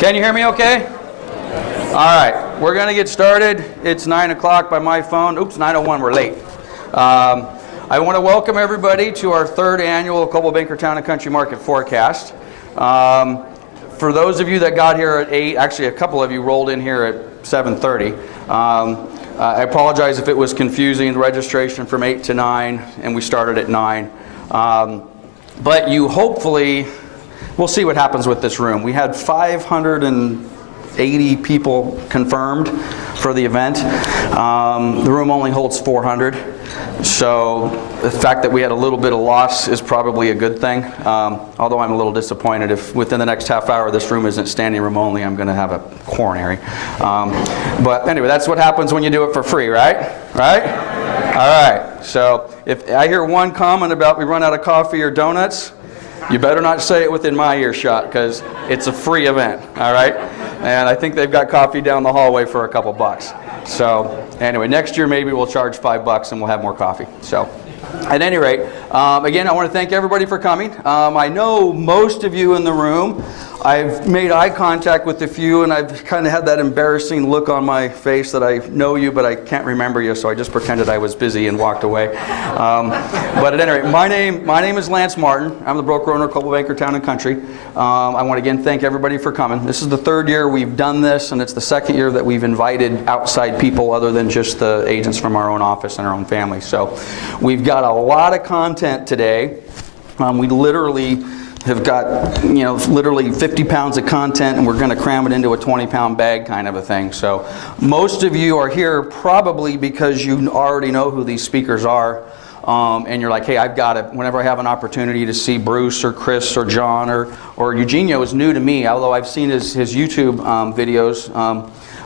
Can you hear me okay? All right, we're going to get started. It's 9 o'clock by my phone. Oops, 9:01, we're late. I want to welcome everybody to our third annual Coldwell Banker Town and Country Market Forecast. For those of you that got here at 8, actually a couple of you rolled in here at 7:30. I apologize if it was confusing, the registration from 8 to 9, and we started at 9. But you hopefully, we'll see what happens with this room. We had 580 people confirmed for the event. The room only holds 400. So the fact that we had a little bit of loss is probably a good thing. Although I'm a little disappointed if within the next half hour this room isn't standing room only, I'm going to have a coronary. But anyway, that's what happens when you do it for free, right? Right? All right. So if I hear one comment about we run out of coffee or donuts, you better not say it within my earshot because it's a free event, all right? And I think they've got coffee down the hallway for a couple bucks. So anyway, next year maybe we'll charge $5 and we'll have more coffee. So at any rate, again, I want to thank everybody for coming. I know most of you in the room. I've made eye contact with a few, and I've kind of had that embarrassing look on my face that I know you, but I can't remember you, so I just pretended I was busy and walked away. But at any rate, my name is Lance Martin. I'm the broker owner of Coldwell Banker Town and Country. I want to again thank everybody for coming. This is the third year we've done this, and it's the second year that we've invited outside people other than just the agents from our own office and our own family. So we've got a lot of content today. We literally have got, literally 50 pounds of content, and we're going to cram it into a 20-pound bag kind of a thing. So most of you are here probably because you already know who these speakers are, and you're like, hey, I've got it. Whenever I have an opportunity to see Bruce or Chris or John or Eugenio is new to me, although I've seen his YouTube videos.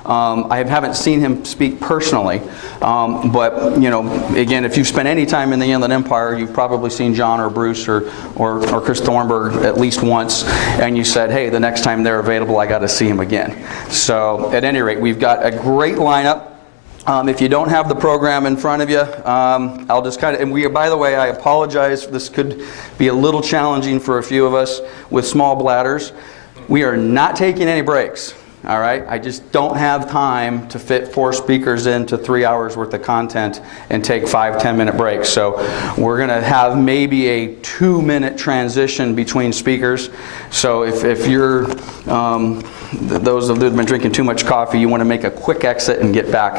I haven't seen him speak personally, but again, if you've spent any time in the Inland Empire, you've probably seen John or Bruce or Chris Thornburg at least once, and you said, hey, the next time they're available, I got to see him again. So at any rate, we've got a great lineup. If you don't have the program in front of you, I'll just kind of, and by the way, I apologize, this could be a little challenging for a few of us with small bladders. We are not taking any breaks. All right, I just don't have time to fit 4 speakers into 3 hours worth of content and take 5-10 minute breaks. So we're going to have maybe a 2-minute transition between speakers. So if you're those of you who've been drinking too much coffee, you want to make a quick exit and get back.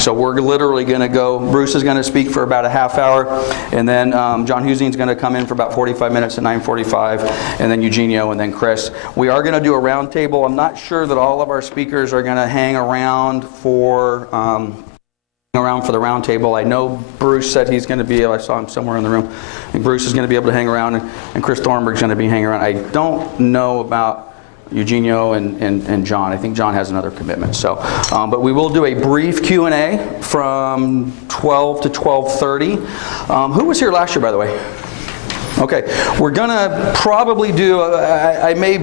So we're literally going to go. Bruce is going to speak for about a half hour, and then John Husin's going to come in for about 45 minutes at 9:45, and then Eugenio, and then Chris. We are going to do a round table. I'm not sure that all of our speakers are going to hang around for the round table. I know Bruce said he's going to be, I saw him somewhere in the room, and Bruce is going to be able to hang around, and Chris Thornburg's going to be hanging around. I don't know about Eugenio and John. I think John has another commitment. So, but we will do a brief Q&A from 12 to 12:30. Who was here last year, by the way? Okay, we're going to probably do, I may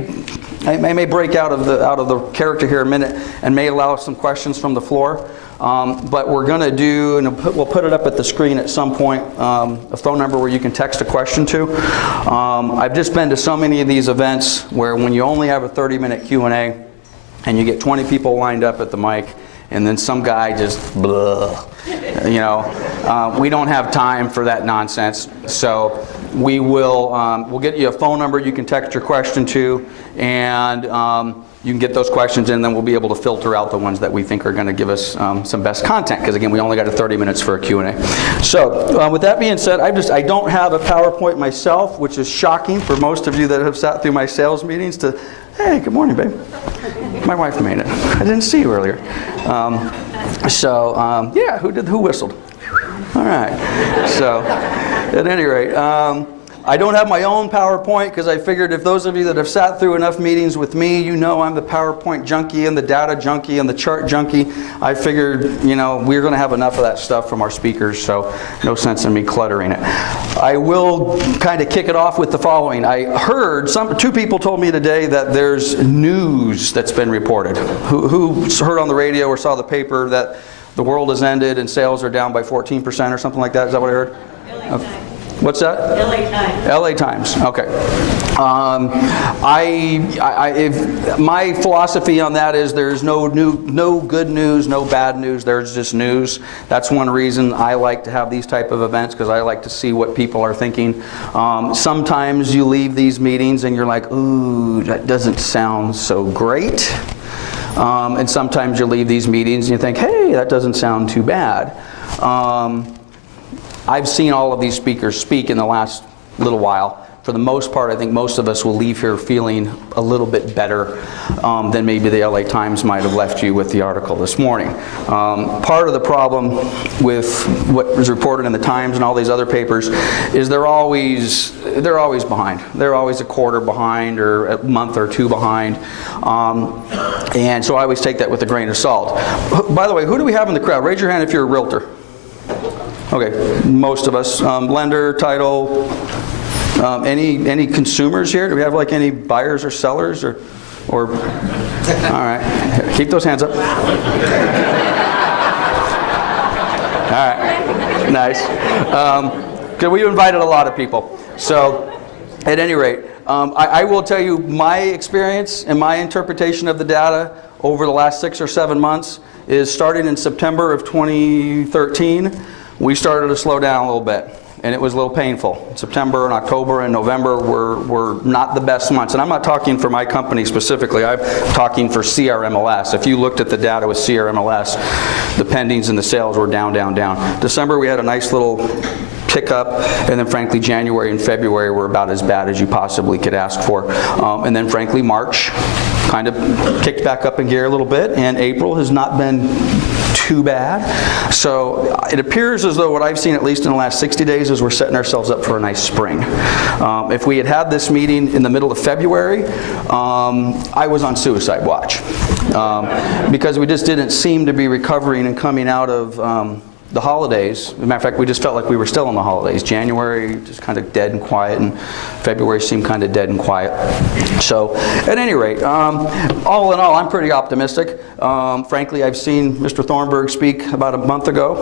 break out of the character here a minute and may allow some questions from the floor. But we're going to do, and we'll put it up at the screen at some point, a phone number where you can text a question to. I've just been to so many of these events where when you only have a 30-minute Q&A and you get 20 people lined up at the mic, and then some guy just blah, we don't have time for that nonsense. So we will, we'll get you a phone number you can text your question to, and you can get those questions in, then we'll be able to filter out the ones that we think are going to give us some best content, because again, we only got 30 minutes for a Q&A. So with that being said, I don't have a PowerPoint myself, which is shocking for most of you that have sat through my sales meetings to, hey, good morning, babe. My wife made it. I didn't see you earlier. Yeah, who whistled? All right. So at any rate, I don't have my own PowerPoint because I figured if those of you that have sat through enough meetings with me, you know I'm the PowerPoint junkie and the data junkie and the chart junkie. I figured, we're going to have enough of that stuff from our speakers, so no sense in me cluttering it. I will kind of kick it off with the following. I heard, 2 people told me today that there's news that's been reported. Who heard on the radio or saw the paper that the world has ended and sales are down by 14% or something like that? Is that what I heard? Okay. What's that? LA Times. LA Times. Okay. If my philosophy on that is there's no good news, no bad news. There's just news. That's one reason I like to have these type of events, because I like to see what people are thinking. Sometimes you leave these meetings and you're like, ooh, that doesn't sound so great. And sometimes you leave these meetings and you think, hey, that doesn't sound too bad. I've seen all of these speakers speak in the last little while. For the most part, I think most of us will leave here feeling a little bit better than maybe the LA Times might have left you with the article this morning. Part of the problem with what was reported in the Times and all these other papers is they're always behind. They're always a quarter behind or a month or two behind. And so I always take that with a grain of salt. By the way, who do we have in the crowd? Raise your hand if you're a realtor. Okay, most of us. Lender, title. Any consumers here? Do we have like any buyers or sellers or all right, keep those hands up. All right, nice. Because we've invited a lot of people. So at any rate, I will tell you my experience and my interpretation of the data over the last 6 or 7 months is starting in September of 2013, we started to slow down a little bit. And it was a little painful. September and October and November were not the best months. And I'm not talking for my company specifically. I'm talking for CRMLS. If you looked at the data with CRMLS, the pendings and the sales were down, down, down. December we had a nice little pick up, and then frankly January and February were about as bad as you possibly could ask for. And then frankly March kind of kicked back up in gear a little bit, and April has not been too bad. So it appears as though what I've seen, at least in the last 60 days, is we're setting ourselves up for a nice spring. If we had had this meeting in the middle of February, I was on suicide watch because we just didn't seem to be recovering and coming out of the holidays. As a matter of fact, we just felt like we were still in the holidays. January just kind of dead and quiet, and February seemed kind of dead and quiet. So at any rate, all in all, I'm pretty optimistic. Frankly, I've seen Mr. Thornburg speak about a month ago.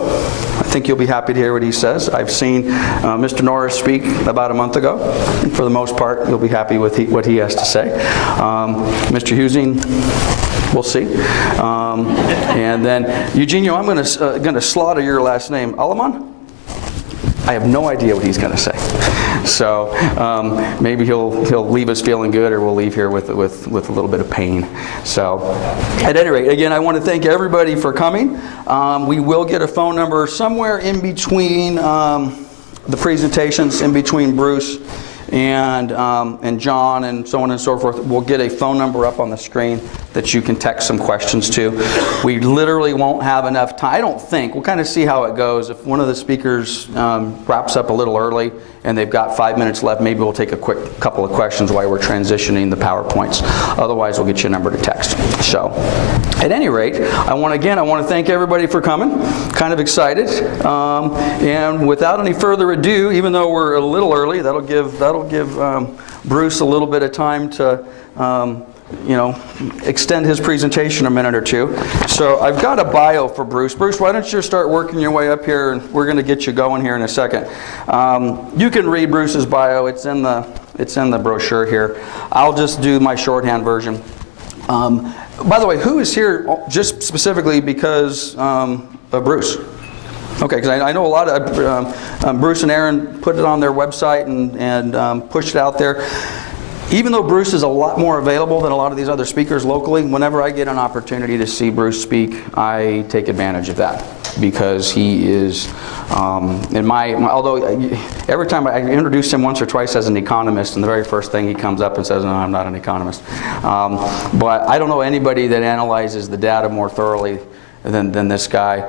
I think you'll be happy to hear what he says. I've seen Mr. Norris speak about a month ago. And for the most part, you'll be happy with what he has to say. Mr. Husing, we'll see. And then, Eugenio, I'm going to slaughter your last name. Alaman? I have no idea what he's going to say. So maybe he'll leave us feeling good, or we'll leave here with a little bit of pain. So at any rate, again, I want to thank everybody for coming. We will get a phone number somewhere in between the presentations, in between Bruce and John and so on and so forth. We'll get a phone number up on the screen that you can text some questions to. We literally won't have enough time. I don't think. We'll kind of see how it goes. If one of the speakers wraps up a little early and they've got 5 minutes left, maybe we'll take a quick couple of questions while we're transitioning the PowerPoints. Otherwise, we'll get you a number to text. So, at any rate, I want to thank everybody for coming. Kind of excited. And without any further ado, even though we're a little early, that'll give Bruce a little bit of time to extend his presentation a minute or two. So I've got a bio for Bruce. Bruce, why don't you start working your way up here, and we're going to get you going here in a second. You can read Bruce's bio. It's in the brochure here. I'll just do my shorthand version. By the way, who is here just specifically because of Bruce? Okay, because I know a lot of Bruce and Aaron put it on their website and pushed it out there. Even though Bruce is a lot more available than a lot of these other speakers locally, whenever I get an opportunity to see Bruce speak, I take advantage of that, because he is, although every time I introduce him once or twice as an economist, and the very first thing he comes up and says, no, I'm not an economist. But I don't know anybody that analyzes the data more thoroughly than this guy.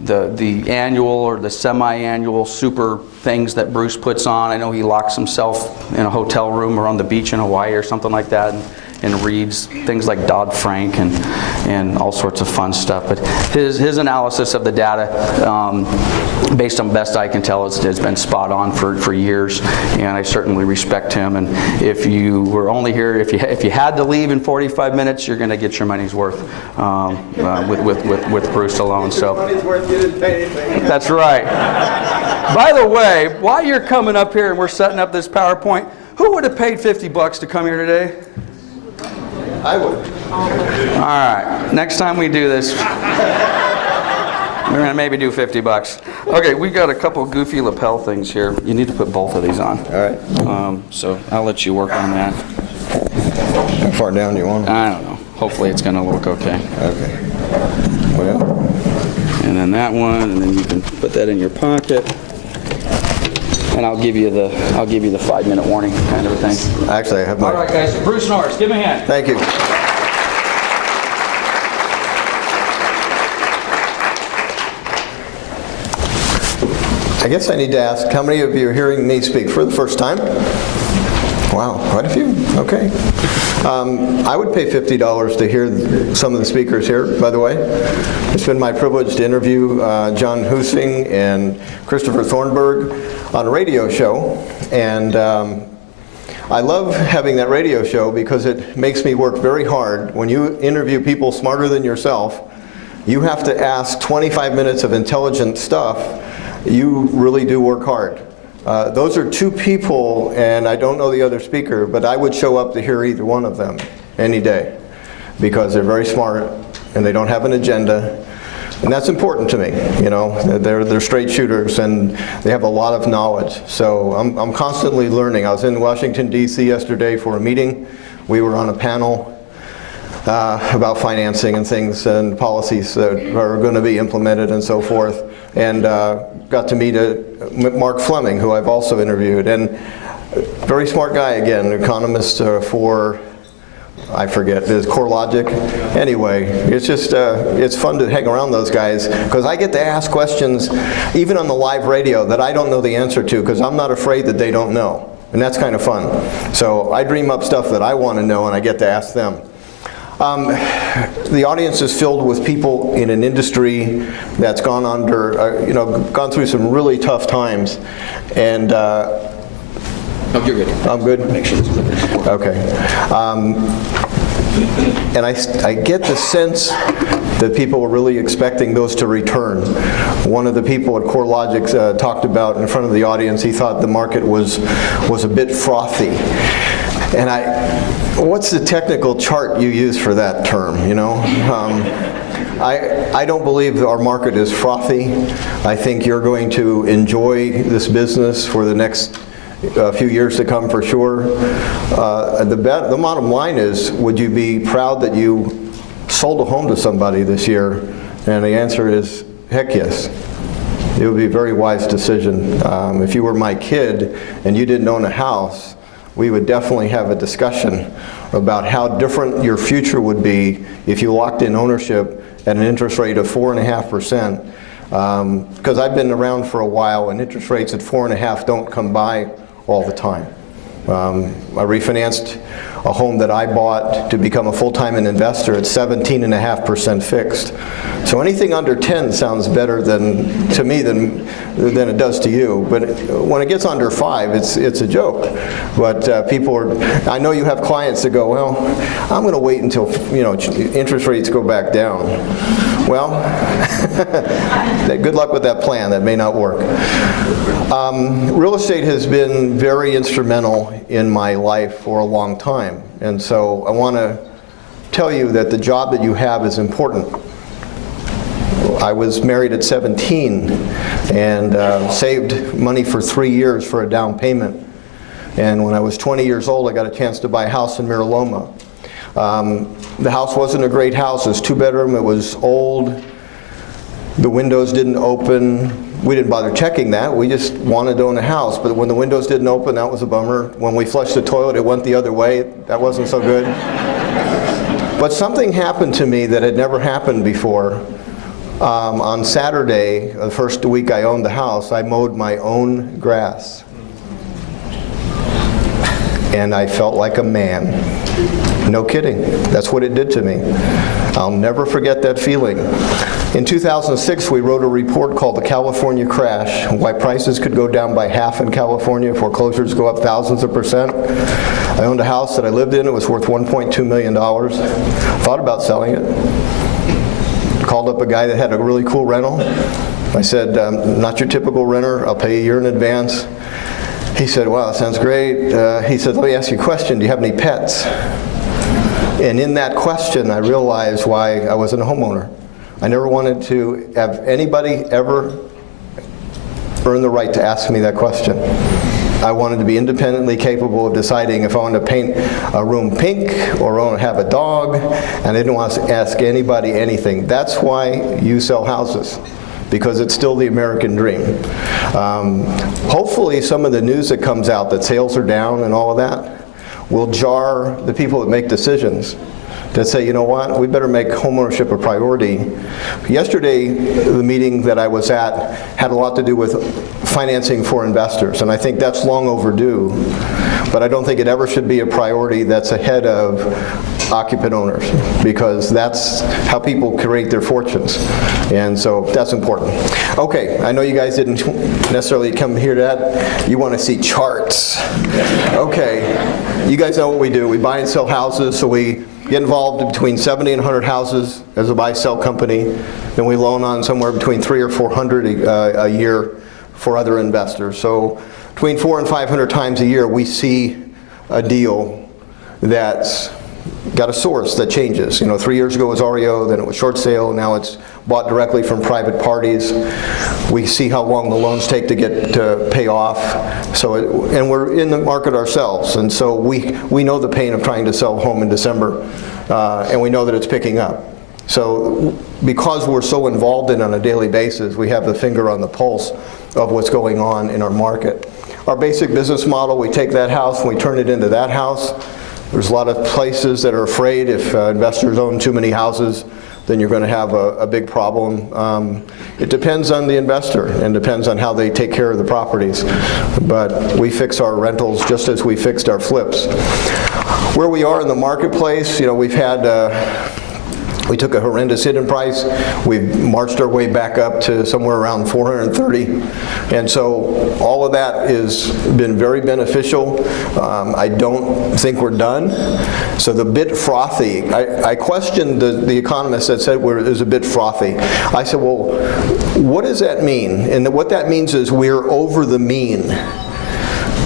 The annual or the semi-annual super things that Bruce puts on. I know he locks himself in a hotel room or on the beach in Hawaii or something like that and reads things like Dodd-Frank and all sorts of fun stuff. But his analysis of the data, based on best I can tell, has been spot on for years, and I certainly respect him. And if you were only here, if you had to leave in 45 minutes, you're going to get your money's worth with Bruce alone. So money's worth, you didn't pay anything. That's right. By the way, while you're coming up here and we're setting up this PowerPoint, who would have paid $50 to come here today? I would. All right, next time we do this, we're going to maybe do $50. Okay, we got a couple goofy lapel things here. You need to put both of these on. All right. So I'll let you work on that. How far down do you want? I don't know. Hopefully it's going to look okay. Okay. Well. And then that one, and then you can put that in your pocket. And I'll give you the 5-minute warning kind of a thing. Actually, I have my... All right, guys. Bruce Norris, give me a hand. Thank you. I guess I need to ask, how many of you are hearing me speak for the first time? Wow, quite a few. Okay. I would pay $50 to hear some of the speakers here, by the way. It's been my privilege to interview John Husing and Christopher Thornburg on a radio show. And I love having that radio show because it makes me work very hard. When you interview people smarter than yourself, you have to ask 25 minutes of intelligent stuff. You really do work hard. Those are two people, and I don't know the other speaker, but I would show up to hear either one of them any day because they're very smart and they don't have an agenda. And that's important to me, you know. They're straight shooters and they have a lot of knowledge. So I'm constantly learning. I was in Washington, D.C. yesterday for a meeting. We were on a panel about financing and things and policies that are going to be implemented and so forth. And got to meet Mark Fleming, who I've also interviewed. And very smart guy again, economist for, I forget, is CoreLogic. Anyway, it's just, it's fun to hang around those guys because I get to ask questions, even on the live radio, that I don't know the answer to because I'm not afraid that they don't know. And that's kind of fun. So I dream up stuff that I want to know and I get to ask them. The audience is filled with people in an industry that's gone under, gone through some really tough times. And Oh, you're good. I'm good? Make sure this clicker's okay. And I get the sense that people were really expecting those to return. One of the people at CoreLogic talked about in front of the audience, he thought the market was a bit frothy. And what's the technical chart you use for that term, you know? I don't believe our market is frothy. I think you're going to enjoy this business for the next few years to come for sure. The bottom line is, would you be proud that you sold a home to somebody this year? And the answer is, heck yes. It would be a very wise decision. If you were my kid and you didn't own a house, we would definitely have a discussion about how different your future would be if you locked in ownership at an interest rate of 4.5%. Because I've been around for a while and interest rates at 4.5% don't come by all the time. I refinanced a home that I bought to become a full-time investor at 17.5% fixed. So anything under 10 sounds better to me than it does to you. But when it gets under 5, it's a joke. But I know you have clients that go, well, I'm going to wait until interest rates go back down. Well, good luck with that plan. That may not work. Real estate has been very instrumental in my life for a long time. And so I want to tell you that the job that you have is important. I was married at 17 and saved money for 3 years for a down payment. And when I was 20 years old, I got a chance to buy a house in Mira Loma. The house wasn't a great house. It was 2-bedroom. It was old. The windows didn't open. We didn't bother checking that. We just wanted to own a house. But when the windows didn't open, that was a bummer. When we flushed the toilet, it went the other way. That wasn't so good. But something happened to me that had never happened before. On Saturday, the first week I owned the house, I mowed my own grass. And I felt like a man. No kidding. That's what it did to me. I'll never forget that feeling. In 2006, we wrote a report called The California Crash, why prices could go down by half in California, foreclosures go up thousands of percent. I owned a house that I lived in. It was worth $1.2 million. Thought about selling it. Called up a guy that had a really cool rental. I said, not your typical renter, I'll pay a year in advance. He said, wow, that sounds great. He said, let me ask you a question, do you have any pets? And in that question, I realized why I wasn't a homeowner. I never wanted to have anybody ever earn the right to ask me that question. I wanted to be independently capable of deciding if I wanted to paint a room pink or I want to have a dog, and I didn't want to ask anybody anything. That's why you sell houses, because it's still the American dream. Hopefully some of the news that comes out that sales are down and all of that will jar the people that make decisions to say, you know what, we better make homeownership a priority. Yesterday, the meeting that I was at had a lot to do with financing for investors, and I think that's long overdue, but I don't think it ever should be a priority that's ahead of occupant owners, because that's how people create their fortunes, and so that's important. Okay, I know you guys didn't necessarily come here to that. You want to see charts. Okay, you guys know what we do. We buy and sell houses, so we get involved in between 70 and 100 houses as a buy-sell company. Then we loan on somewhere between 300 or 400 a year for other investors. So between 400 and 500 times a year, we see a deal that's got a source that changes. You know, 3 years ago it was REO, then it was short sale, now it's bought directly from private parties. We see how long the loans take to get to pay off. So, and we're in the market ourselves, and so we know the pain of trying to sell a home in December, and we know that it's picking up. So because we're so involved in it on a daily basis, we have the finger on the pulse of what's going on in our market. Our basic business model, we take that house and we turn it into that house. There's a lot of places that are afraid if investors own too many houses, then you're going to have a big problem. It depends on the investor and depends on how they take care of the properties. But we fix our rentals just as we fixed our flips. Where we are in the marketplace, you know, we've had we took a horrendous hit in price. We've marched our way back up to somewhere around 430. And so all of that has been very beneficial. I don't think we're done. So the bit frothy, I questioned the economist that said it was a bit frothy. I said, well, what does that mean? And what that means is we're over the mean.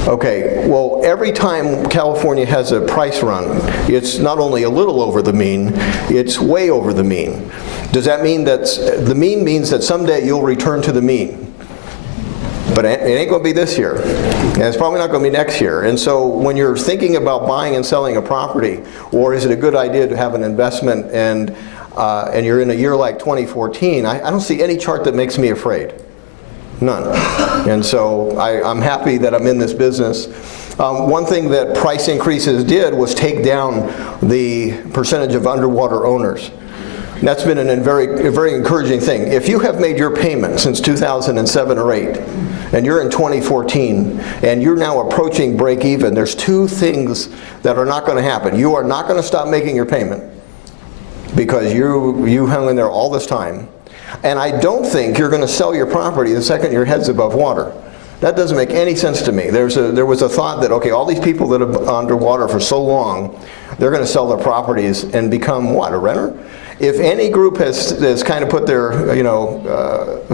Okay, well, every time California has a price run, it's not only a little over the mean, it's way over the mean. Does that mean that the mean means that someday you'll return to the mean? But it ain't going to be this year, and it's probably not going to be next year. And so when you're thinking about buying and selling a property, or is it a good idea to have an investment and you're in a year like 2014, I don't see any chart that makes me afraid. None. And so I'm happy that I'm in this business. One thing that price increases did was take down the percentage of underwater owners. And that's been a very encouraging thing. If you have made your payment since 2007 or 8, and you're in 2014, and you're now approaching break even, there's two things that are not going to happen. You are not going to stop making your payment because you hung in there all this time. And I don't think you're going to sell your property the second your head's above water. That doesn't make any sense to me. There was a thought that, okay, all these people that are underwater for so long, they're going to sell their properties and become what, a renter? If any group has kind of put their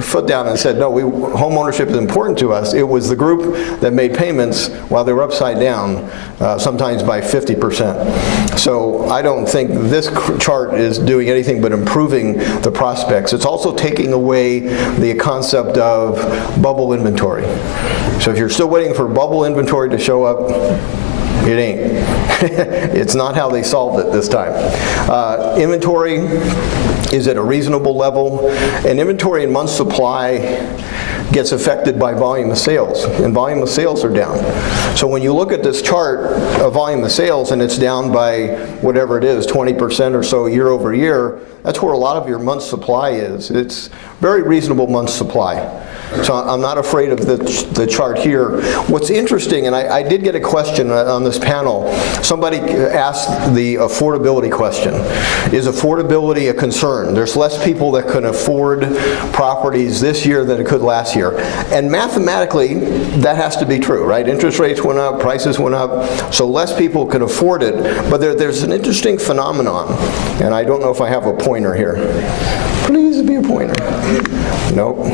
foot down and said, no, home ownership is important to us, it was the group that made payments while they were upside down, sometimes by 50%. So I don't think this chart is doing anything but improving the prospects. It's also taking away the concept of bubble inventory. So if you're still waiting for bubble inventory to show up, it ain't. It's not how they solved it this time. Inventory is at a reasonable level, and inventory in months supply gets affected by volume of sales, and volume of sales are down. So when you look at this chart of volume of sales and it's down by whatever it is, 20% or so year over year, that's where a lot of your month's supply is. It's very reasonable month's supply. So I'm not afraid of the chart here. What's interesting, and I did get a question on this panel, somebody asked the affordability question. Is affordability a concern? There's less people that can afford properties this year than it could last year. here. And mathematically, that has to be true, right? Interest rates went up, prices went up, so less people can afford it. But there's an interesting phenomenon, and I don't know if I have a pointer here. Please be a pointer. Nope.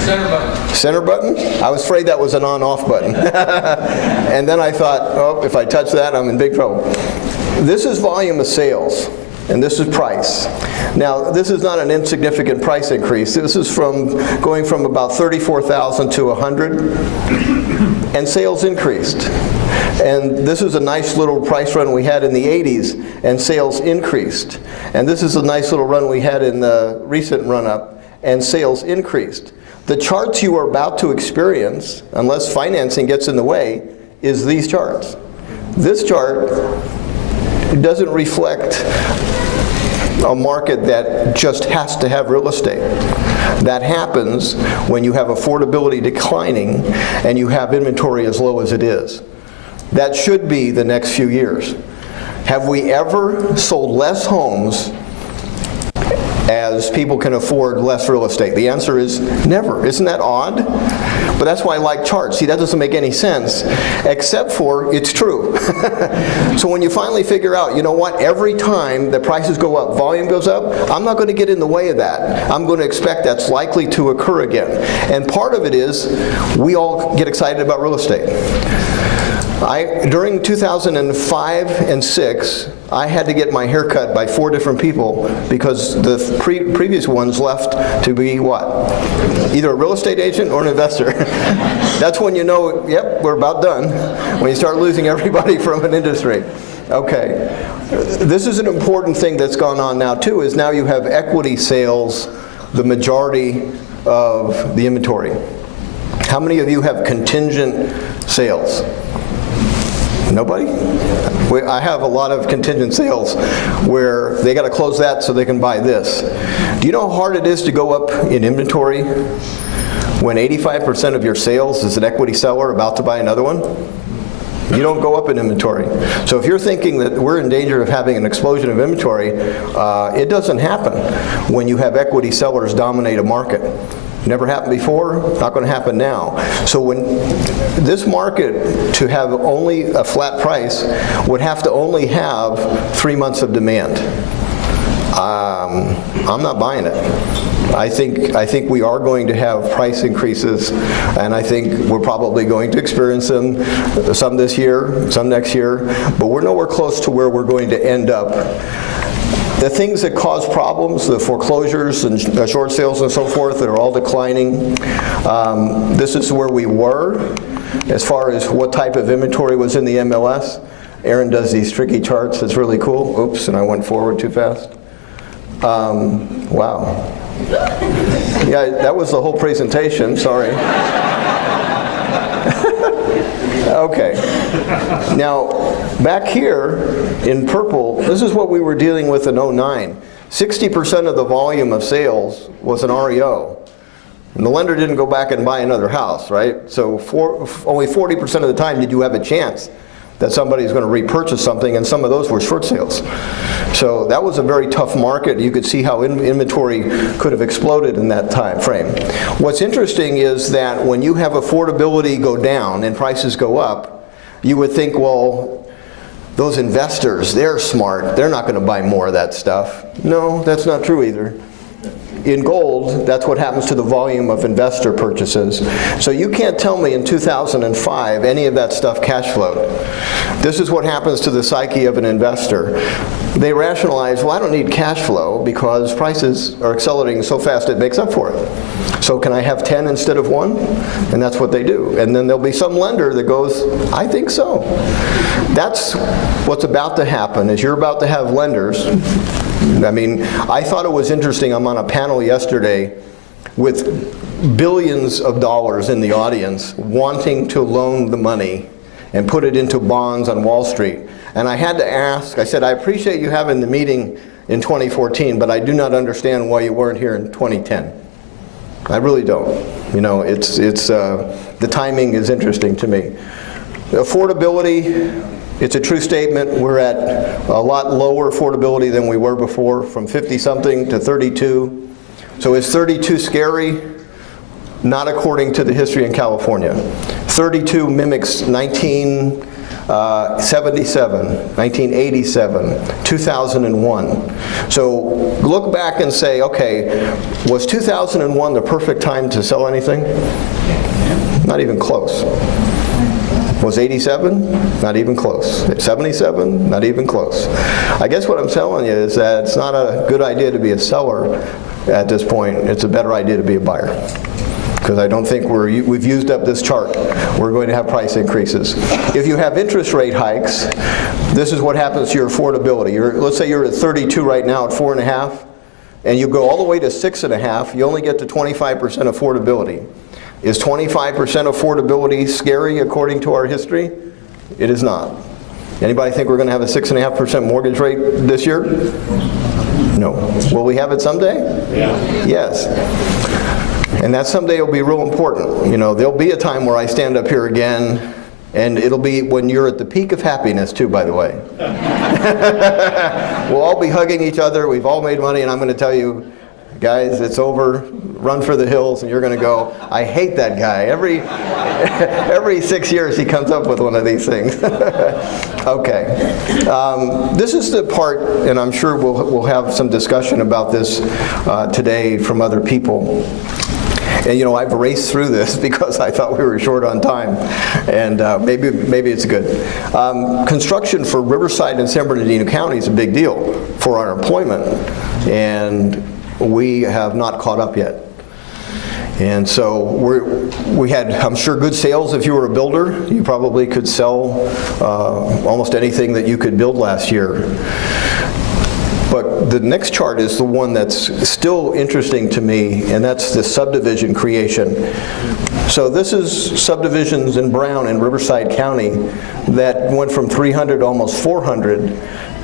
Center button. Center button? I was afraid that was an on-off button. And then I thought, oh, if I touch that, I'm in big trouble. This is volume of sales, and this is price. Now, this is not an insignificant price increase. This is going from about 34,000 to 100, and sales increased. And this is a nice little price run we had in the 80s, and sales increased. And this is a nice little run we had in the recent run-up, and sales increased. The charts you are about to experience, unless financing gets in the way, is these charts. This chart doesn't reflect a market that just has to have real estate. That happens when you have affordability declining and you have inventory as low as it is. That should be the next few years. Have we ever sold less homes as people can afford less real estate? The answer is never. Isn't that odd? But that's why I like charts. See, that doesn't make any sense, except for it's true. So when you finally figure out, you know what, every time the prices go up, volume goes up, I'm not going to get in the way of that. I'm going to expect that's likely to occur again. And part of it is we all get excited about real estate. During 2005 and 6, I had to get my hair cut by 4 different people because the previous ones left to be what? Either a real estate agent or an investor. That's when you know, yep, we're about done, when you start losing everybody from an industry. Okay. This is an important thing that's gone on now too, is now you have equity sales, the majority of the inventory. How many of you have contingent sales? Nobody? I have a lot of contingent sales where they got to close that so they can buy this. Do you know how hard it is to go up in inventory when 85% of your sales is an equity seller about to buy another one? You don't go up in inventory. So if you're thinking that we're in danger of having an explosion of inventory, it doesn't happen when you have equity sellers dominate a market. Never happened before, not going to happen now. So when this market, to have only a flat price, would have to only have 3 months of demand. I'm not buying it. I think we are going to have price increases, and I think we're probably going to experience them, some this year, some next year, but we're nowhere close to where we're going to end up. The things that cause problems, the foreclosures and short sales and so forth, that are all declining. This is where we were as far as what type of inventory was in the MLS. Aaron does these tricky charts. It's really cool. Oops, and I went forward too fast. Wow. Yeah, that was the whole presentation. Sorry. Okay. Now, back here in purple, this is what we were dealing with in 09. 60% of the volume of sales was an REO. And the lender didn't go back and buy another house, right? So only 40% of the time did you have a chance that somebody's going to repurchase something, and some of those were short sales. So that was a very tough market. You could see how inventory could have exploded in that time frame. What's interesting is that when you have affordability go down and prices go up, you would think, well, those investors, they're smart. They're not going to buy more of that stuff. No, that's not true either. In gold, that's what happens to the volume of investor purchases. So you can't tell me in 2005 any of that stuff cash flowed. This is what happens to the psyche of an investor. They rationalize, well, I don't need cash flow because prices are accelerating so fast it makes up for it. So can I have 10 instead of 1? And that's what they do. And then there'll be some lender that goes, I think so. That's what's about to happen, is you're about to have lenders. I mean, I thought it was interesting. I'm on a panel yesterday with billions of dollars in the audience wanting to loan the money and put it into bonds on Wall Street. And I had to ask, I said, I appreciate you having the meeting in 2014, but I do not understand why you weren't here in 2010. I really don't. You know, the timing is interesting to me. Affordability, it's a true statement. We're at a lot lower affordability than we were before, from 50-something to 32. So is 32 scary? not according to the history in California. 32 mimics 1977, 1987, 2001. So look back and say, okay, was 2001 the perfect time to sell anything? Not even close. Was 87? Not even close. 77? Not even close. I guess what I'm telling you is that it's not a good idea to be a seller at this point. It's a better idea to be a buyer. Because I don't think we've used up this chart. We're going to have price increases. If you have interest rate hikes, this is what happens to your affordability. Let's say you're at 32 right now at 4.5, and you go all the way to 6.5, you only get to 25% affordability. Is 25% affordability scary according to our history? It is not. Anybody think we're going to have a 6.5% mortgage rate this year? No. Will we have it someday? Yeah. Yes. And that someday will be real important. You know, there'll be a time where I stand up here again, and it'll be when you're at the peak of happiness too, by the way. We'll all be hugging each other, we've all made money, and I'm going to tell you, guys, it's over, run for the hills, and you're going to go, I hate that guy. Every 6 years he comes up with one of these things. Okay. This is the part, and I'm sure we'll have some discussion about this today from other people. And you know, I've raced through this because I thought we were short on time, and maybe it's good. Construction for Riverside and San Bernardino County is a big deal for our employment, and we have not caught up yet. And so we had, I'm sure, good sales. If you were a builder, you probably could sell almost anything that you could build last year. But the next chart is the one that's still interesting to me, and that's the subdivision creation. So this is subdivisions in Brown in Riverside County that went from 300 to almost 400.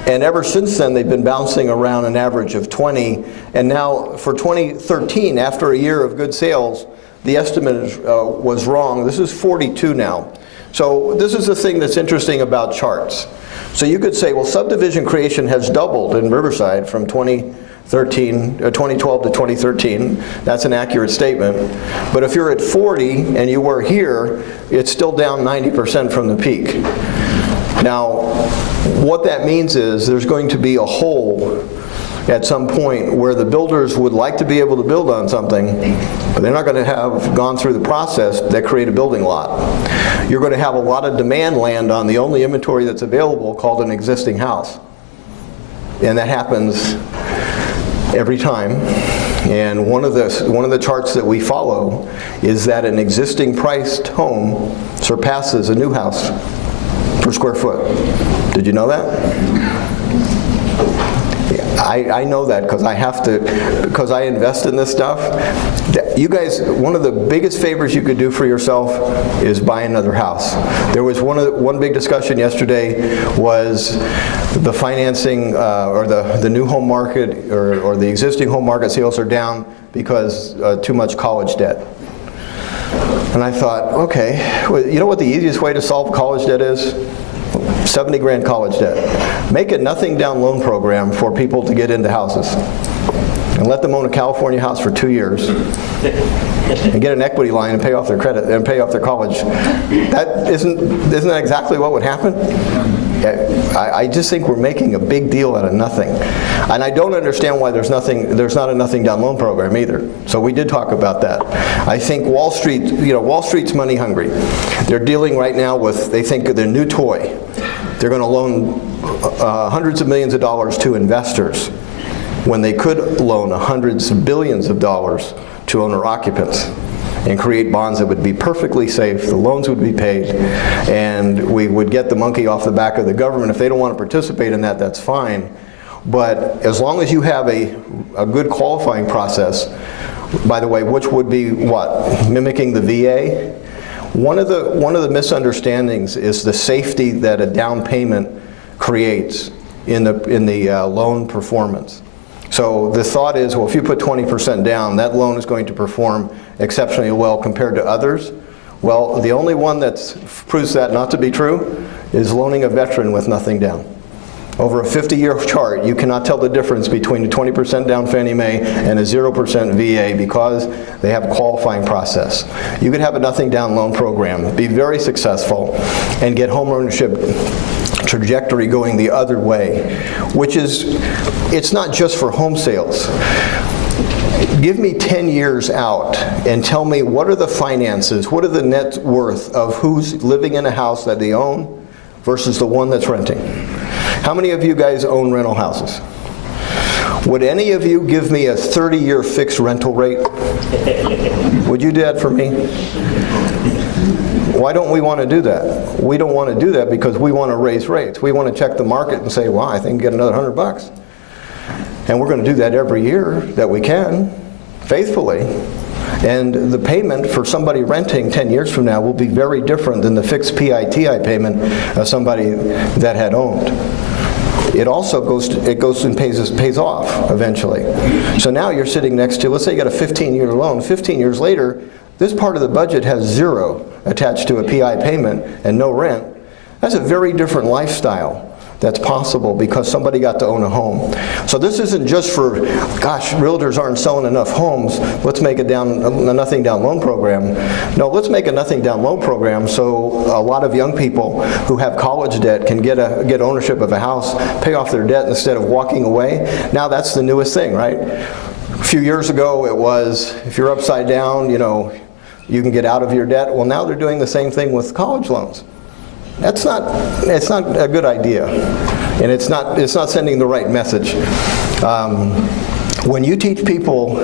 And ever since then, they've been bouncing around an average of 20. And now for 2013, after a year of good sales, the estimate was wrong. This is 42 now. So this is the thing that's interesting about charts. So you could say, well, subdivision creation has doubled in Riverside from 2012 to 2013. That's an accurate statement. But if you're at 40 and you were here, it's still down 90% from the peak. Now, what that means is there's going to be a hole at some point where the builders would like to be able to build on something, but they're not going to have gone through the process that create a building lot. You're going to have a lot of demand land on the only inventory that's available called an existing house. And that happens every time. And one of the charts that we follow is that an existing priced home surpasses a new house per square foot. Did you know that? I know that because because I invest in this stuff. You guys, one of the biggest favors you could do for yourself is buy another house. There was one big discussion yesterday was the financing or the new home market or the existing home market sales are down because too much college debt. And I thought, okay, well, you know what the easiest way to solve college debt is? 70 grand college debt. Make a nothing down loan program for people to get into houses. And let them own a California house for 2 years. And get an equity line and pay off their credit and pay off their college. Isn't that exactly what would happen? I just think we're making a big deal out of nothing. And I don't understand why there's not a nothing down loan program either. So we did talk about that. I think Wall Street's money hungry. They're dealing right now with, they think of their new toy. They're going to loan hundreds of millions of dollars to investors when they could loan hundreds of billions of dollars to owner occupants and create bonds that would be perfectly safe, the loans would be paid, and we would get the monkey off the back of the government. If they don't want to participate in that, that's fine. But as long as you have a good qualifying process, by the way, which would be what? Mimicking the VA? One of the misunderstandings is the safety that a down payment creates in the loan performance. So the thought is, well, if you put 20% down, that loan is going to perform exceptionally well compared to others. Well, the only one that proves that not to be true is loaning a veteran with nothing down. Over a 50-year chart, you cannot tell the difference between a 20% down Fannie Mae and a 0% VA because they have a qualifying process. You could have a nothing down loan program, be very successful, and get home ownership trajectory going the other way, which is, it's not just for home sales. Give me 10 years out and tell me what are the finances, what are the net worth of who's living in a house that they own versus the one that's renting. How many of you guys own rental houses? Would any of you give me a 30-year fixed rental rate? Would you do that for me? Why don't we want to do that? We don't want to do that because we want to raise rates. We want to check the market and say, well, I think get another $100. And we're going to do that every year that we can, faithfully. And the payment for somebody renting 10 years from now will be very different than the fixed PITI payment of somebody that had owned. It also goes and pays off eventually. So now you're sitting next to, let's say you got a 15-year loan. 15 years later, this part of the budget has 0 attached to a PI payment and no rent. That's a very different lifestyle that's possible because somebody got to own a home. So this isn't just for, gosh, realtors aren't selling enough homes, let's make a nothing down loan program. No, let's make a nothing down loan program so a lot of young people who have college debt can get ownership of a house, pay off their debt instead of walking away. Now that's the newest thing, right? A few years ago it was, if you're upside down, you know, you can get out of your debt. Well, now they're doing the same thing with college loans. It's not a good idea, and it's not sending the right message. When you teach people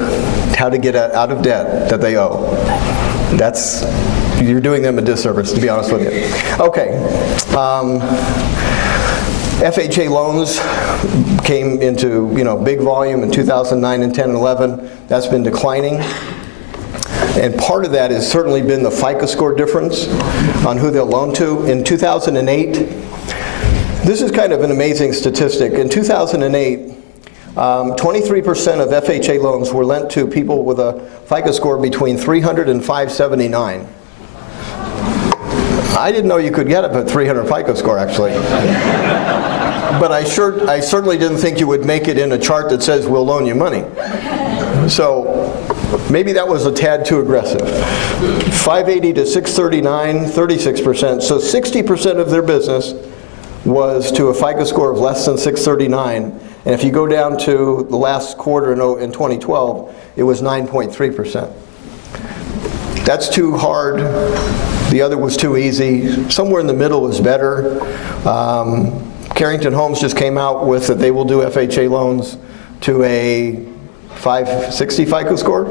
how to get out of debt that they owe, you're doing them a disservice, to be honest with you. Okay. FHA loans came into big volume in 2009 and 10 and 11. That's been declining. And part of that has certainly been the FICO score difference on who they'll loan to. In 2008, this is kind of an amazing statistic. In 2008, 23% of FHA loans were lent to people with a FICO score between 300 and 579. I didn't know you could get up at 300 FICO score, actually. But I certainly didn't think you would make it in a chart that says we'll loan you money. So maybe that was a tad too aggressive. 580 to 639, 36%. So 60% of their business was to a FICO score of less than 639. And if you go down to the last quarter in 2012, it was 9.3%. That's too hard. The other was too easy. Somewhere in the middle is better. Carrington Homes just came out with that they will do FHA loans to a 560 FICO score.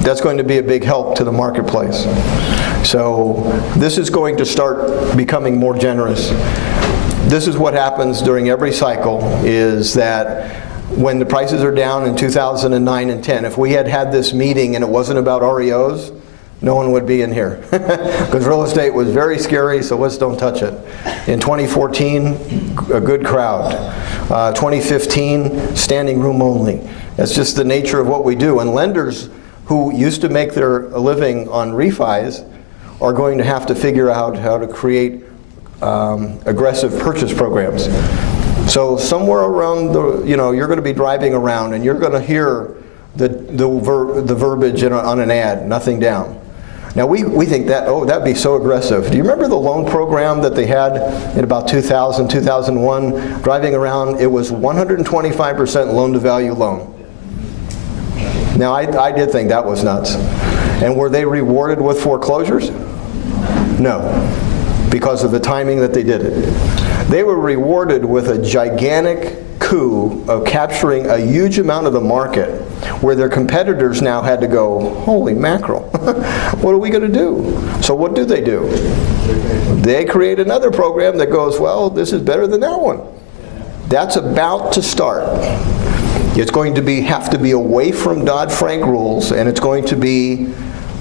That's going to be a big help to the marketplace. So this is going to start becoming more generous. This is what happens during every cycle, is that when the prices are down in 2009 and 10, if we had had this meeting and it wasn't about REOs, no one would be in here. Because real estate was very scary, so let's don't touch it. In 2014, a good crowd. 2015, standing room only. That's just the nature of what we do. And lenders who used to make their living on refis are going to have to figure out how to create aggressive purchase programs. So somewhere around you're going to be driving around and you're going to hear the verbiage on an ad, nothing down. Now we think that, that'd be so aggressive. Do you remember the loan program that they had in about 2000, 2001, driving around? It was 125% loan-to-value loan. Now I did think that was nuts. And were they rewarded with foreclosures? No, because of the timing that they did it. They were rewarded with a gigantic coup of capturing a huge amount of the market where their competitors now had to go, holy mackerel, what are we going to do? So what do? They create another program that goes, well, this is better than that one. That's about to start. It's going to have to be away from Dodd-Frank rules, and it's going to be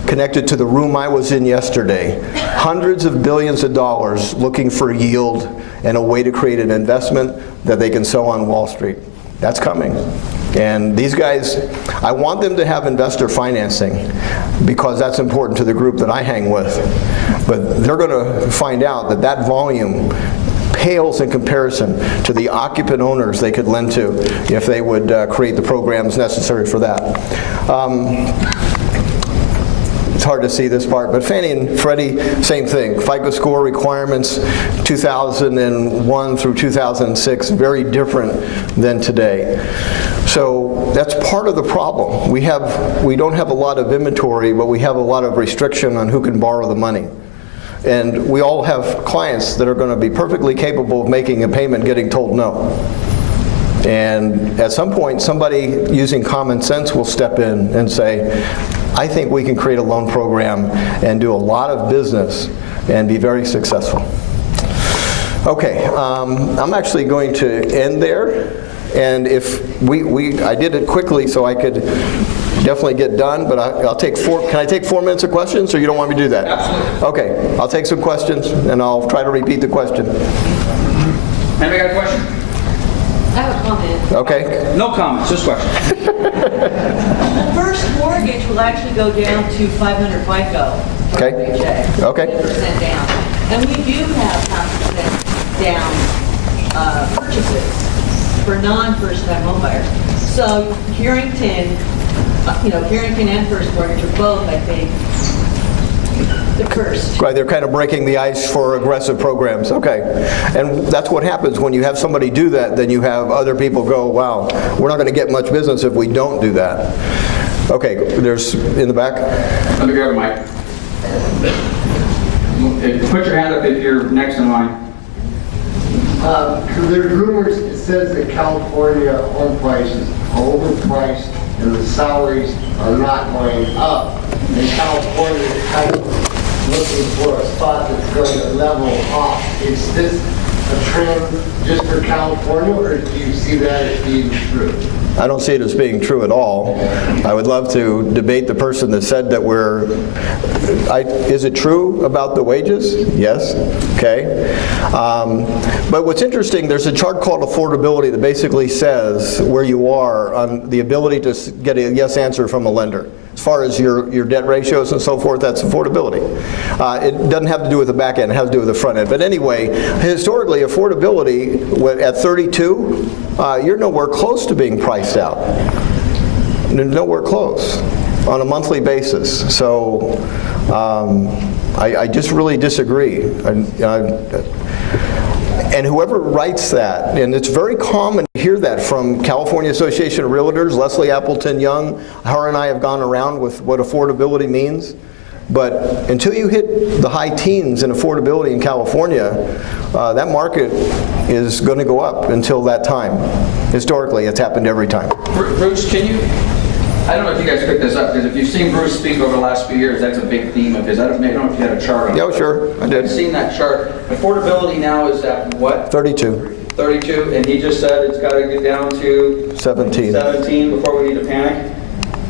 connected to the room I was in yesterday. Hundreds of billions of dollars looking for yield and a way to create an investment that they can sell on Wall Street. That's coming. And these guys, I want them to have investor financing because that's important to the group that I hang with. But they're going to find out that volume pales in comparison to the occupant owners they could lend to if they would create the programs necessary for that. It's hard to see this part, but Fannie and Freddie, same thing. FICO score requirements 2001 through 2006, very different than today. So that's part of the problem. We don't have a lot of inventory, but we have a lot of restriction on who can borrow the money. And we all have clients that are going to be perfectly capable of making a payment, getting told no. And at some point, somebody using common sense will step in and say, I think we can create a loan program and do a lot of business and be very successful. Okay, I'm actually going to end there. And if I did it quickly so I could definitely get done, but I'll take can I take 4 minutes of questions, or you don't want me to do that? Absolutely. Okay, I'll take some questions, and I'll try to repeat the question. Anybody got a question? I have a comment. Okay. No comments, just questions. The first mortgage will actually go down to 500 FICO. for Okay. FHA, Okay. 10% down. And we do have 0.5% down purchases for non-first-time homebuyers. So Carrington, Carrington and First Mortgage are both, I think, the first. Right, they're kind of breaking the ice for aggressive programs. Okay. And that's what happens when you have somebody do that, then you have other people go, wow, we're not going to get much business if we don't do that. Okay, there's in the back. Let me grab a mic. Put your hand up if you're next in line. There's rumors, it says that California home prices are overpriced and the salaries are not going up. And California is kind of looking for a spot that's going to level off. Is this a trend just for California, or do you see that as being true? I don't see it as being true at all. I would love to debate the person that said that is it true about the wages? Yes. Okay. But what's interesting, there's a chart called affordability that basically says where you are on the ability to get a yes answer from a lender. As far as your debt ratios and so forth, that's affordability. It doesn't have to do with the back end, it has to do with the front end. But anyway, historically, affordability at 32, you're nowhere close to being priced out. Nowhere close on a monthly basis. So I just really disagree. And whoever writes that, and it's very common to hear that from California Association of Realtors, Leslie Appleton Young, her and I have gone around with what affordability means. But until you hit the high teens in affordability in California, that market is going to go up until that time. Historically, it's happened every time. Bruce, can you, I don't know if you guys picked this up, because if you've seen Bruce speak over the last few years, that's a big theme of his. I don't know if you had a chart on it. Yeah, sure, I did. I've seen that chart. Affordability now is at what? 32. 32, and he just said it's got to get down to 17. 17 before we need to panic.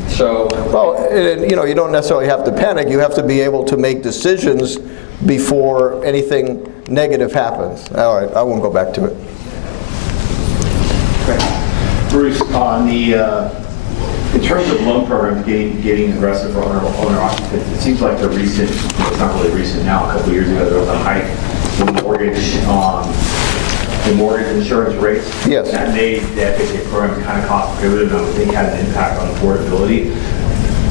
So, well, you don't necessarily have to panic. You have to be able to make decisions before anything negative happens. All right, I won't go back to it. Bruce, on in terms of loan programs getting aggressive for owner occupants, it seems like it's not really recent now, a couple of years ago, there was a hike in the mortgage insurance rates. Yes. That made the FHA program kind of cost prohibitive, and I would think had an impact on affordability.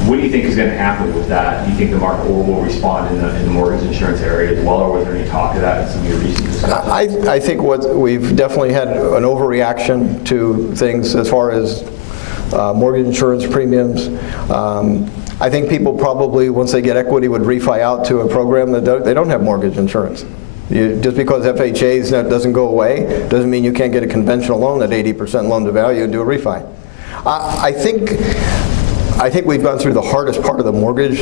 What do you think is going to happen with that? Do you think the market will respond in the mortgage insurance area as well, or was there any talk of that in some of your recent discussions? I think we've definitely had an overreaction to things as far as mortgage insurance premiums. I think people probably, once they get equity, would refi out to a program that they don't have mortgage insurance. Just because FHA doesn't go away doesn't mean you can't get a conventional loan at 80% loan to value and do a refi. I think we've gone through the hardest part of the mortgage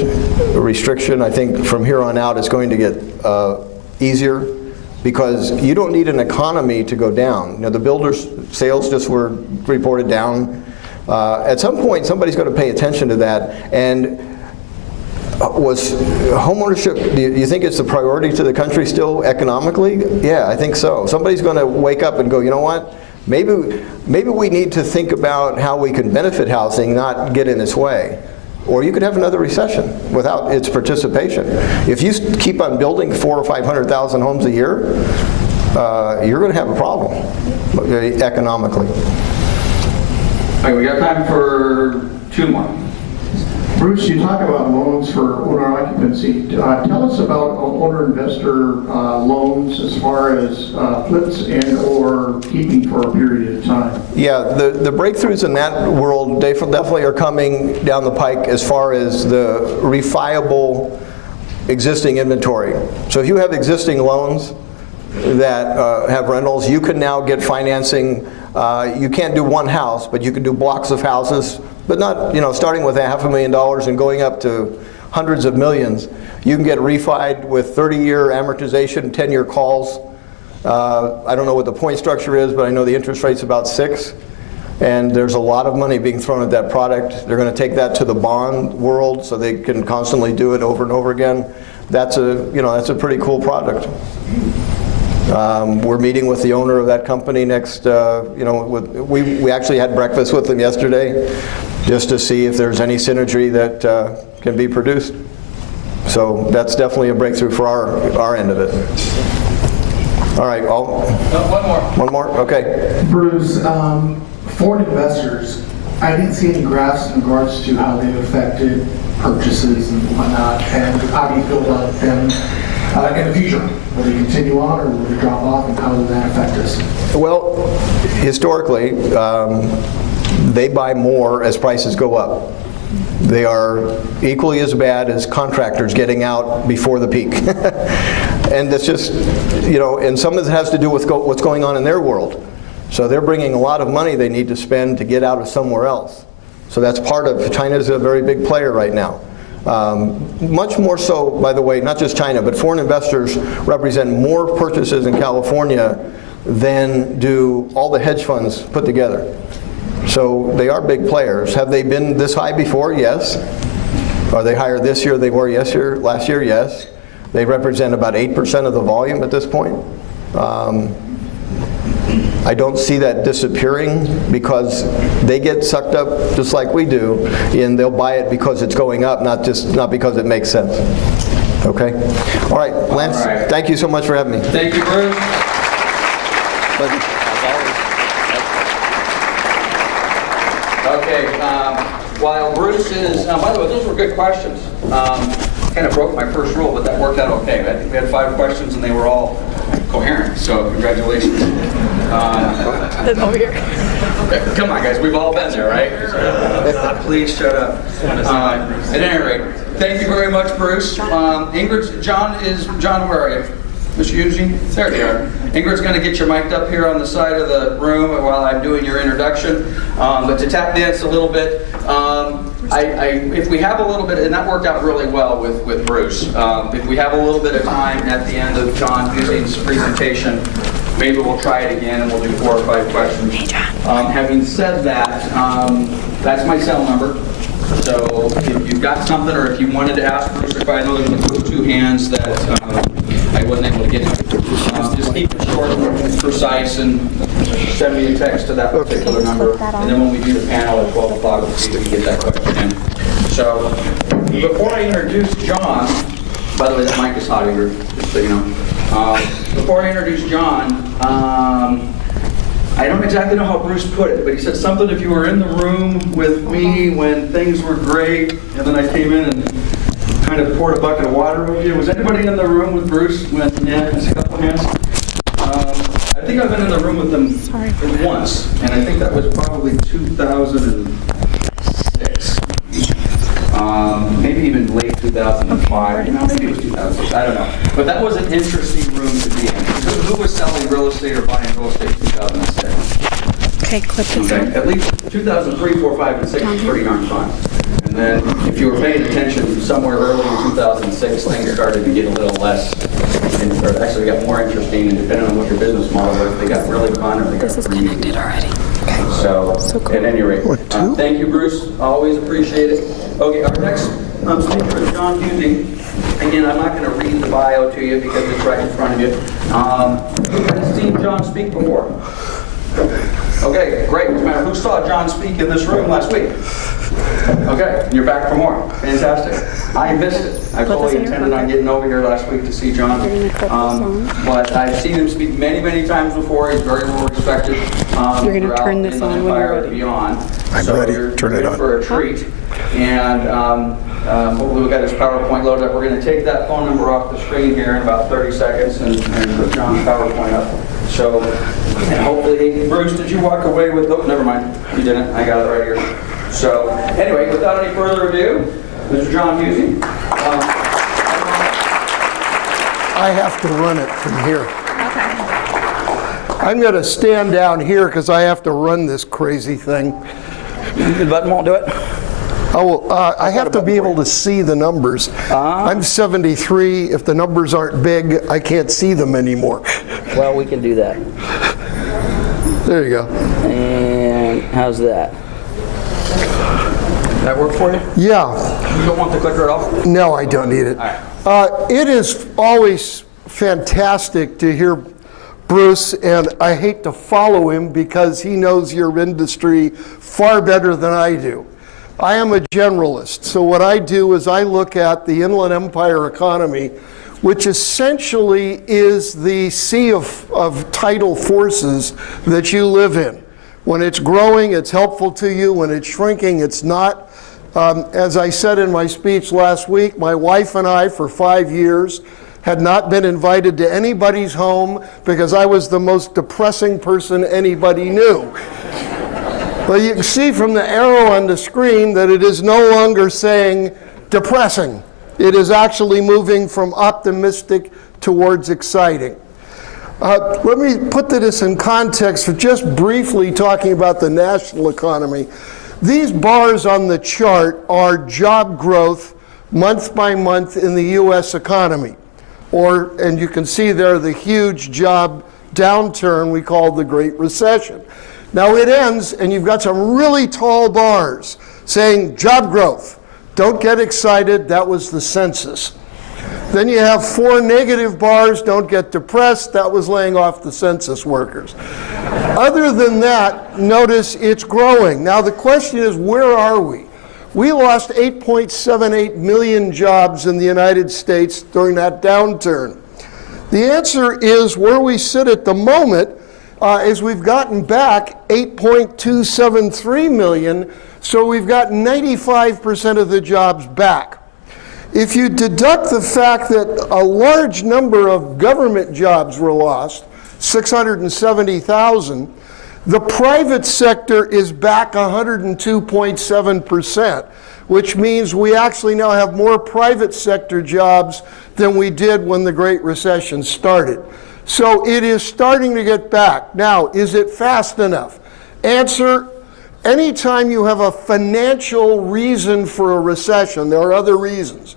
restriction. I think from here on out it's going to get easier, because you don't need an economy to go down. The builders' sales just were reported down. At some point, somebody's going to pay attention to that. And was homeownership, do you think it's the priority to the country still economically? Yeah, I think so. Somebody's going to wake up and go, you know what? Maybe we need to think about how we can benefit housing, not get in its way. Or you could have another recession without its participation. If you keep on building 400,000 or 500,000 homes a year, you're going to have a problem economically. All right, we got time for 2 more. Bruce, you talk about loans for owner occupancy. Tell us about owner-investor loans as far as flips and/or keeping for a period of time. Yeah, the breakthroughs in that world definitely are coming down the pike as far as the refiable existing inventory. So if you have existing loans that have rentals, you can now get financing. You can't do one house, but you can do blocks of houses, but not, starting with $500,000 and going up to hundreds of millions. You can get refied with 30-year amortization, 10-year calls. I don't know what the point structure is, but I know the interest rate's about 6. And there's a lot of money being thrown at that product. They're going to take that to the bond world so they can constantly do it over and over again. That's a pretty cool product. We're meeting with the owner of that company next, we actually had breakfast with them yesterday just to see if there's any synergy that can be produced. So that's definitely a breakthrough for our end of it. All right, One more. one more? Okay. Bruce, foreign investors, I didn't see any graphs in regards to how they've affected purchases and whatnot, and how do you feel about them in the future? Will they continue on or will they drop off, and how will that affect us? Well, historically, they buy more as prices go up. They are equally as bad as contractors getting out before the peak. And it's just, and some of it has to do with what's going on in their world. So they're bringing a lot of money they need to spend to get out of somewhere else. So that's part of, China's a very big player right now. Much more so, by the way, not just China, but foreign investors represent more purchases in California than do all the hedge funds put together. So they are big players. Have they been this high before? Yes. Are they higher this year than they were last year? Yes. They represent about 8% of the volume at this point. I don't see that disappearing because they get sucked up just like we do, and they'll buy it because it's going up, not because it makes sense. Okay? All right, Lance, All right. Thank you so much for having me. Thank you, Bruce. Okay, while Bruce is, by the way, those were good questions. Kind of broke my first rule, but that worked out okay. I think we had 5 questions and they were all coherent, so congratulations. Over here. Come on, guys, we've all been there, right? Please shut up. At any rate, thank you very much, Bruce. Ingrid, John, where are you? Mr. Eugene? There you are. Ingrid's going to get you mic'd up here on the side of the room while I'm doing your introduction. But to tap dance a little bit, if we have a little bit, and that worked out really well with Bruce, if we have a little bit of time at the end of John Busey's presentation, maybe we'll try it again and we'll do 4 or 5 questions. Having said that, that's my cell number. So if you've got something, or if you wanted to ask Bruce, if I know there's the first 2 hands that I wasn't able to get to, just keep it short and precise and send me a text to that particular number. And then when we do the panel at 12 o'clock, we'll see if we can get that question in. So before I introduce John, by the way, that mic is hot, Ingrid, just so you know. Before I introduce John, I don't exactly know how Bruce put it, but he said something if you were in the room with me when things were great, and then I came in and kind of poured a bucket of water over you. Was anybody in the room with Bruce when, yeah, there's a couple hands? I think I've been in the room with them once, and I think that was probably 2006. Maybe even late 2005. Maybe it was 2006. I don't know. But that was an interesting room to be in. Who was selling real estate or buying real estate in 2006? Okay, clip this Okay, at least 2003, 4, 5, and 6 was pretty darn fun. And then if you were paying attention somewhere early in 2006, things started to get a little less, or actually got more interesting, and depending on what your business model was, they got really fun or they got This is pretty connected already. So, cool. at any rate, thank you, Bruce. Always appreciate it. Okay, our next speaker is John Busey. Again, I'm not going to read the bio to you because it's right in front of you. I've seen John speak before. Okay, great. Who saw John speak in this room last week? Okay, you're back for more. Fantastic. I missed it. I Put this fully in your intended on pocket. getting over here last week to see John. You're gonna clip this on. But I've seen him speak many, many times before. He's very well respected. You're gonna throughout turn this the on when you're Empire and ready. Beyond. I'm So ready. you're Turn it in on. for a treat. And hopefully we'll get his PowerPoint loaded up. We're going to take that phone number off the screen here in about 30 seconds and put John's PowerPoint up. So, and hopefully, Bruce, did you walk away with, oh, never mind. You didn't. I got it right here. So, anyway, without any further ado, Mr. John Busey. I have to run it from here. Okay. I'm going to stand down here because I have to run this crazy thing. The button won't do it? I have to be able to see the numbers. I'm 73. If the numbers aren't big, I can't see them anymore. Well, we can do that. There you go. And how's that? That work for you? Yeah. You don't want the clicker at all? No, I don't need it. It is always fantastic to hear Bruce, and I hate to follow him because he knows your industry far better than I do. I am a generalist, so what I do is I look at the Inland Empire economy, which essentially is the sea of tidal forces that you live in. When it's growing, it's helpful to you. When it's shrinking, it's not. As I said in my speech last week, my wife and I, for 5 years, had not been invited to anybody's home because I was the most depressing person anybody knew. Well, you can see from the arrow on the screen that it is no longer saying depressing. It is actually moving from optimistic towards exciting. Let me put this in context for just briefly talking about the national economy. These bars on the chart are job growth month by month in the U.S. economy. And you can see there the huge job downturn we call the Great Recession. Now it ends, and you've got some really tall bars saying job growth. Don't get excited, that was the census. Then you have 4 negative bars, don't get depressed, that was laying off the census workers. Other than that, notice it's growing. Now the question is, where are we? We lost 8.78 million jobs in the United States during that downturn. The answer is where we sit at the moment is we've gotten back 8.273 million, so we've got 95% of the jobs back. If you deduct the fact that a large number of government jobs were lost, 670,000, the private sector is back 102.7%, which means we actually now have more private sector jobs than we did when the Great Recession started. So it is starting to get back. Now, is it fast enough? Answer, anytime you have a financial reason for a recession, there are other reasons.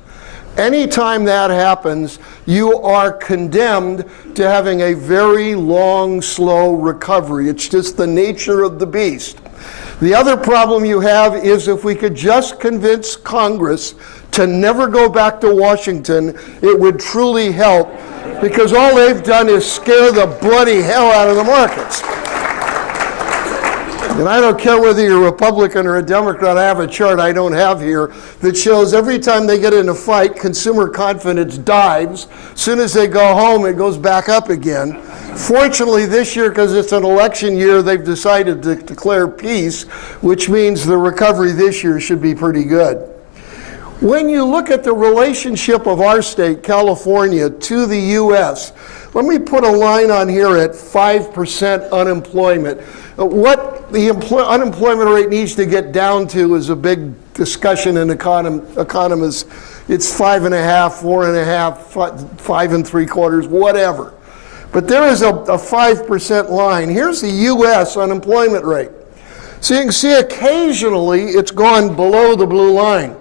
Anytime that happens, you are condemned to having a very long, slow recovery. It's just the nature of the beast. The other problem you have is if we could just convince Congress to never go back to Washington, it would truly help, because all they've done is scare the bloody hell out of the markets. And I don't care whether you're a Republican or a Democrat, I have a chart I don't have here that shows every time they get in a fight, consumer confidence dives. As soon as they go home, it goes back up again. Fortunately, this year, because it's an election year, they've decided to declare peace, which means the recovery this year should be pretty good. When you look at the relationship of our state, California, to the U.S., let me put a line on here at 5% unemployment. What the unemployment rate needs to get down to is a big discussion in economists. It's 5.5, 4.5, 5.75, whatever. But there is a 5% line. Here's the U.S. unemployment rate. So you can see occasionally it's gone below the blue line,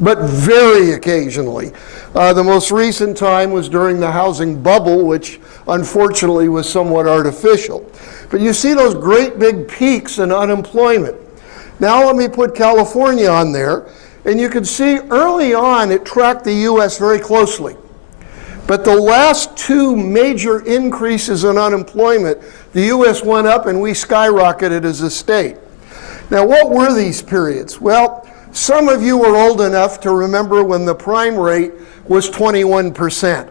but very occasionally. The most recent time was during the housing bubble, which unfortunately was somewhat artificial. But you see those great big peaks in unemployment. Now let me put California on there, and you can see early on it tracked the U.S. very closely. But the last 2 major increases in unemployment, the U.S. went up and we skyrocketed as a state. Now what were these periods? Well, Some of you were old enough to remember when the prime rate was 21%.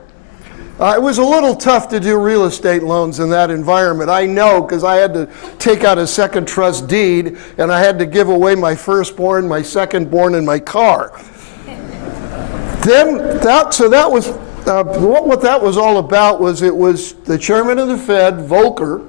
It was a little tough to do real estate loans in that environment. I know, because I had to take out a second trust deed, and I had to give away my firstborn, my secondborn, and my car. What that was all about was it was the chairman of the Fed, Volcker,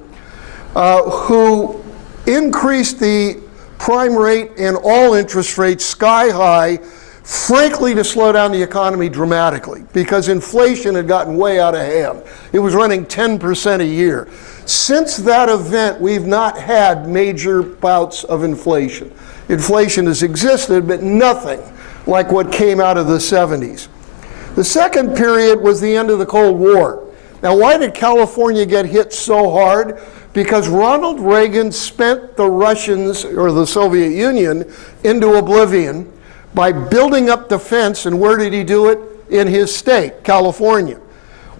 who increased the prime rate and all interest rates sky high, frankly, to slow down the economy dramatically, because inflation had gotten way out of hand. It was running 10% a year. Since that event, we've not had major bouts of inflation. Inflation has existed, but nothing like what came out of the 70s. The second period was the end of the Cold War. Now, why did California get hit so hard? Because Ronald Reagan spent the Russians, or the Soviet Union, into oblivion by building up defense, and where did he do it? In his state, California.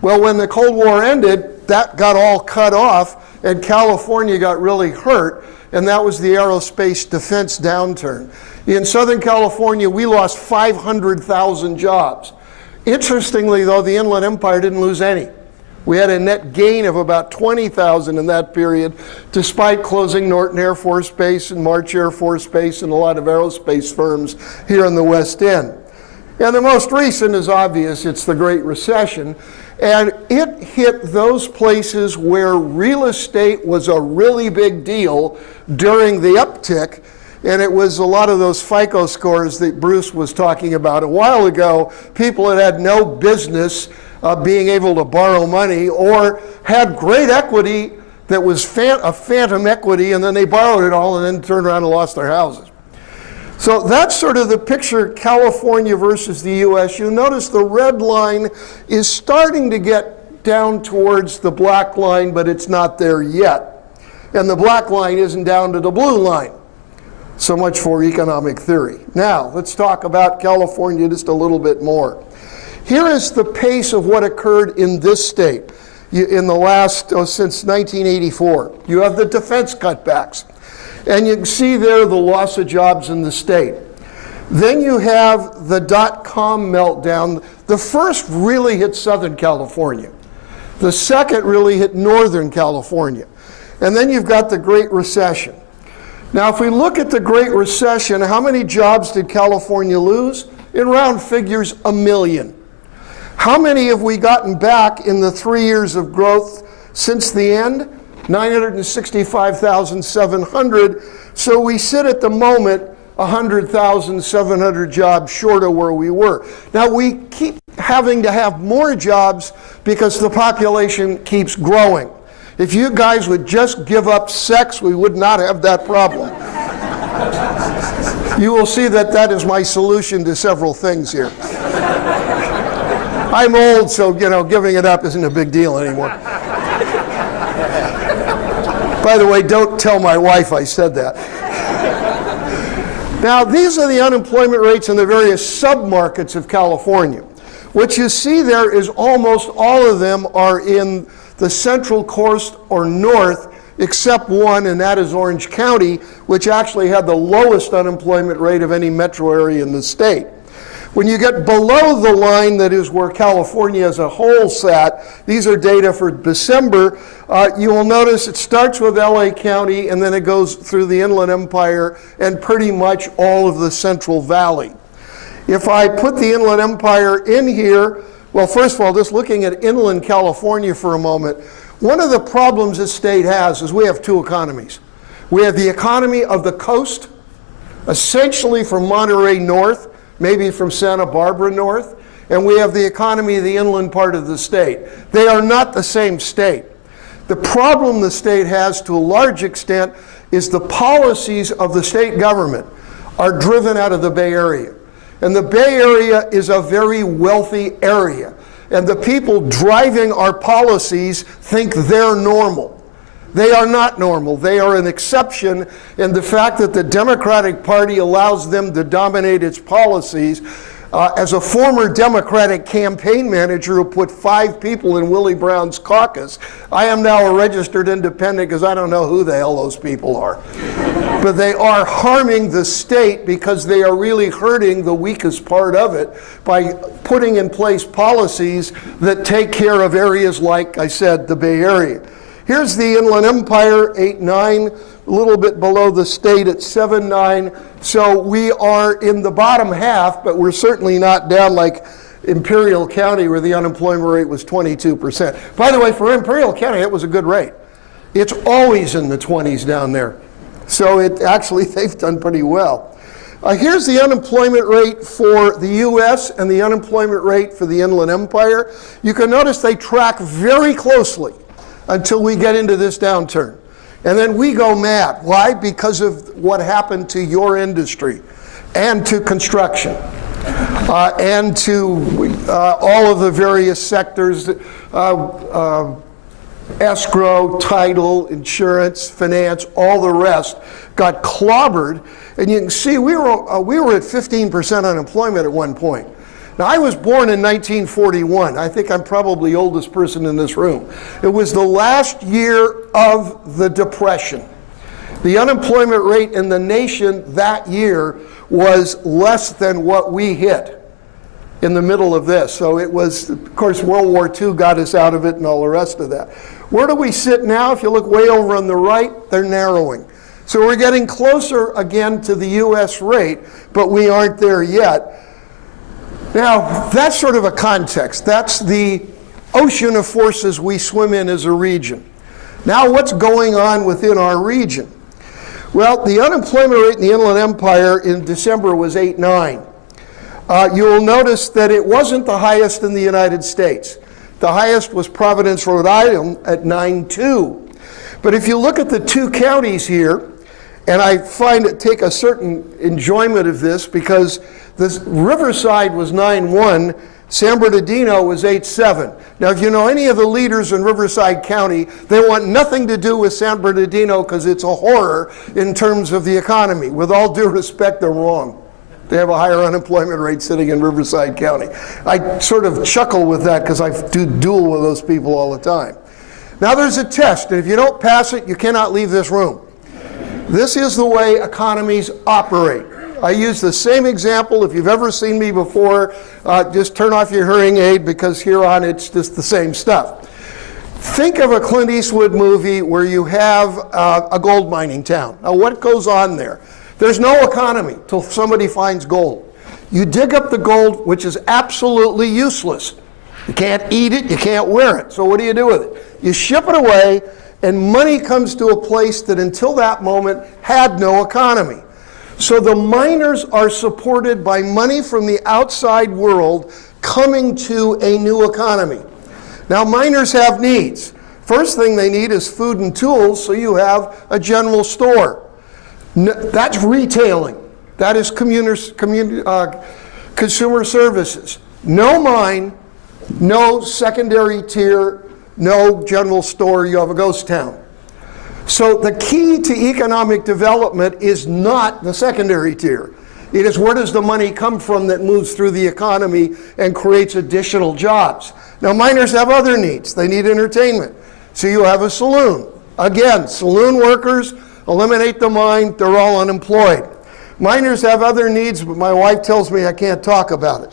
Well, when the Cold War ended, that got all cut off, and California got really hurt, and that was the aerospace defense downturn. In Southern California, we lost 500,000 jobs. Interestingly, though, the Inland Empire didn't lose any. We had a net gain of about 20,000 in that period, despite closing Norton Air Force Base and March Air Force Base and a lot of aerospace firms here in the West End. And the most recent is obvious, it's the Great Recession. And it hit those places where real estate was a really big deal during the uptick. And it was a lot of those FICO scores that Bruce was talking about a while ago. People that had no business being able to borrow money, or had great equity that was a phantom equity, and then they borrowed it all and then turned around and lost their houses. So that's sort of the picture, California versus the US. You notice the red line is starting to get down towards the black line, but it's not there yet. And the black line isn't down to the blue line. So much for economic theory. Now, let's talk about California just a little bit more. Here is the pace of what occurred in this state in the last, since 1984. You have the defense cutbacks. And you can see there the loss of jobs in the state. Then you have the dot-com meltdown. The first really hit Southern California. The second really hit Northern California. And then you've got the Great Recession. Now, if we look at the Great Recession, how many jobs did California lose? In round figures, 1 million. How many have we gotten back in the 3 years of growth since the end? 965,700. So we sit at the moment 100,700 jobs short of where we were. Now, we keep having to have more jobs because the population keeps growing. If you guys would just give up sex, we would not have that problem. You will see that that is my solution to several things here. I'm old, so giving it up isn't a big deal anymore. By the way, don't tell my wife I said that. Now, these are the unemployment rates in the various submarkets of California. What you see there is almost all of them are in the Central Coast or north, except one, and that is Orange County, which actually had the lowest unemployment rate of any metro area in the state. When you get below the line, that is where California as a whole sat, these are data for December, you will notice it starts with LA County and then it goes through the Inland Empire and pretty much all of the Central Valley. If I put the Inland Empire in here, well, first of all, just looking at inland California for a moment, one of the problems this state has is we have two economies. We have the economy of the coast, essentially from Monterey north, maybe from Santa Barbara north, and we have the economy of the inland part of the state. They are not the same state. The problem the state has to a large extent is the policies of the state government are driven out of the Bay Area. And the Bay Area is a very wealthy area. And the people driving our policies think they're normal. They are not normal. They are an exception, and the fact that the Democratic Party allows them to dominate its policies, as a former Democratic campaign manager who put 5 people in Willie Brown's caucus, I am now a registered independent because I don't know who the hell those people are. but they are harming the state because they are really hurting the weakest part of it by putting in place policies that take care of areas like I said, the Bay Area. Here's the Inland Empire, 8.9, a little bit below the state at 7.9. So we are in the bottom half, but we're certainly not down like Imperial County where the unemployment rate was 22%. By the way, for Imperial County, it was a good rate. It's always in the 20s down there. So it actually, they've done pretty well. Here's the unemployment rate for the US and the unemployment rate for the Inland Empire. You can notice they track very closely until we get into this downturn. And then we go mad. Why? Because of what happened to your industry and to construction. And to all of the various sectors, escrow, title, insurance, finance, all the rest got clobbered. And you can see we were at 15% unemployment at one point. Now, I was born in 1941. I think I'm probably the oldest person in this room. It was the last year of the Depression. The unemployment rate in the nation that year was less than what we hit in the middle of this. So it was, of course, World War II got us out of it and all the rest of that. Where do we sit now? If you look way over on the right, they're narrowing. So we're getting closer again to the US rate, but we aren't there yet. Now, that's sort of a context. That's the ocean of forces we swim in as a region. Now, what's going on within our region? Well, the unemployment rate in the Inland Empire in December was 8.9. You will notice that it wasn't the highest in the United States. The highest was Providence, Rhode Island at 9.2. But if you look at the two counties here, and I find it take a certain enjoyment of this because this Riverside was 9.1, San Bernardino was 8.7. Now, if you know any of the leaders in Riverside County, they want nothing to do with San Bernardino because it's a horror in terms of the economy. With all due respect, they're wrong. They have a higher unemployment rate sitting in Riverside County. I sort of chuckle with that because I do duel with those people all the time. Now there's a test, and if you don't pass it, you cannot leave this room. This is the way economies operate. I use the same example. If you've ever seen me before, just turn off your hearing aid because here on it's just the same stuff. Think of a Clint Eastwood movie where you have a gold mining town. Now what goes on there? There's no economy till somebody finds gold. You dig up the gold, which is absolutely useless. You can't eat it, you can't wear it. So what do you do with it? You ship it away, and money comes to a place that until that moment had no economy. So the miners are supported by money from the outside world coming to a new economy. Now miners have needs. First thing they need is food and tools, so you have a general store. That's retailing. That is consumer services. No mine, no secondary tier, no general store, you have a ghost town. So the key to economic development is not the secondary tier. It is where does the money come from that moves through the economy and creates additional jobs. Now miners have other needs. They need entertainment. So you have a saloon. Again, saloon workers, eliminate the mine, they're all unemployed. Miners have other needs, but my wife tells me I can't talk about it.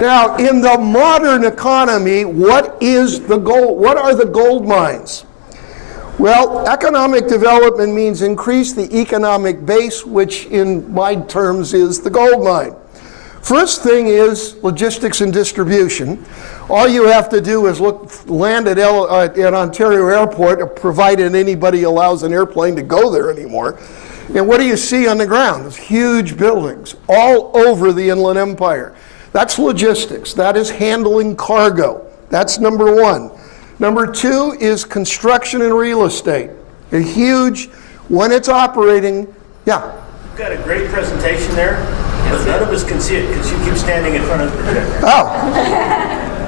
Now, in the modern economy, what is the gold? What are the gold mines? Well, economic development means increase the economic base, which in my terms is the gold mine. First thing is logistics and distribution. All you have to do is land at Ontario Airport, provided anybody allows an airplane to go there anymore. And what do you see on the ground? There's huge buildings all over the Inland Empire. That's logistics. That is handling cargo. That's number one. Number two is construction and real estate. A huge, when it's operating, yeah. You've got a great presentation there, but none of us can see it because you keep standing in front of the projector. Oh.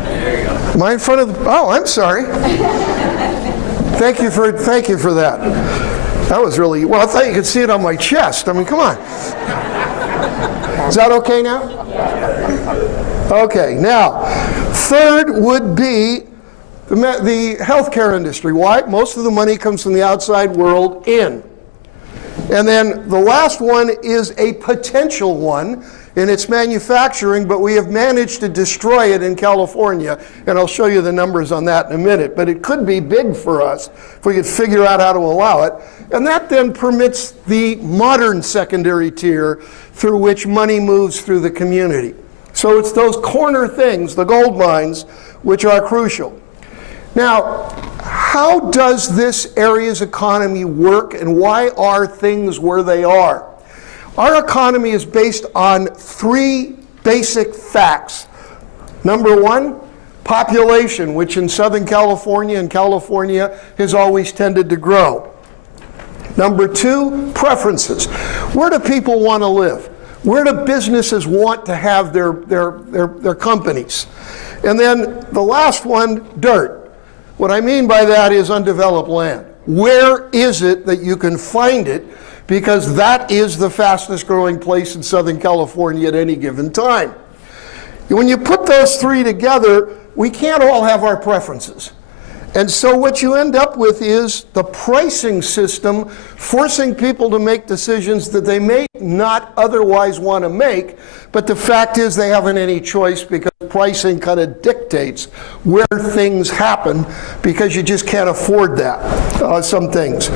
There you go. Am I in front of the, oh, I'm sorry. Thank you for that. That was really, well, I thought you could see it on my chest. I mean, come on. Is that okay now? Okay, now, third would be the healthcare industry. Why? Most of the money comes from the outside world in. And then the last one is a potential one, and it's manufacturing, but we have managed to destroy it in California, and I'll show you the numbers on that in a minute. But it could be big for us if we could figure out how to allow it. And that then permits the modern secondary tier through which money moves through the community. So it's those corner things, the gold mines, which are crucial. Now, how does this area's economy work, and why are things where they are? Our economy is based on three basic facts. Number one, population, which in Southern California and California has always tended to grow. Number two, preferences. Where do people want to live? Where do businesses want to have their companies? And then the last one, dirt. What I mean by that is undeveloped land. Where is it that you can find it? Because that is the fastest growing place in Southern California at any given time. When you put those three together, we can't all have our preferences. And so what you end up with is the pricing system forcing people to make decisions that they may not otherwise want to make, but the fact is they haven't any choice because pricing kind of dictates where things happen because you just can't afford that, some things.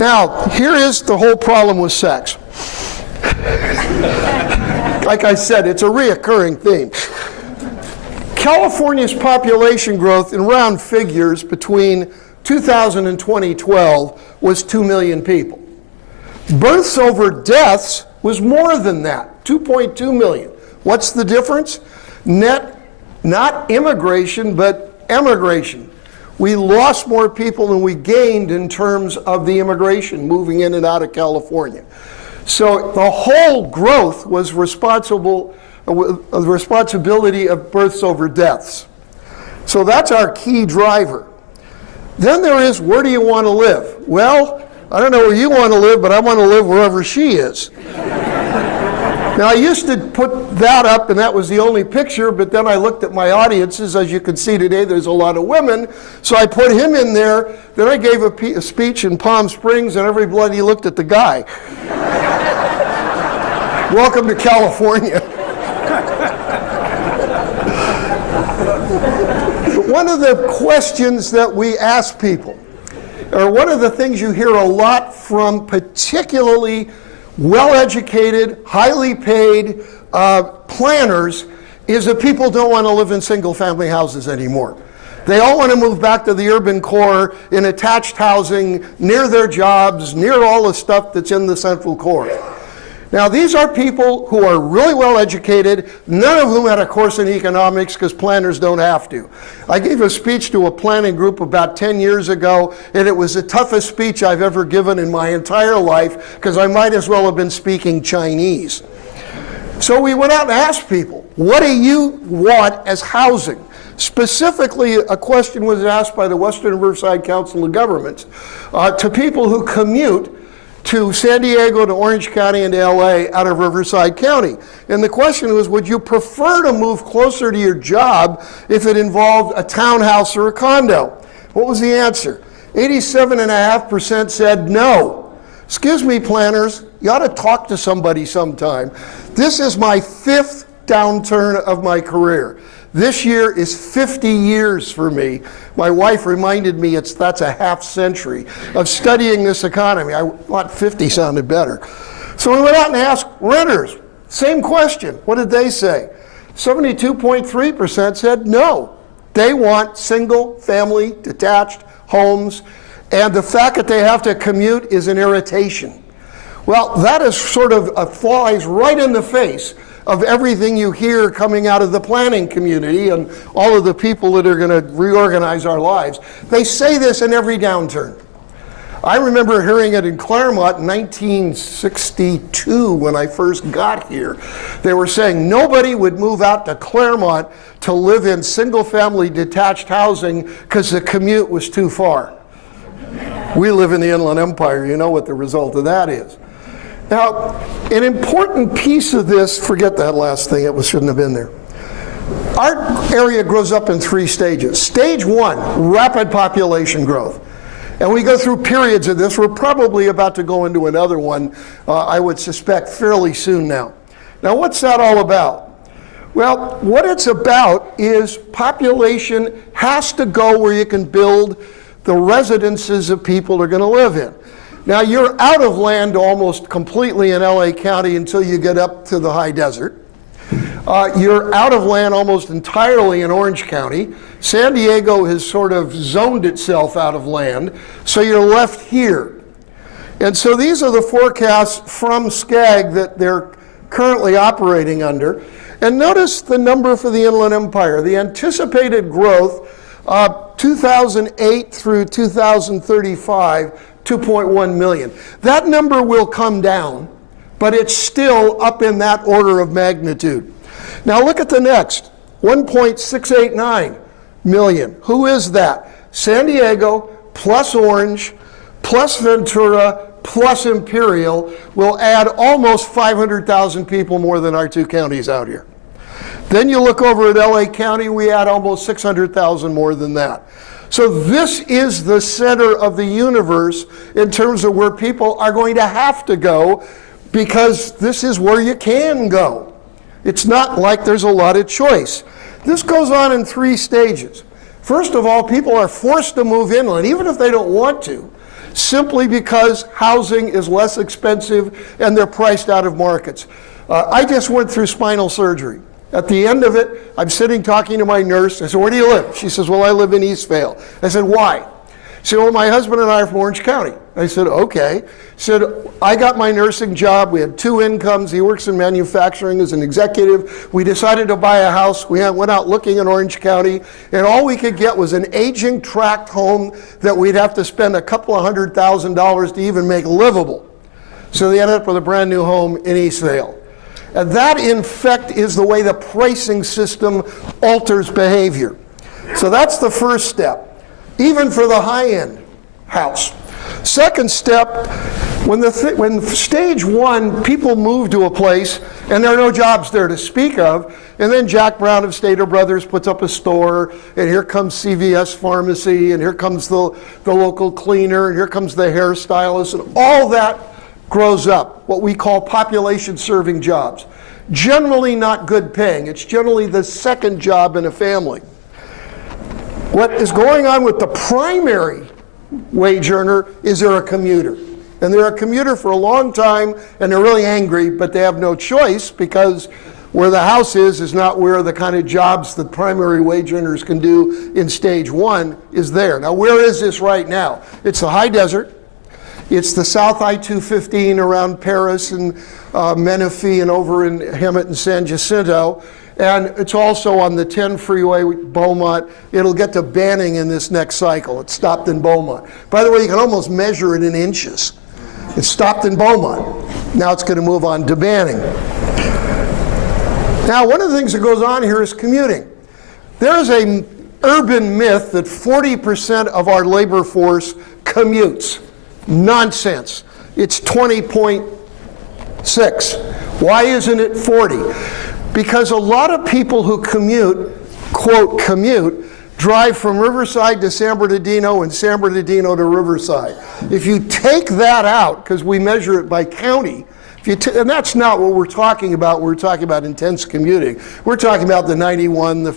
Now, here is the whole problem with sex. Like I said, it's a reoccurring theme. California's population growth in round figures between 2000 and 2012 was 2 million people. Births over deaths was more than that, 2.2 million. What's the difference? Net, not immigration, but emigration. We lost more people than we gained in terms of the immigration moving in and out of California. So the whole growth was the responsibility of births over deaths. So that's our key driver. Then there is, where do you want to live? Well, I don't know where you want to live, but I want to live wherever she is. Now, I used to put that up, and that was the only picture, but then I looked at my audiences. As you can see today, there's a lot of women, so I put him in there. Then I gave a speech in Palm Springs, and everybody looked at the guy. Welcome to California. One of the questions that we ask people, or one of the things you hear a lot from particularly well-educated, highly paid planners, is that people don't want to live in single-family houses anymore. They all want to move back to the urban core in attached housing, near their jobs, near all the stuff that's in the central core. Now, these are people who are really well educated, none of whom had a course in economics because planners don't have to. I gave a speech to a planning group about 10 years ago, and it was the toughest speech I've ever given in my entire life because I might as well have been speaking Chinese. So we went out and asked people, what do you want as housing? Specifically, a question was asked by the Western Riverside Council of Governments to people who commute to San Diego, to Orange County, and to LA out of Riverside County. And the question was, would you prefer to move closer to your job if it involved a townhouse or a condo? What was the answer? 87.5% said no. Excuse me, planners, you ought to talk to somebody sometime. This is my 5th downturn of my career. This year is 50 years for me. My wife reminded me that's a half century of studying this economy. I thought 50 sounded better. So we went out and asked renters, same question. What did they say? 72.3% said no. They want single family detached homes, and the fact that they have to commute is an irritation. Well, that is sort of flies right in the face of everything you hear coming out of the planning community and all of the people that are going to reorganize our lives. They say this in every downturn. I remember hearing it in Claremont in 1962 when I first got here. They were saying nobody would move out to Claremont to live in single-family detached housing because the commute was too far. We live in the Inland Empire. You know what the result of that is. Now, an important piece of this, forget that last thing, it shouldn't have been there. our area grows up in 3 stages. Stage 1, rapid population growth. And we go through periods of this. We're probably about to go into another one, I would suspect, fairly soon now. Now, what's that all about? Well, what it's about is population has to go where you can build the residences that people are going to live in. Now, you're out of land almost completely in LA County until you get up to the high desert. You're out of land almost entirely in Orange County. San Diego has sort of zoned itself out of land, so you're left here. And so these are the forecasts from SCAG that they're currently operating under. And notice the number for the Inland Empire. The anticipated growth, 2008 through 2035, 2.1 million. That number will come down, but it's still up in that order of magnitude. Now look at the next, 1.689 million. Who is that? San Diego plus Orange plus Ventura plus Imperial will add almost 500,000 people more than our 2 counties out here. Then you look over at LA County, we add almost 600,000 more than that. So this is the center of the universe in terms of where people are going to have to go, because this is where you can go. It's not like there's a lot of choice. This goes on in 3 stages. First of all, people are forced to move inland, even if they don't want to, simply because housing is less expensive and they're priced out of markets. I just went through spinal surgery. At the end of it, I'm sitting talking to my nurse. I said, where do you live? She says, well, I live in Eastvale. I said, why? She said, well, my husband and I are from Orange County. I said, okay. She said, I got my nursing job. We had 2 incomes. He works in manufacturing as an executive. We decided to buy a house. We went out looking in Orange County, and all we could get was an aging tract home that we'd have to spend a couple of $100,000 to even make livable. So they ended up with a brand new home in Eastvale. And that, in fact, is the way the pricing system alters behavior. So that's the first step, even for the high-end house. Second step, when stage 1, people move to a place and there are no jobs there to speak of, and then Jack Brown of Stater Brothers puts up a store, and here comes CVS Pharmacy, and here comes the local cleaner, and here comes the hairstylist, and all that grows up, what we call population-serving jobs. Generally not good paying. It's generally the second job in a family. What is going on with the primary wage earner is they're a commuter. And they're a commuter for a long time, and they're really angry, but they have no choice, because where the house is not where the kind of jobs that primary wage earners can do in stage 1 is there. Now, where is this right now? It's the high desert. It's the South I-215 around Paris and Menifee and over in Hemet and San Jacinto. And it's also on the 10 freeway, Beaumont. It'll get to Banning in this next cycle. It stopped in Beaumont. By the way, you can almost measure it in inches. It stopped in Beaumont. Now it's going to move on to Banning. Now, one of the things that goes on here is commuting. There's an urban myth that 40% of our labor force commutes. Nonsense. It's 20.6. Why isn't it 40? Because a lot of people who commute, quote, commute, drive from Riverside to San Bernardino and San Bernardino to Riverside. If you take that out, because we measure it by county, and that's not what we're talking about. We're talking about intense commuting. We're talking about the 91, the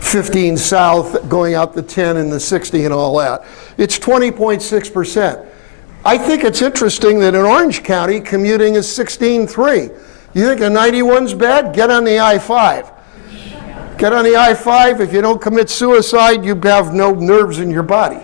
15 south, going out the 10 and the 60 and all that. It's 20.6%. I think it's interesting that in Orange County, commuting is 16.3. You think a 91's bad? Get on the I-5. Get on the I-5. If you don't commit suicide, you have no nerves in your body.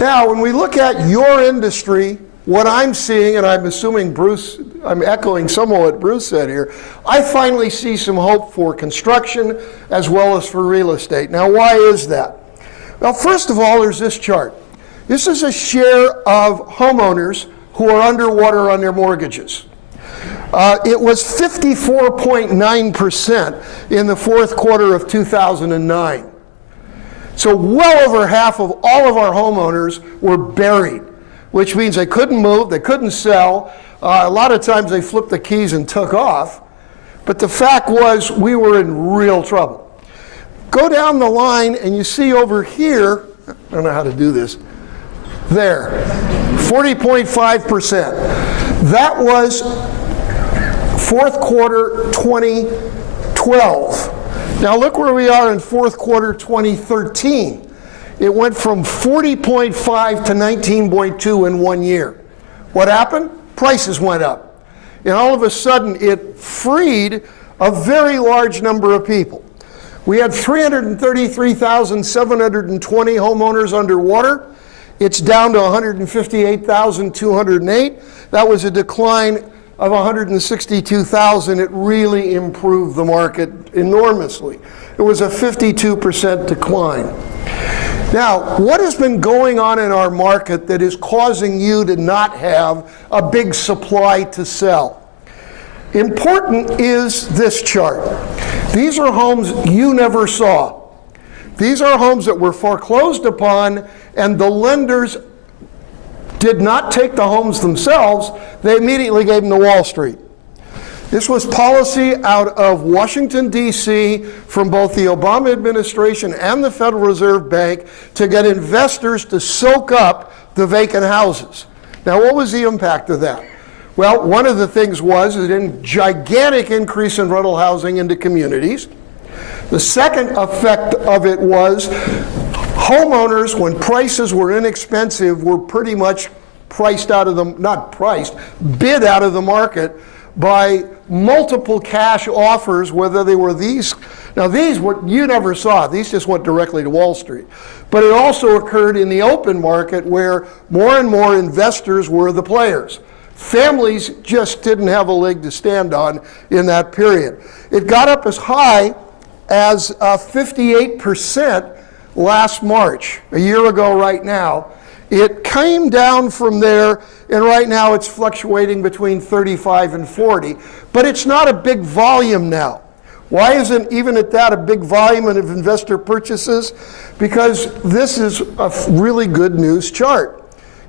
Now, when we look at your industry, what I'm seeing, and I'm assuming Bruce, I'm echoing some of what Bruce said here, I finally see some hope for construction as well as for real estate. Now, why is that? Well, first of all, there's this chart. This is a share of homeowners who are underwater on their mortgages. It was 54.9% in the fourth quarter of 2009. So well over half of all of our homeowners were buried, which means they couldn't move, they couldn't sell. A lot of times they flipped the keys and took off. But the fact was, we were in real trouble. Go down the line and you see over here, I don't know how to do this, there, 40.5%. That was fourth quarter 2012. Now look where we are in fourth quarter 2013. It went from 40.5 to 19.2 in 1 year. What happened? Prices went up. And all of a sudden, it freed a very large number of people. We had 333,720 homeowners underwater. It's down to 158,208. That was a decline of 162,000. It really improved the market enormously. It was a 52% decline. Now, what has been going on in our market that is causing you to not have a big supply to sell? Important is this chart. These are homes you never saw. These are homes that were foreclosed upon, and the lenders did not take the homes themselves. They immediately gave them to Wall Street. This was policy out of Washington, D.C., from both the Obama administration and the Federal Reserve Bank to get investors to soak up the vacant houses. Now, what was the impact of that? Well, one of the things was a gigantic increase in rental housing into communities. The second effect of it was homeowners, when prices were inexpensive, were pretty much priced out of the, not priced, bid out of the market by multiple cash offers, whether they were these. Now these, what you never saw, these just went directly to Wall Street. But it also occurred in the open market where more and more investors were the players. Families just didn't have a leg to stand on in that period. It got up as high as 58% last March, a year ago right now. It came down from there, and right now it's fluctuating between 35 and 40, but it's not a big volume now. Why isn't even at that a big volume of investor purchases? Because this is a really good news chart.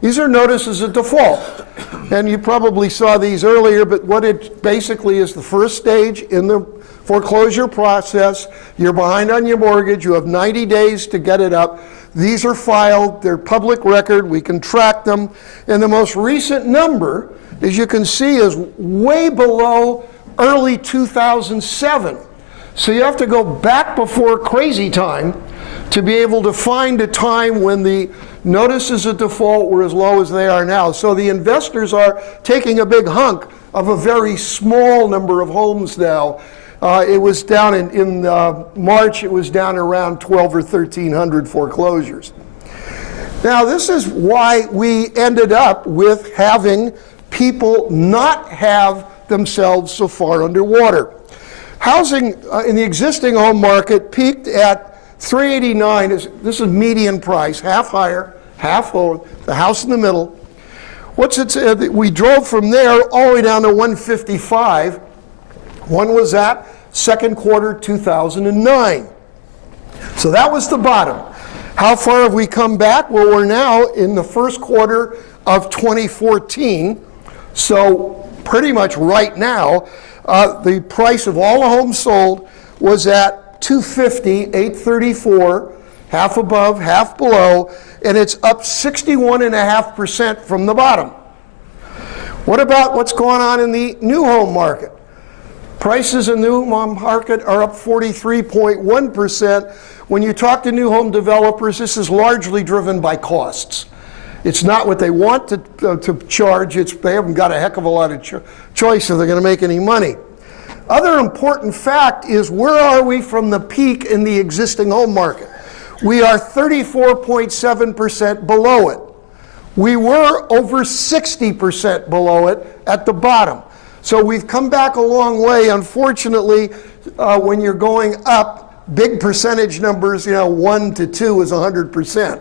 These are notices of default, and you probably saw these earlier, but what it basically is, the first stage in the foreclosure process, you're behind on your mortgage, you have 90 days to get it up. These are filed, they're public record, we can track them, and the most recent number, as you can see, is way below early 2007. So you have to go back before crazy time to be able to find a time when the notices of default were as low as they are now. So the investors are taking a big hunk of a very small number of homes now. It was down in March, it was down around 1,200 or 1,300 foreclosures. Now this is why we ended up with having people not have themselves so far underwater. Housing in the existing home market peaked at 389, this is median price, half higher, half lower, the house in the middle. We drove from there all the way down to 155. When was that? Second quarter 2009. So that was the bottom. How far have we come back? Well, we're now in the first quarter of 2014. So pretty much right now, the price of all the homes sold was at 250, 834, half above, half below, and it's up 61.5% from the bottom. What about what's going on in the new home market? Prices in the new home market are up 43.1%. When you talk to new home developers, this is largely driven by costs. It's not what they want to charge, they haven't got a heck of a lot of choice if they're going to make any money. Other important fact is, where are we from the peak in the existing home market? We are 34.7% below it. We were over 60% below it at the bottom. So we've come back a long way. Unfortunately, when you're going up, big percentage numbers, 1 to 2 is 100%.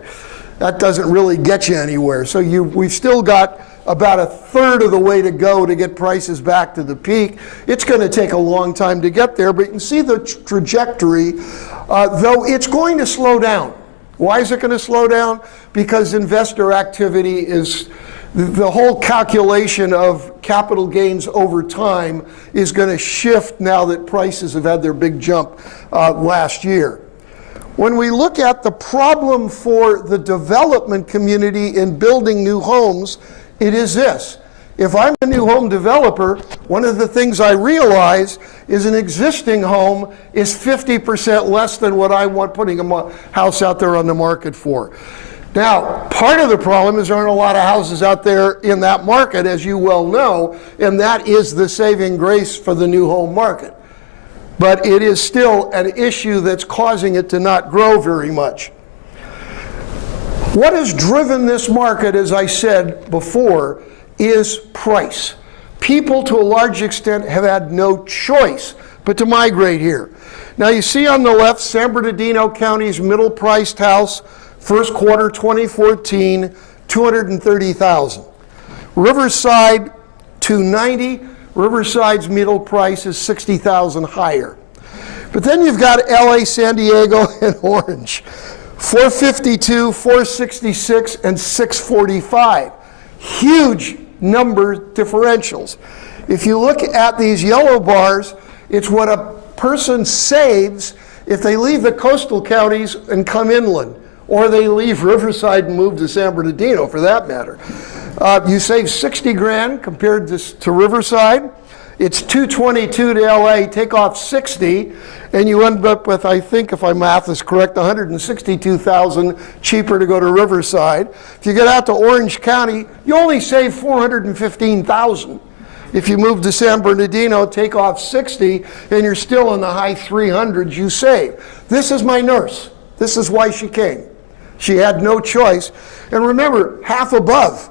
That doesn't really get you anywhere. So we've still got about a third of the way to go to get prices back to the peak. It's going to take a long time to get there, but you can see the trajectory, though it's going to slow down. Why is it going to slow down? Because investor activity is, the whole calculation of capital gains over time is going to shift now that prices have had their big jump last year. When we look at the problem for the development community in building new homes, it is this. If I'm a new home developer, one of the things I realize is an existing home is 50% less than what I want putting a house out there on the market for. Now, part of the problem is there aren't a lot of houses out there in that market, as you well know, and that is the saving grace for the new home market. But it is still an issue that's causing it to not grow very much. What has driven this market, as I said before, is price. People, to a large extent, have had no choice but to migrate here. Now, you see on the left, San Bernardino County's middle-priced house, first quarter 2014, $230,000. Riverside, $290,000. Riverside's middle price is $60,000 higher. But then you've got LA, San Diego, and Orange. $452,000, $466,000, and $645,000. Huge number differentials. If you look at these yellow bars, it's what a person saves if they leave the coastal counties and come inland, or they leave Riverside and move to San Bernardino, for that matter. You save 60 grand compared to Riverside. It's 222 to LA, take off 60, and you end up with, I think, if my math is correct, 162,000 cheaper to go to Riverside. If you get out to Orange County, you only save 415,000. If you move to San Bernardino, take off 60, and you're still in the high 300s you save. This is my nurse. This is why she came. She had no choice. And remember, half above.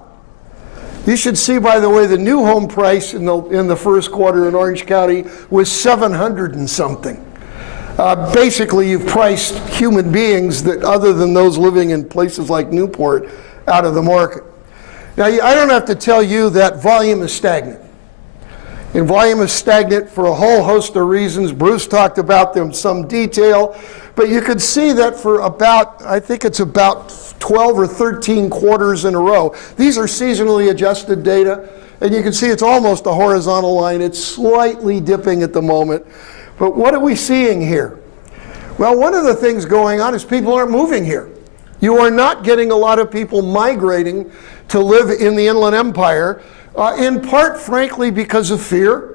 You should see, by the way, the new home price in the first quarter in Orange County was 700 and something. Basically, you've priced human beings that, other than those living in places like Newport, out of the market. Now, I don't have to tell you that volume is stagnant. And volume is stagnant for a whole host of reasons. Bruce talked about them in some detail. But you could see that for about, I think it's about 12 or 13 quarters in a row. These are seasonally adjusted data, and you can see it's almost a horizontal line. It's slightly dipping at the moment. But what are we seeing here? Well, one of the things going on is people aren't moving here. You are not getting a lot of people migrating to live in the Inland Empire, in part, frankly, because of fear.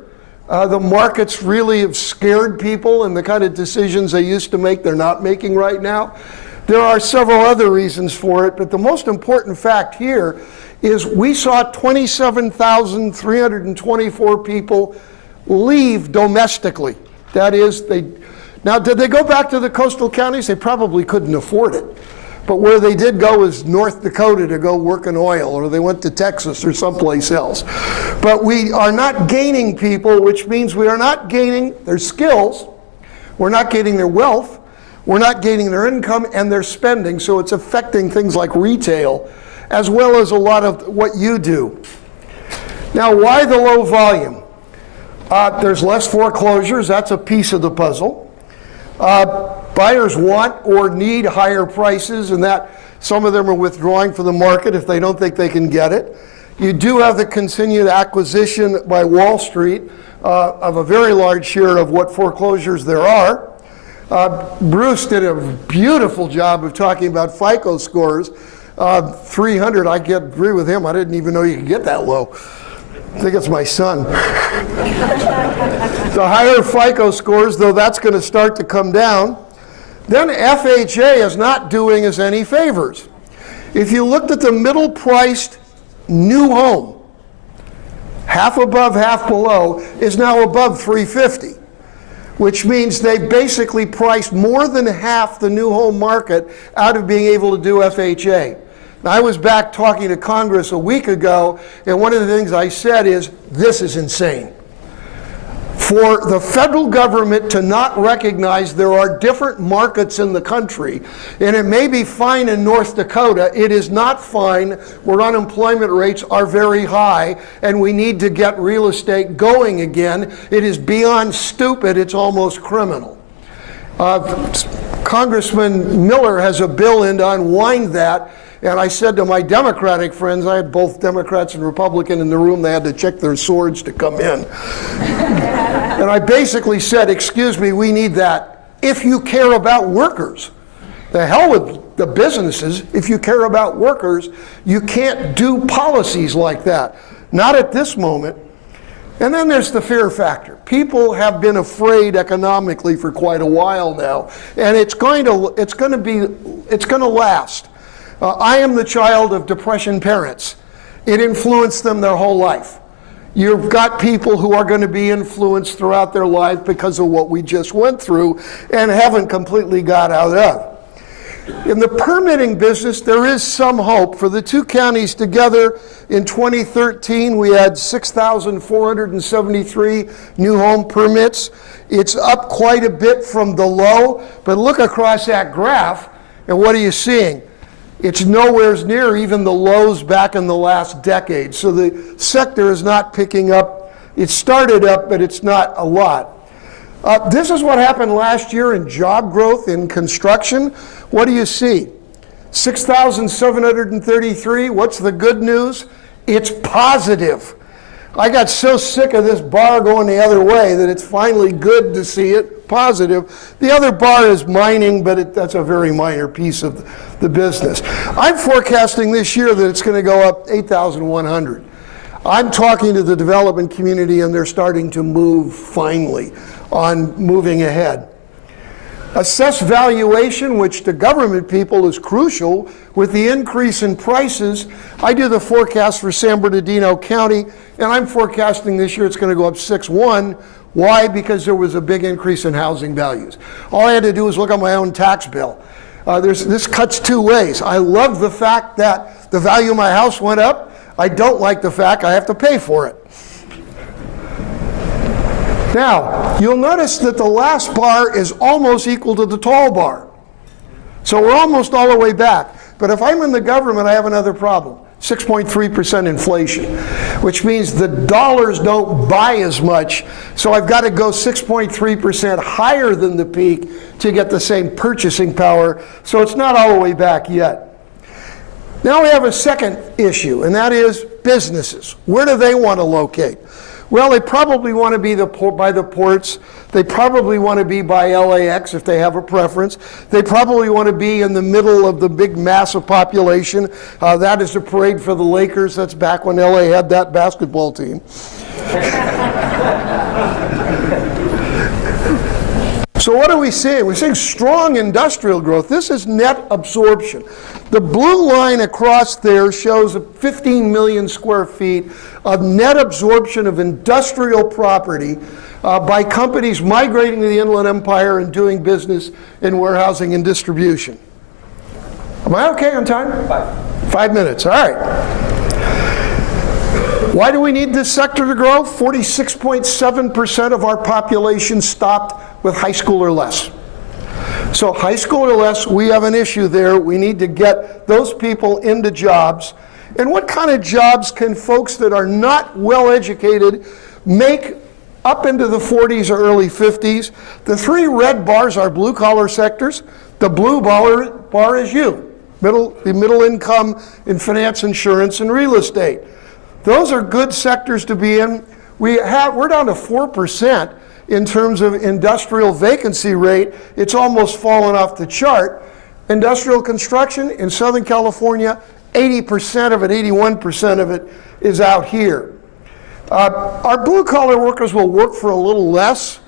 The markets really have scared people, and the kind of decisions they used to make, they're not making right now. There are several other reasons for it, but the most important fact here is we saw 27,324 people leave domestically. That is, now did they go back to the coastal counties? They probably couldn't afford it. But where they did go is North Dakota to go work in oil, or they went to Texas or someplace else. But we are not gaining people, which means we are not gaining their skills, we're not gaining their wealth, we're not gaining their income and their spending, so it's affecting things like retail, as well as a lot of what you do. Now, why the low volume? There's less foreclosures, that's a piece of the puzzle. Buyers want or need higher prices, and that some of them are withdrawing from the market if they don't think they can get it. You do have the continued acquisition by Wall Street of a very large share of what foreclosures there are. Bruce did a beautiful job of talking about FICO scores. 300, I agree with him. I didn't even know you could get that low. I think it's my son. The higher FICO scores, though, that's going to start to come down. Then FHA is not doing us any favors. If you looked at the middle-priced new home, half above, half below, is now above $350,000, which means they basically priced more than half the new home market out of being able to do FHA. Now, I was back talking to Congress a week ago, and one of the things I said is, this is insane. For the federal government to not recognize there are different markets in the country, and it may be fine in North Dakota, it is not fine where unemployment rates are very high, and we need to get real estate going again. It is beyond stupid, it's almost criminal. Congressman Miller has a bill in to unwind that, and I said to my Democratic friends, I had both Democrats and Republican in the room, they had to check their swords to come in. And I basically said, excuse me, we need that if you care about workers. The hell with the businesses. If you care about workers, you can't do policies like that. Not at this moment. And then there's the fear factor. People have been afraid economically for quite a while now, and it's going to last. I am the child of Depression parents. It influenced them their whole life. You've got people who are going to be influenced throughout their life because of what we just went through and haven't completely got out of. In the permitting business, there is some hope. For the two counties together, in 2013, we had 6,473 new home permits. It's up quite a bit from the low, but look across that graph, and what are you seeing? It's nowhere near even the lows back in the last decade. So the sector is not picking up. It started up, but it's not a lot. This is what happened last year in job growth in construction. What do you see? 6,733. What's the good news? It's positive. I got so sick of this bar going the other way that it's finally good to see it positive. The other bar is mining, but that's a very minor piece of the business. I'm forecasting this year that it's going to go up 8,100. I'm talking to the development community, and they're starting to move finally on moving ahead. Assessed valuation, which to government people is crucial, with the increase in prices. I do the forecast for San Bernardino County, and I'm forecasting this year it's going to go up 6.1. Why? Because there was a big increase in housing values. All I had to do was look at my own tax bill. This cuts two ways. I love the fact that the value of my house went up. I don't like the fact I have to pay for it. Now, you'll notice that the last bar is almost equal to the tall bar. So we're almost all the way back. But if I'm in the government, I have another problem. 6.3% inflation, which means the dollars don't buy as much. So I've got to go 6.3% higher than the peak to get the same purchasing power. So it's not all the way back yet. Now we have a second issue, and that is businesses. Where do they want to locate? Well, they probably want to be by the ports. They probably want to be by LAX if they have a preference. They probably want to be in the middle of the big massive population. That is the parade for the Lakers. That's back when LA had that basketball team. So what are we seeing? We're seeing strong industrial growth. This is net absorption. The blue line across there shows 15 million square feet of net absorption of industrial property by companies migrating to the Inland Empire and doing business in warehousing and distribution. Am I okay on time? 5 minutes, all right. Why do we need this sector to grow? 46.7% of our population stopped with high school or less. So high school or less, we have an issue there. We need to get those people into jobs. And what kind of jobs can folks that are not well educated make up into the 40s or early 50s? The three red bars are blue collar sectors. The blue bar is you, the middle income in finance, insurance, and real estate. Those are good sectors to be in. We're down to 4% in terms of industrial vacancy rate. It's almost fallen off the chart. Industrial construction in Southern California, 80% of it, 81% of it is out here. Our blue collar workers will work for a little less.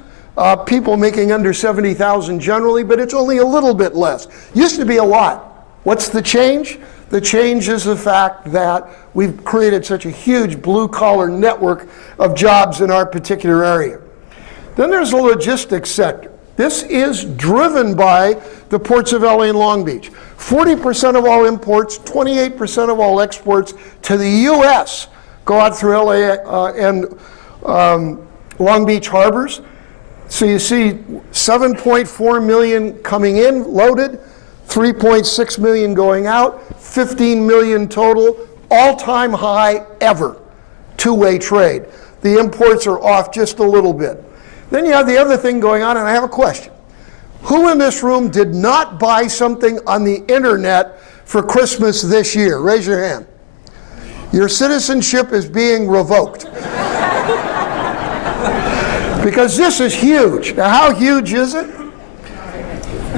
People making under $70,000 generally, but it's only a little bit less. Used to be a lot. What's the change? The change is the fact that we've created such a huge blue-collar network of jobs in our particular area. Then there's the logistics sector. This is driven by the ports of LA and Long Beach. 40% of all imports, 28% of all exports to the US go out through LA and Long Beach harbors. So you see 7.4 million coming in loaded, 3.6 million going out, 15 million total, all-time high ever, two-way trade. The imports are off just a little bit. Then you have the other thing going on, and I have a question. Who in this room did not buy something on the internet for Christmas this year? Raise your hand. Your citizenship is being revoked. Because this is huge. Now, how huge is it?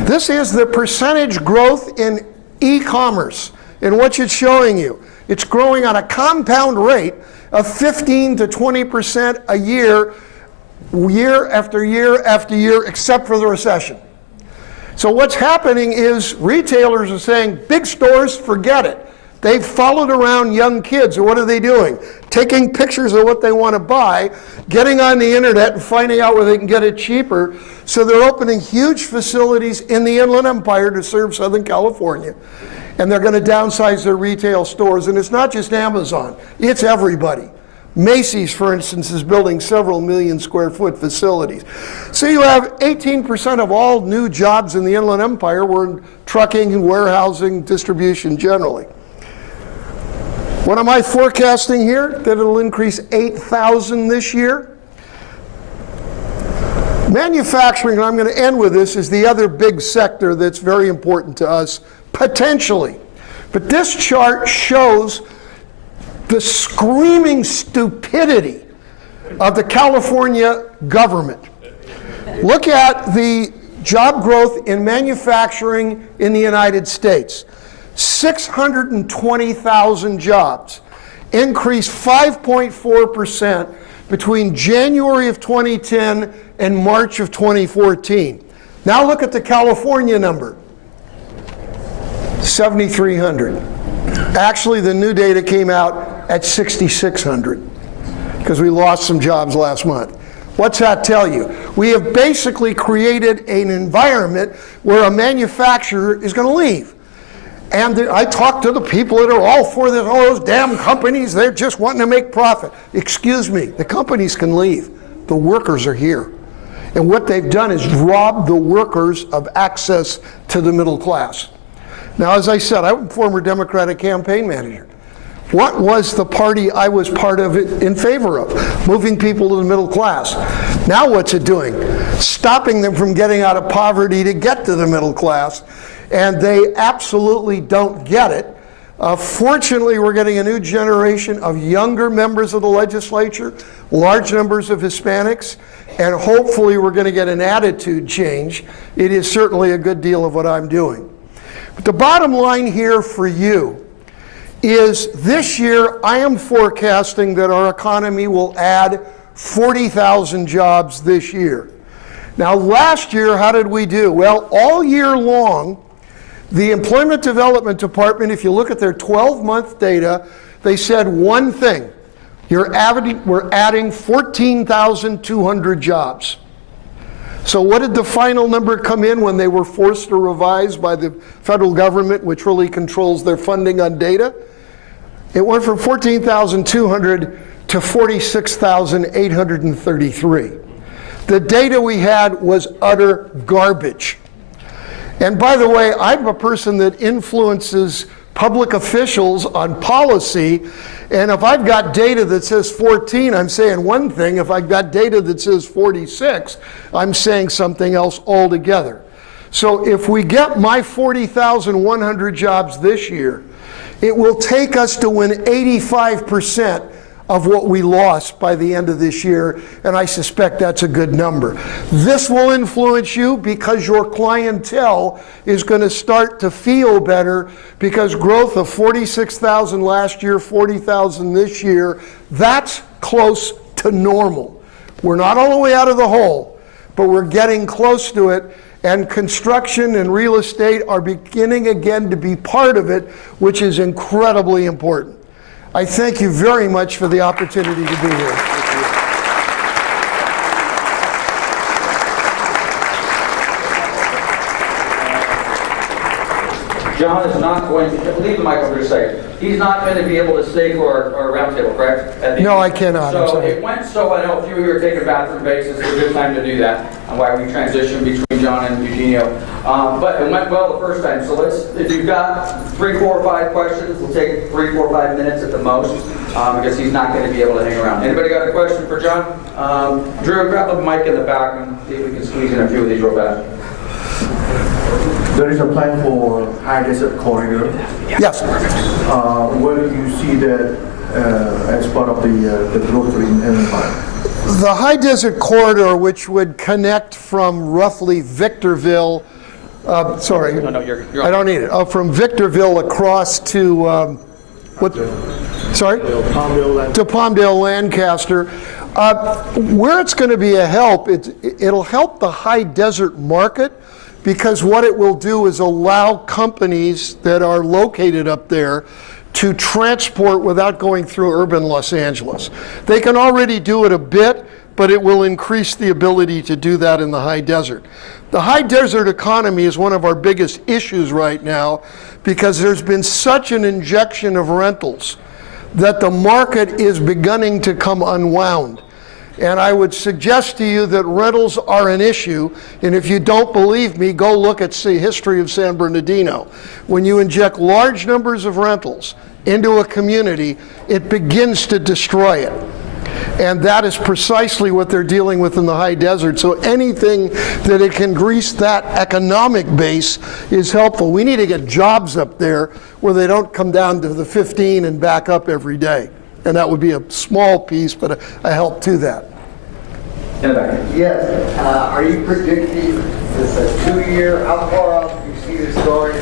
This is the percentage growth in e-commerce. And what it's showing you, it's growing on a compound rate of 15 to 20% a year, year after year after year, except for the recession. So what's happening is retailers are saying, big stores, forget it. They've followed around young kids, and what are they doing? Taking pictures of what they want to buy, getting on the internet and finding out where they can get it cheaper. So they're opening huge facilities in the Inland Empire to serve Southern California. And they're going to downsize their retail stores. And it's not just Amazon, it's everybody. Macy's, for instance, is building several million square foot facilities. So you have 18% of all new jobs in the Inland Empire were in trucking and warehousing, distribution generally. What am I forecasting here? That it'll increase 8,000 this year. Manufacturing, and I'm going to end with this, is the other big sector that's very important to us, potentially. But this chart shows the screaming stupidity of the California government. Look at the job growth in manufacturing in the United States. 620,000 jobs, increased 5.4% between January of 2010 and March of 2014. Now look at the California number, 7,300. Actually, the new data came out at 6,600 because we lost some jobs last month. What's that tell you? We have basically created an environment where a manufacturer is going to leave. And I talk to the people that are all for this, all those damn companies, they're just wanting to make profit. Excuse me, the companies can leave. The workers are here. And what they've done is rob the workers of access to the middle class. Now, as I said, I'm a former Democratic campaign manager. What was the party I was part of it in favor of? Moving people to the middle class. Now what's it doing? Stopping them from getting out of poverty to get to the middle class. And they absolutely don't get it. Fortunately, we're getting a new generation of younger members of the legislature, large numbers of Hispanics, and hopefully we're going to get an attitude change. It is certainly a good deal of what I'm doing. But the bottom line here for you is this year I am forecasting that our economy will add 40,000 jobs this year. Now last year, how did we do? Well, all year long, the Employment Development Department, if you look at their 12-month data, they said one thing: we're adding 14,200 jobs. So what did the final number come in when they were forced to revise by the federal government, which really controls their funding on data? It went from 14,200 to 46,833. The data we had was utter garbage. And by the way, I'm a person that influences public officials on policy, and if I've got data that says 14, I'm saying one thing. If I've got data that says 46, I'm saying something else altogether. So if we get my 40,100 jobs this year, it will take us to win 85% of what we lost by the end of this year, and I suspect that's a good number. This will influence you because your clientele is going to start to feel better, because growth of 46,000 last year, 40,000 this year, that's close to normal. We're not all the way out of the hole, but we're getting close to it, and construction and real estate are beginning again to be part of it, which is incredibly important. I thank you very much for the opportunity to be here. John is not going to, leave the mic over a second. He's not going to be able to stay for our roundtable, correct? No, I cannot. I'm So sorry. it went so, I know a few of you are taking bathroom breaks. It's a good time to do that, and why we transitioned between John and Eugenio. But it went well the first time. So if you've got 3, 4, 5 questions, we'll take 3, 4, 5 minutes at the most, because he's not going to be able to hang around. Anybody got a question for John? Drew, grab the mic in the back and see if we can squeeze in a few of these real fast. There is a plan for high desert corridor. Yes. Where do you see that as part of the growth in Empire? The high desert corridor, which would connect from roughly Victorville, sorry, I don't need it. From Victorville across to what? Sorry, to Palmdale, Lancaster. Where it's going to be a help, it'll help the high desert market, because what it will do is allow companies that are located up there to transport without going through urban Los Angeles. They can already do it a bit, but it will increase the ability to do that in the high desert. The high desert economy is one of our biggest issues right now, because there's been such an injection of rentals that the market is beginning to come unwound. And I would suggest to you that rentals are an issue, and if you don't believe me, go look at the history of San Bernardino. When you inject large numbers of rentals into a community, it begins to destroy it. And that is precisely what they're dealing with in the high desert. So anything that it can grease that economic base is helpful. We need to get jobs up there where they don't come down to the 15 and back up every day. And that would be a small piece, but a help to that. Yes, are you predicting this a 2-year, how far out do you see this going?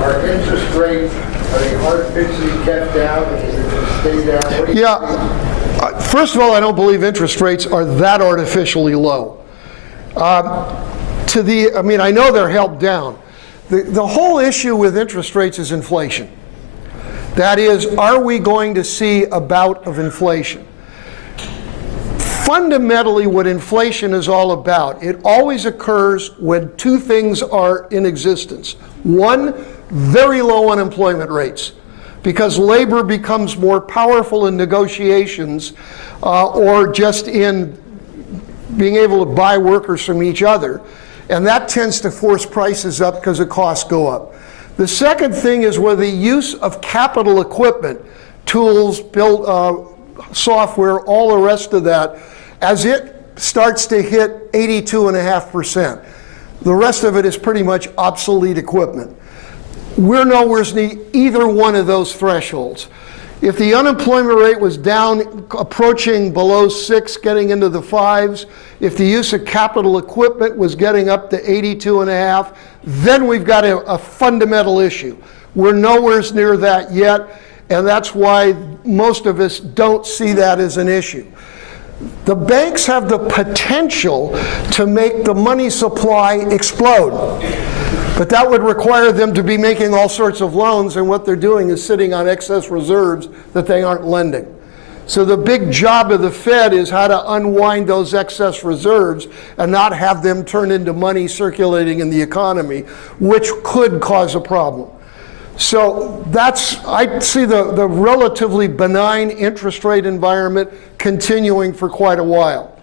Are interest rates, are they artificially kept down, or is it going to stay down? What do you think? First of all, I don't believe interest rates are that artificially low. I know they're held down. The whole issue with interest rates is inflation. That is, are we going to see a bout of inflation? Fundamentally, what inflation is all about, it always occurs when two things are in existence. One, very low unemployment rates, because labor becomes more powerful in negotiations or just in being able to buy workers from each other. And that tends to force prices up because the costs go up. The second thing is where the use of capital equipment, tools, software, all the rest of that, as it starts to hit 82.5%. The rest of it is pretty much obsolete equipment. We're nowhere near either one of those thresholds. If the unemployment rate was down, approaching below 6, getting into the 5s, if the use of capital equipment was getting up to 82.5, then we've got a fundamental issue. We're nowhere near that yet, and that's why most of us don't see that as an issue. The banks have the potential to make the money supply explode, but that would require them to be making all sorts of loans, and what they're doing is sitting on excess reserves that they aren't lending. So the big job of the Fed is how to unwind those excess reserves and not have them turn into money circulating in the economy, which could cause a problem. So I see the relatively benign interest rate environment continuing for quite a while.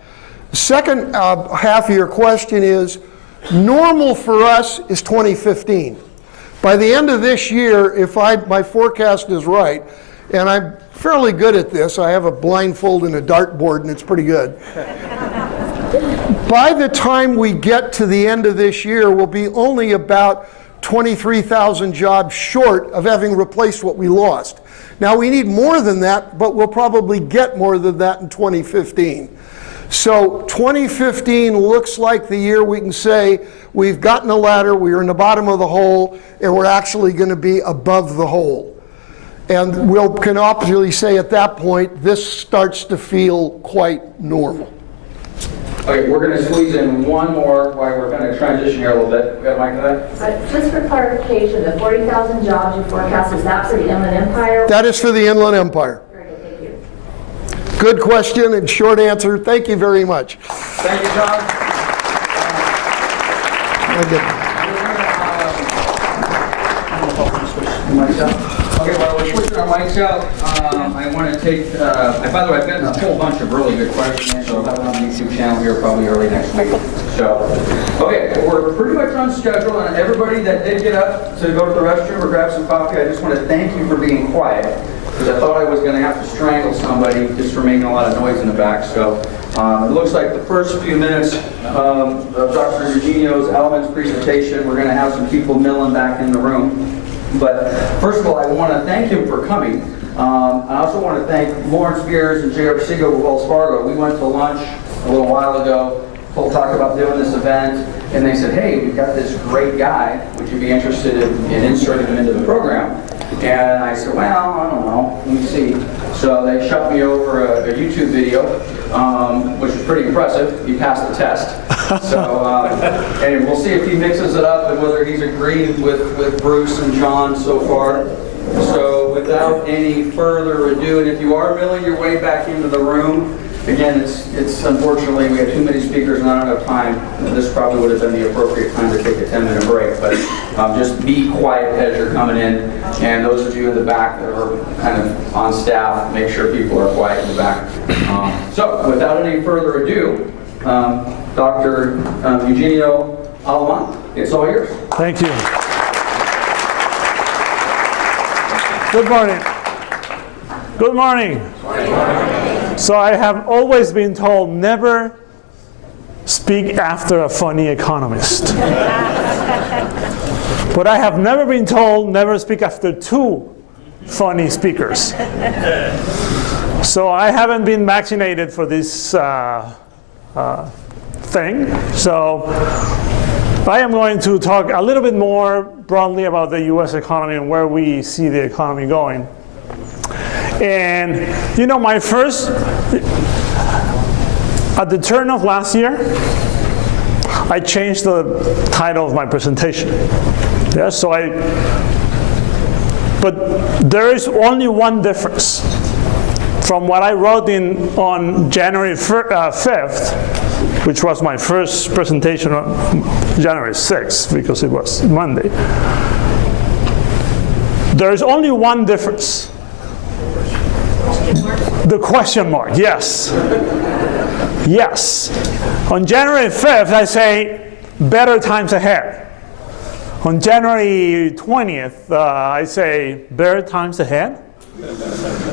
The second half of your question is, normal for us is 2015. By the end of this year, if my forecast is right, and I'm fairly good at this, I have a blindfold and a dartboard and it's pretty good. By the time we get to the end of this year, we'll be only about 23,000 jobs short of having replaced what we lost. Now we need more than that, but we'll probably get more than that in 2015. So 2015 looks like the year we can say we've gotten a ladder, we're in the bottom of the hole, and we're actually going to be above the hole. And we can obviously say at that point, this starts to feel quite normal. Okay, we're going to squeeze in one more while we're going to transition here a little bit. We got a mic for that? Just for clarification, the 40,000 jobs you forecast, is that for the Inland Empire? That is for the Inland Empire. Very good, thank you. Good question and short answer. Thank you very much. Thank you, John. Okay, while we're switching our mics out, I want to take, by the way, I've gotten a whole bunch of really good questions, so I'll have it on the YouTube channel here probably early next week. So, okay, we're pretty much on schedule, and everybody that did get up to go to the restroom or grab some coffee, I just want to thank you for being quiet, because I thought I was going to have to strangle somebody just for making a lot of noise in the back. So It looks like the first few minutes of Dr. Eugenio's elements presentation, we're going to have some people milling back in the room. But first of all, I want to thank him for coming. I also want to thank Lawrence Beers and J.R. Siegel with Wells Fargo. We went to lunch a little while ago, to talk about doing this event, and they said, hey, we've got this great guy. Would you be interested in inserting him into the program? And I said, well, I don't know. Let me see. So they shot me over a YouTube video, which was pretty impressive. He passed the test. So, and we'll see if he mixes it up and whether he's agreed with Bruce and John so far. So without any further ado, and if you are milling your way back into the room, again, it's unfortunately we have too many speakers and not enough time. This probably would have been the appropriate time to take a 10-minute break, but just be quiet as you're coming in. And those of you in the back that are kind of on staff, make sure people are quiet in the back. So without any further ado, Dr. Eugenio Alamán, it's all yours. Thank you. Good morning. Good morning. Good morning. So I have always been told never speak after a funny economist. But I have never been told never speak after two funny speakers. So I haven't been vaccinated for this thing. So I am going to talk a little bit more broadly about the US economy and where we see the economy going. And you know, at the turn of last year, I changed the title of my presentation. Yeah, but there is only one difference from what I wrote on January 5th, which was my first presentation on January 6th, because it was Monday. There is only one difference. The question mark, yes. Yes. On January 5th, I say, better times ahead. On January 20th, I say, better times ahead.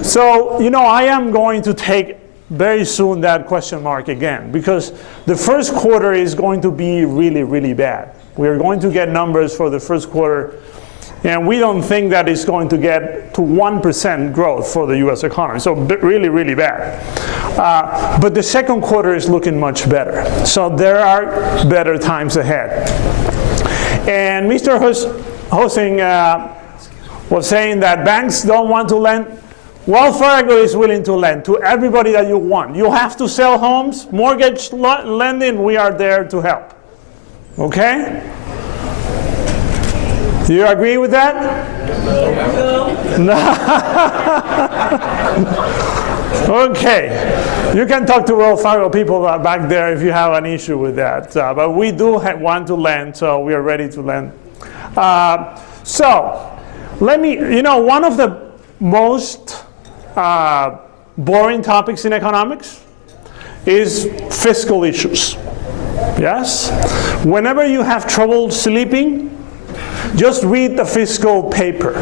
So, you know, I am going to take very soon that question mark again, because the first quarter is going to be really, really bad. We are going to get numbers for the first quarter, and we don't think that it's going to get to 1% growth for the US economy. So really, really bad. But the second quarter is looking much better. So there are better times ahead. And Mr. Hosing was saying that banks don't want to lend. Wells Fargo is willing to lend to everybody that you want. You have to sell homes, mortgage lending, we are there to help. Okay? Do you agree with that? No. Okay. You can talk to Wells Fargo people back there if you have an issue with that. But we do want to lend, so we are ready to lend. So, let me, you know, one of the most boring topics in economics is fiscal issues. Yes? Whenever you have trouble sleeping, just read the fiscal paper.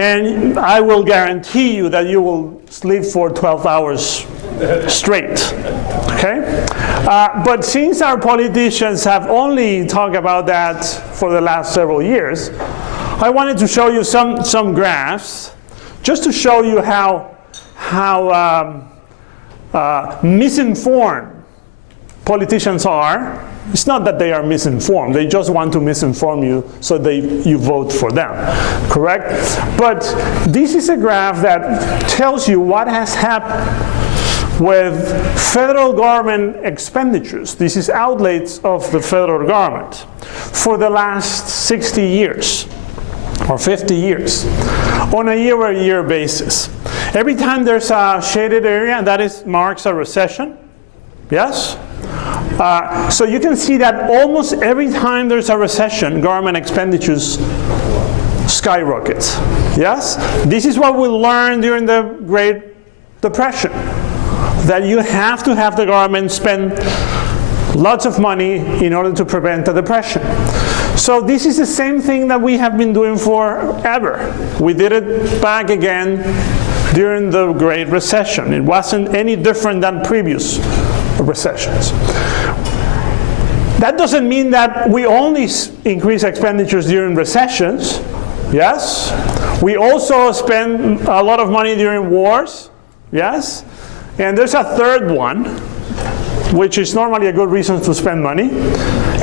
And I will guarantee you that you will sleep for 12 hours straight. Okay? But since our politicians have only talked about that for the last several years, I wanted to show you some graphs just to show you how misinformed politicians are. It's not that they are misinformed. They just want to misinform you so you vote for them, correct? But this is a graph that tells you what has happened with federal government expenditures. This is outlays of the federal government for the last 60 years. Or 50 years, on a year-over-year basis. Every time there's a shaded area, that marks a recession. Yes? So you can see that almost every time there's a recession, government expenditures skyrocket. Yes? This is what we learned during the Great Depression, that you have to have the government spend lots of money in order to prevent a depression. So this is the same thing that we have been doing forever. We did it back again during the Great Recession. It wasn't any different than previous recessions. That doesn't mean that we only increase expenditures during recessions. Yes. We also spend a lot of money during wars. Yes. And there's a third one, which is normally a good reason to spend money.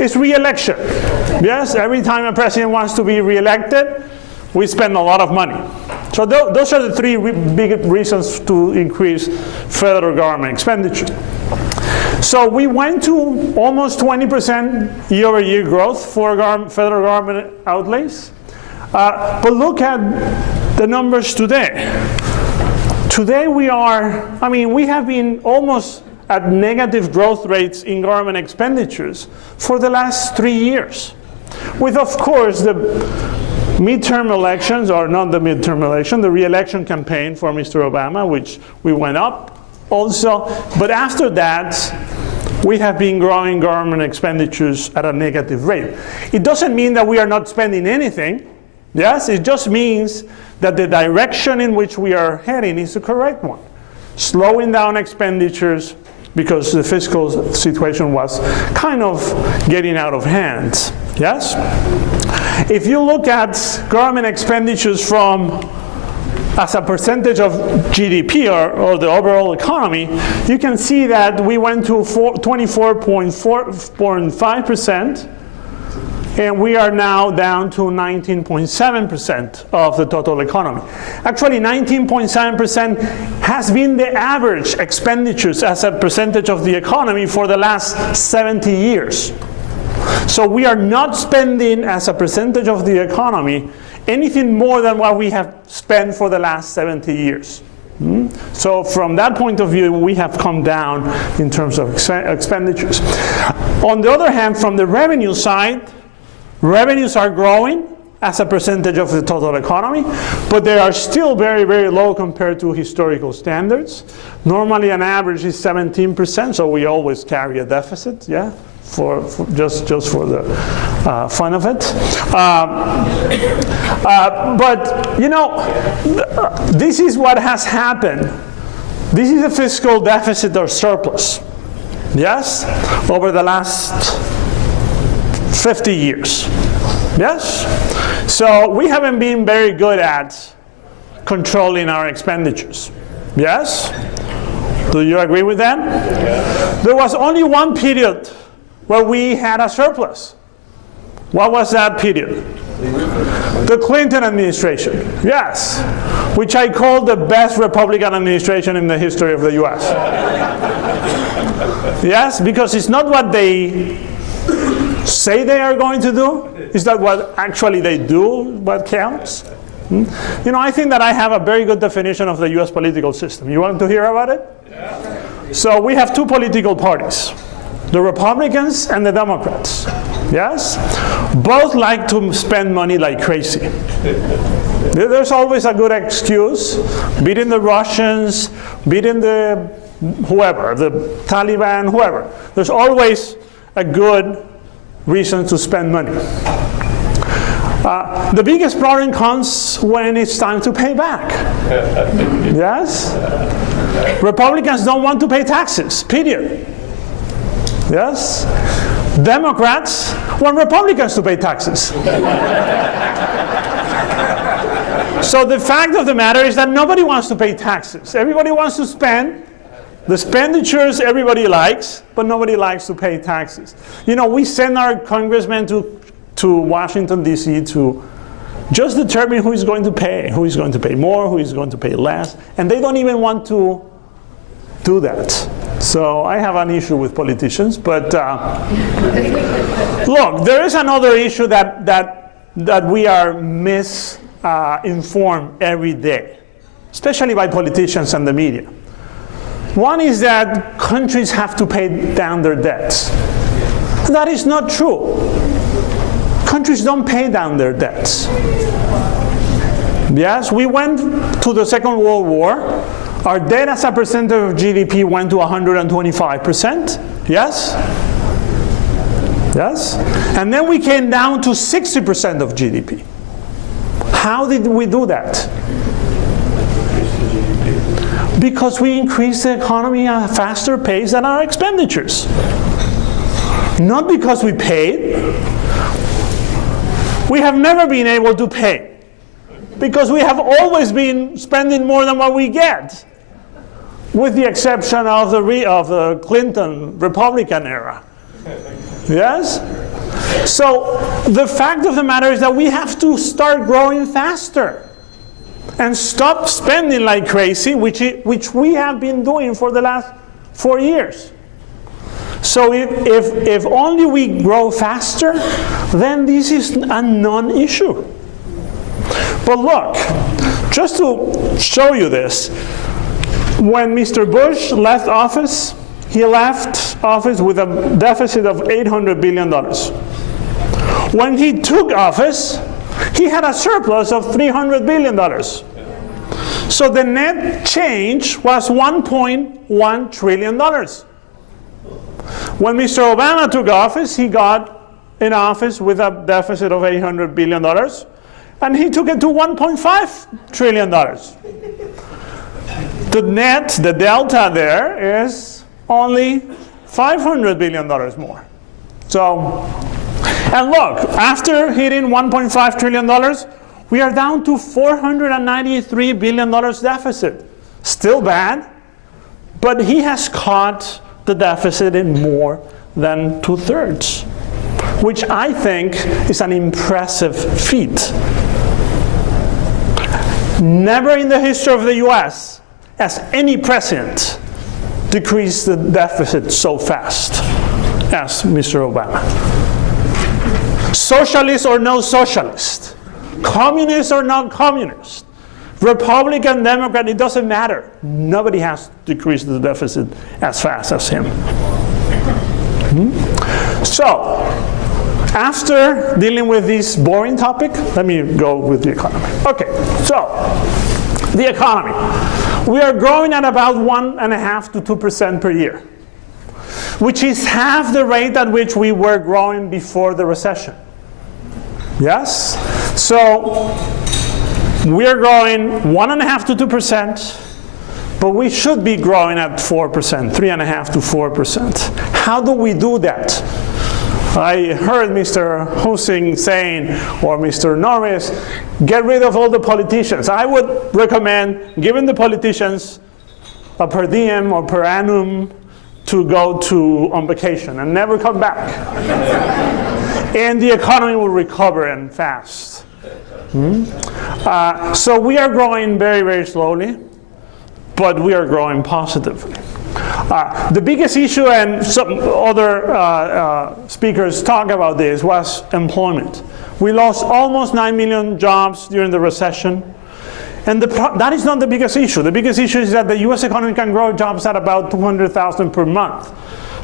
It's re-election. Yes. Every time a president wants to be re-elected, we spend a lot of money. So those are the three big reasons to increase federal government expenditure. So we went to almost 20% year-over-year growth for federal government outlays. But look at the numbers today. Today we have been almost at negative growth rates in government expenditures for the last 3 years. With, of course, the midterm elections, or not the midterm election, the re-election campaign for Mr. Obama, which we went up also. But after that, we have been growing government expenditures at a negative rate. It doesn't mean that we are not spending anything. Yes, it just means that the direction in which we are heading is the correct one. Slowing down expenditures because the fiscal situation was kind of getting out of hand. Yes? If you look at government expenditures as a percentage of GDP or the overall economy, you can see that we went to 24.5%, and we are now down to 19.7% of the total economy. Actually, 19.7% has been the average expenditures as a percentage of the economy for the last 70 years. So we are not spending as a percentage of the economy anything more than what we have spent for the last 70 years. So from that point of view, we have come down in terms of expenditures. On the other hand, from the revenue side, revenues are growing as a percentage of the total economy, but they are still very, very low compared to historical standards. Normally an average is 17%, so we always carry a deficit, yeah, just for the fun of it. But you know, this is what has happened. This is a fiscal deficit or surplus, yes, over the last 50 years. Yes? So we haven't been very good at controlling our expenditures. Yes? Do you agree with that? Yeah. There was only one period where we had a surplus. What was that period? The Clinton administration. Yes. Which I call the best Republican administration in the history of the US. Yes, because it's not what they say they are going to do, is that what actually they do what counts? You know, I think that I have a very good definition of the US political system. You want to hear about it? Yeah. So we have two political parties, the Republicans and the Democrats. Yes? Both like to spend money like crazy. There's always a good excuse, beating the Russians, beating the whoever, the Taliban, whoever. There's always a good reason to spend money. The biggest problem comes when it's time to pay back. Yes? Republicans don't want to pay taxes, period. Yes? Democrats want Republicans to pay taxes. So the fact of the matter is that nobody wants to pay taxes. Everybody wants to spend the expenditures everybody likes, but nobody likes to pay taxes. You know, we send our congressmen to Washington, D.C. to just determine who is going to pay more, who is going to pay less, and they don't even want to do that. So I have an issue with politicians, but look, there is another issue that we are misinformed every day, especially by politicians and the media. One is that countries have to pay down their debts. That is not true. Countries don't pay down their debts. Yes, we went to the Second World War. Our debt as a percentage of GDP went to 125%. Yes? Yes? And then we came down to 60% of GDP. How did we do that? Because we increase the economy at a faster pace than our expenditures. Not because we paid. We have never been able to pay because we have always been spending more than what we get, with the exception of the Clinton Republican era. Yes? So the fact of the matter is that we have to start growing faster and stop spending like crazy, which we have been doing for the last 4 years. So if only we grow faster, then this is a non-issue. But look, just to show you this, when Mr. Bush left office, he left office with a deficit of $800 billion. When he took office, he had a surplus of $300 billion. So the net change was $1.1 trillion. When Mr. Obama took office, he got in office with a deficit of $800 billion, and he took it to $1.5 trillion. The net, the delta there is only $500 billion more. So, and look, after hitting $1.5 trillion, we are down to $493 billion deficit. Still bad, but he has caught the deficit in more than 2/3, which I think is an impressive feat. Never in the history of the US has any president decreased the deficit so fast as Mr. Obama. Socialist or no socialist, communist or not communist, Republican, Democrat, it doesn't matter. Nobody has decreased the deficit as fast as him. So, after dealing with this boring topic, let me go with the economy. Okay, so, the economy. We are growing at about 1.5% to 2% per year, which is half the rate at which we were growing before the recession. Yes? So, we're growing 1.5% to 2%, but we should be growing at 4%, 3.5% to 4%. How do we do that? I heard Mr. Husing saying, or Mr. Norris, get rid of all the politicians. I would recommend giving the politicians a per diem or per annum to go on vacation and never come back. And the economy will recover and fast. So we are growing very, very slowly, but we are growing positively. The biggest issue, and some other speakers talk about this, was employment. We lost almost 9 million jobs during the recession. And that is not the biggest issue. The biggest issue is that the US economy can grow jobs at about 200,000 per month.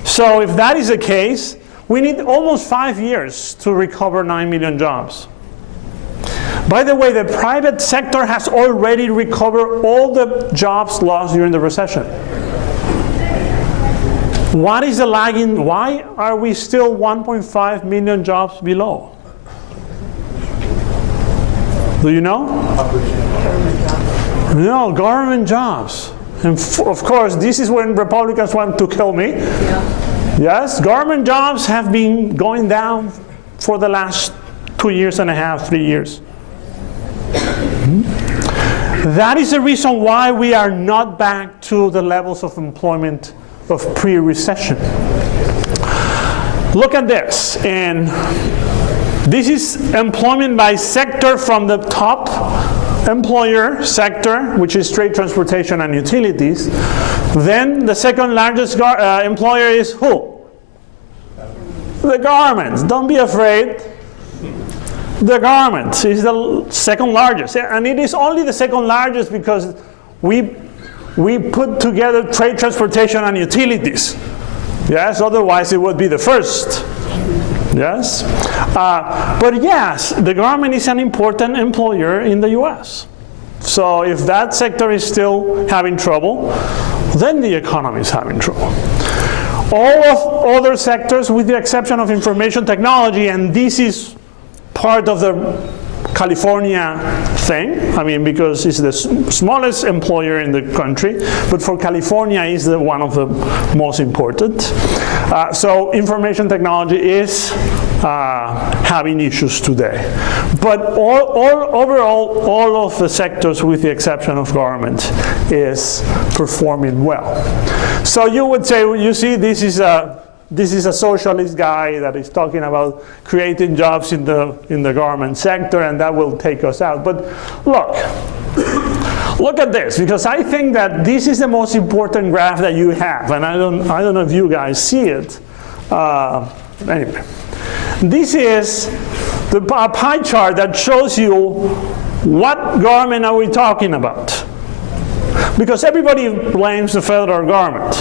So if that is the case, we need almost 5 years to recover 9 million jobs. By the way, the private sector has already recovered all the jobs lost during the recession. What is the lagging? Why are we still 1.5 million jobs below? Do you know? No, government jobs. And of course, this is when Republicans want to kill me. Yeah. Yes, government jobs have been going down for the last 2.5 years, 3 years. That is the reason why we are not back to the levels of employment of pre-recession. Look at this, and this is employment by sector from the top employer sector, which is trade, transportation, and utilities. Then the second largest employer is who? The governments. Don't be afraid. The government is the second largest, and it is only the second largest because we put together trade, transportation, and utilities. Yes, otherwise it would be the first. Yes, but yes, the government is an important employer in the U.S. So if that sector is still having trouble, then the economy is having trouble. All of other sectors, with the exception of information technology, and this is part of the California thing, I mean, because it's the smallest employer in the country, but for California is one of the most important. So information technology is having issues today. But overall, all of the sectors, with the exception of government, is performing well. So you would say, well, you see, this is a socialist guy that is talking about creating jobs in the government sector, and that will take us out. But look at this, because I think that this is the most important graph that you have, and I don't know if you guys see it. Anyway, this is the pie chart that shows you what government are we talking about, because everybody blames the federal government.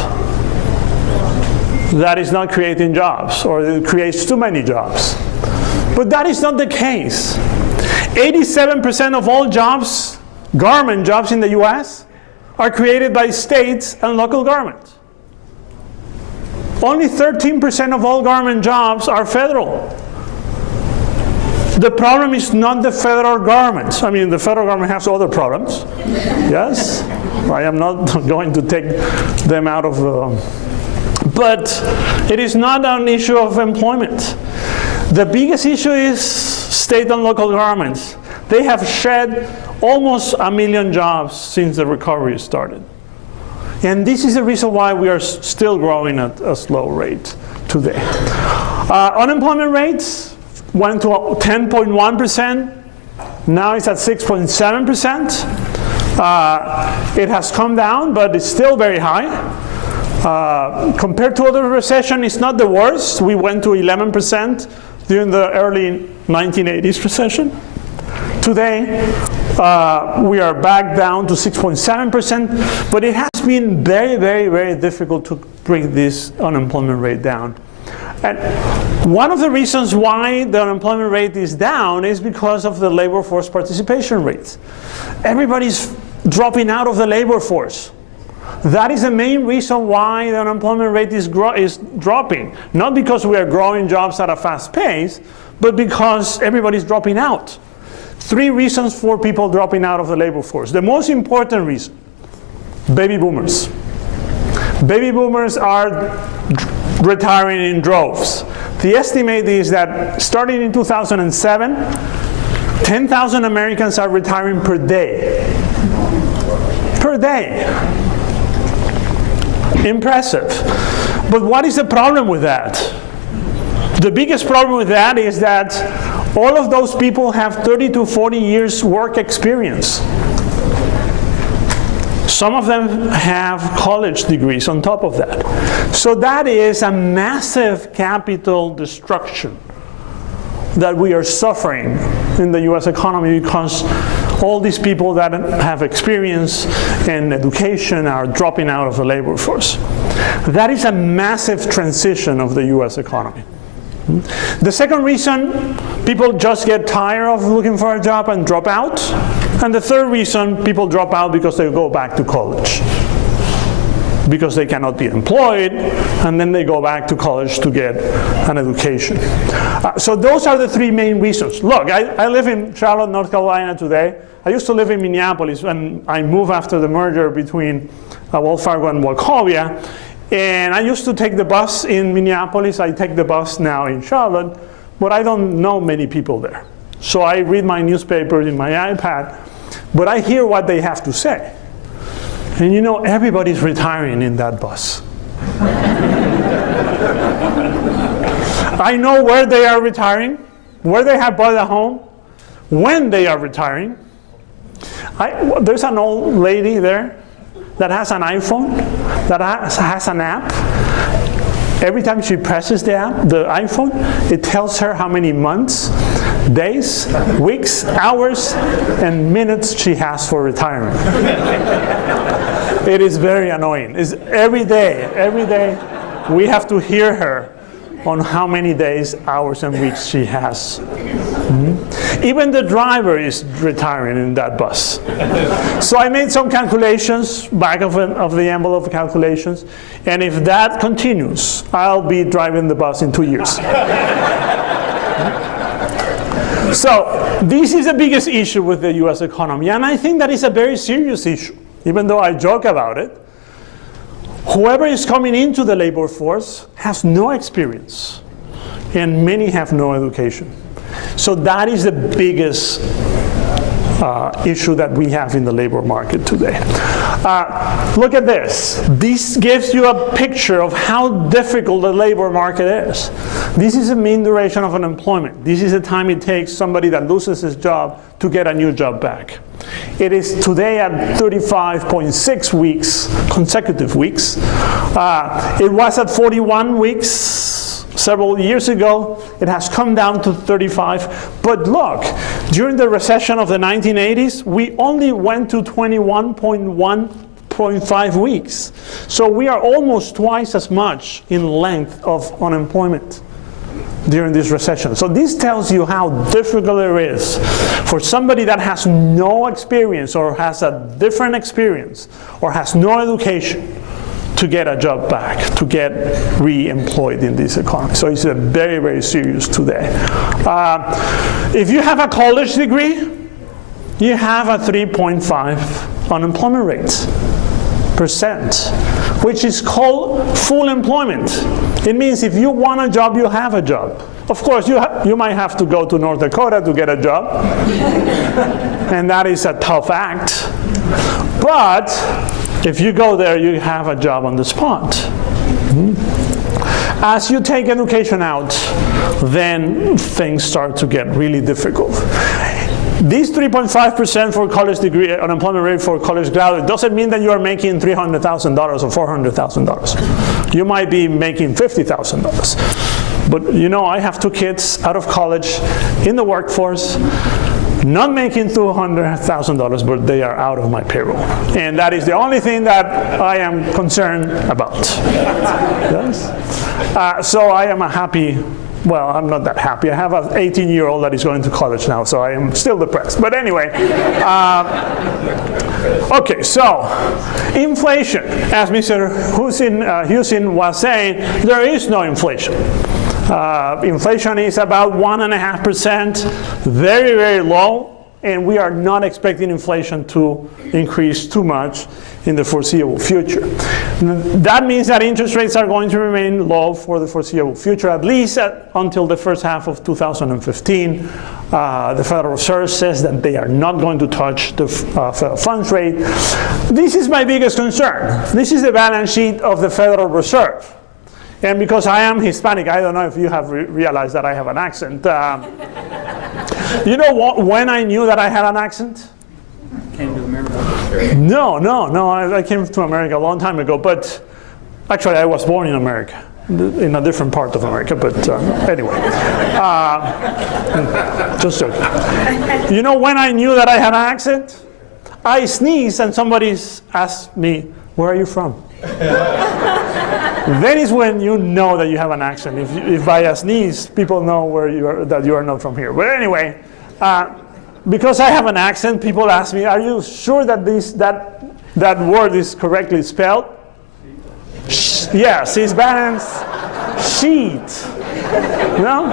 That is not creating jobs, or it creates too many jobs. But that is not the case. 87% of all jobs, government jobs in the US, are created by states and local governments. Only 13% of all government jobs are federal. The problem is not the federal government. I mean, the federal government has other problems. Yes? I am not going to take them out of the... But it is not an issue of employment. The biggest issue is state and local governments. They have shed almost 1 million jobs since the recovery started. And this is the reason why we are still growing at a slow rate today. Unemployment rates went to 10.1%. Now it's at 6.7%. It has come down, but it's still very high. Compared to other recessions, it's not the worst. We went to 11% during the early 1980s recession. Today, we are back down to 6.7%, but it has been very, very, very difficult to bring this unemployment rate down. And one of the reasons why the unemployment rate is down is because of the labor force participation rates. Everybody's dropping out of the labor force. That is the main reason why the unemployment rate is dropping. Not because we are growing jobs at a fast pace, but because everybody's dropping out. 3 reasons for people dropping out of the labor force. The most important reason, baby boomers. Baby boomers are retiring in droves. The estimate is that starting in 2007, 10,000 Americans are retiring per day. Per day. Impressive. But what is the problem with that? The biggest problem with that is that all of those people have 30 to 40 years work experience. Some of them have college degrees on top of that. So that is a massive capital destruction that we are suffering in the US economy, because all these people that have experience and education are dropping out of the labor force. That is a massive transition of the US economy. The second reason, people just get tired of looking for a job and drop out. And the third reason, people drop out because they go back to college. Because they cannot be employed, and then they go back to college to get an education. So those are the 3 main reasons. Look, I live in Charlotte, North Carolina today. I used to live in Minneapolis, and I moved after the merger between Wells Fargo and Wachovia. And I used to take the bus in Minneapolis. I take the bus now in Charlotte, but I don't know many people there. So I read my newspaper in my iPad, but I hear what they have to say. And you know, everybody's retiring in that bus. I know where they are retiring, where they have bought a home, when they are retiring. There's an old lady there that has an iPhone, that has an app. Every time she presses the iPhone, it tells her how many months, days, weeks, hours, and minutes she has for retirement. It is very annoying. It's every day we have to hear her on how many days, hours, and weeks she has. Even the driver is retiring in that bus. So I made some calculations, back of the envelope calculations, and if that continues, I'll be driving the bus in 2 years. So this is the biggest issue with the US economy, and I think that is a very serious issue, even though I joke about it. Whoever is coming into the labor force has no experience, and many have no education. So that is the biggest issue that we have in the labor market today. Look at this. This gives you a picture of how difficult the labor market is. This is the mean duration of unemployment. This is the time it takes somebody that loses his job to get a new job back. It is today at 35.6 weeks, consecutive weeks. It was at 41 weeks several years ago. It has come down to 35. But look, during the recession of the 1980s, we only went to 21.5 weeks. So we are almost twice as much in length of unemployment during this recession. So this tells you how difficult it is for somebody that has no experience or has a different experience or has no education to get a job back, to get re-employed in this economy. So it's a very, very serious today. If you have a college degree, you have a 3.5 unemployment rate %, which is called full employment. It means if you want a job, you have a job. Of course, you might have to go to North Dakota to get a job, and that is a tough act. But if you go there, you have a job on the spot. As you take education out, then things start to get really difficult. This 3.5% for college degree unemployment rate for college graduate doesn't mean that you are making $300,000 or $400,000. You might be making $50,000. But you know, I have 2 kids out of college in the workforce, not making $200,000, but they are out of my payroll. And that is the only thing that I am concerned about. Yes? So I am a happy, well, I'm not that happy. I have an 18-year-old that is going to college now, so I am still depressed. But anyway, okay, so inflation. As Mr. Houston was saying, there is no inflation. Inflation is about 1.5%, very, very low, and we are not expecting inflation to increase too much in the foreseeable future. That means that interest rates are going to remain low for the foreseeable future, at least until the first half of 2015. The Federal Reserve says that they are not going to touch the federal funds rate. This is my biggest concern. This is the balance sheet of the Federal Reserve. And because I am Hispanic, I don't know if you have realized that I have an accent. You know when I knew that I had an accent? Came to America. No. I came to America a long time ago, but actually I was born in America, in a different part of America, but anyway. Just joking. You know when I knew that I had an accent? I sneezed and somebody asked me, "Where are you from?" Then is when you know that you have an accent. If by a sneeze, people know where you are, that you are not from here. But anyway, because I have an accent, people ask me, "Are you sure that that word is correctly spelled?" Yes, it's balance sheet. You know?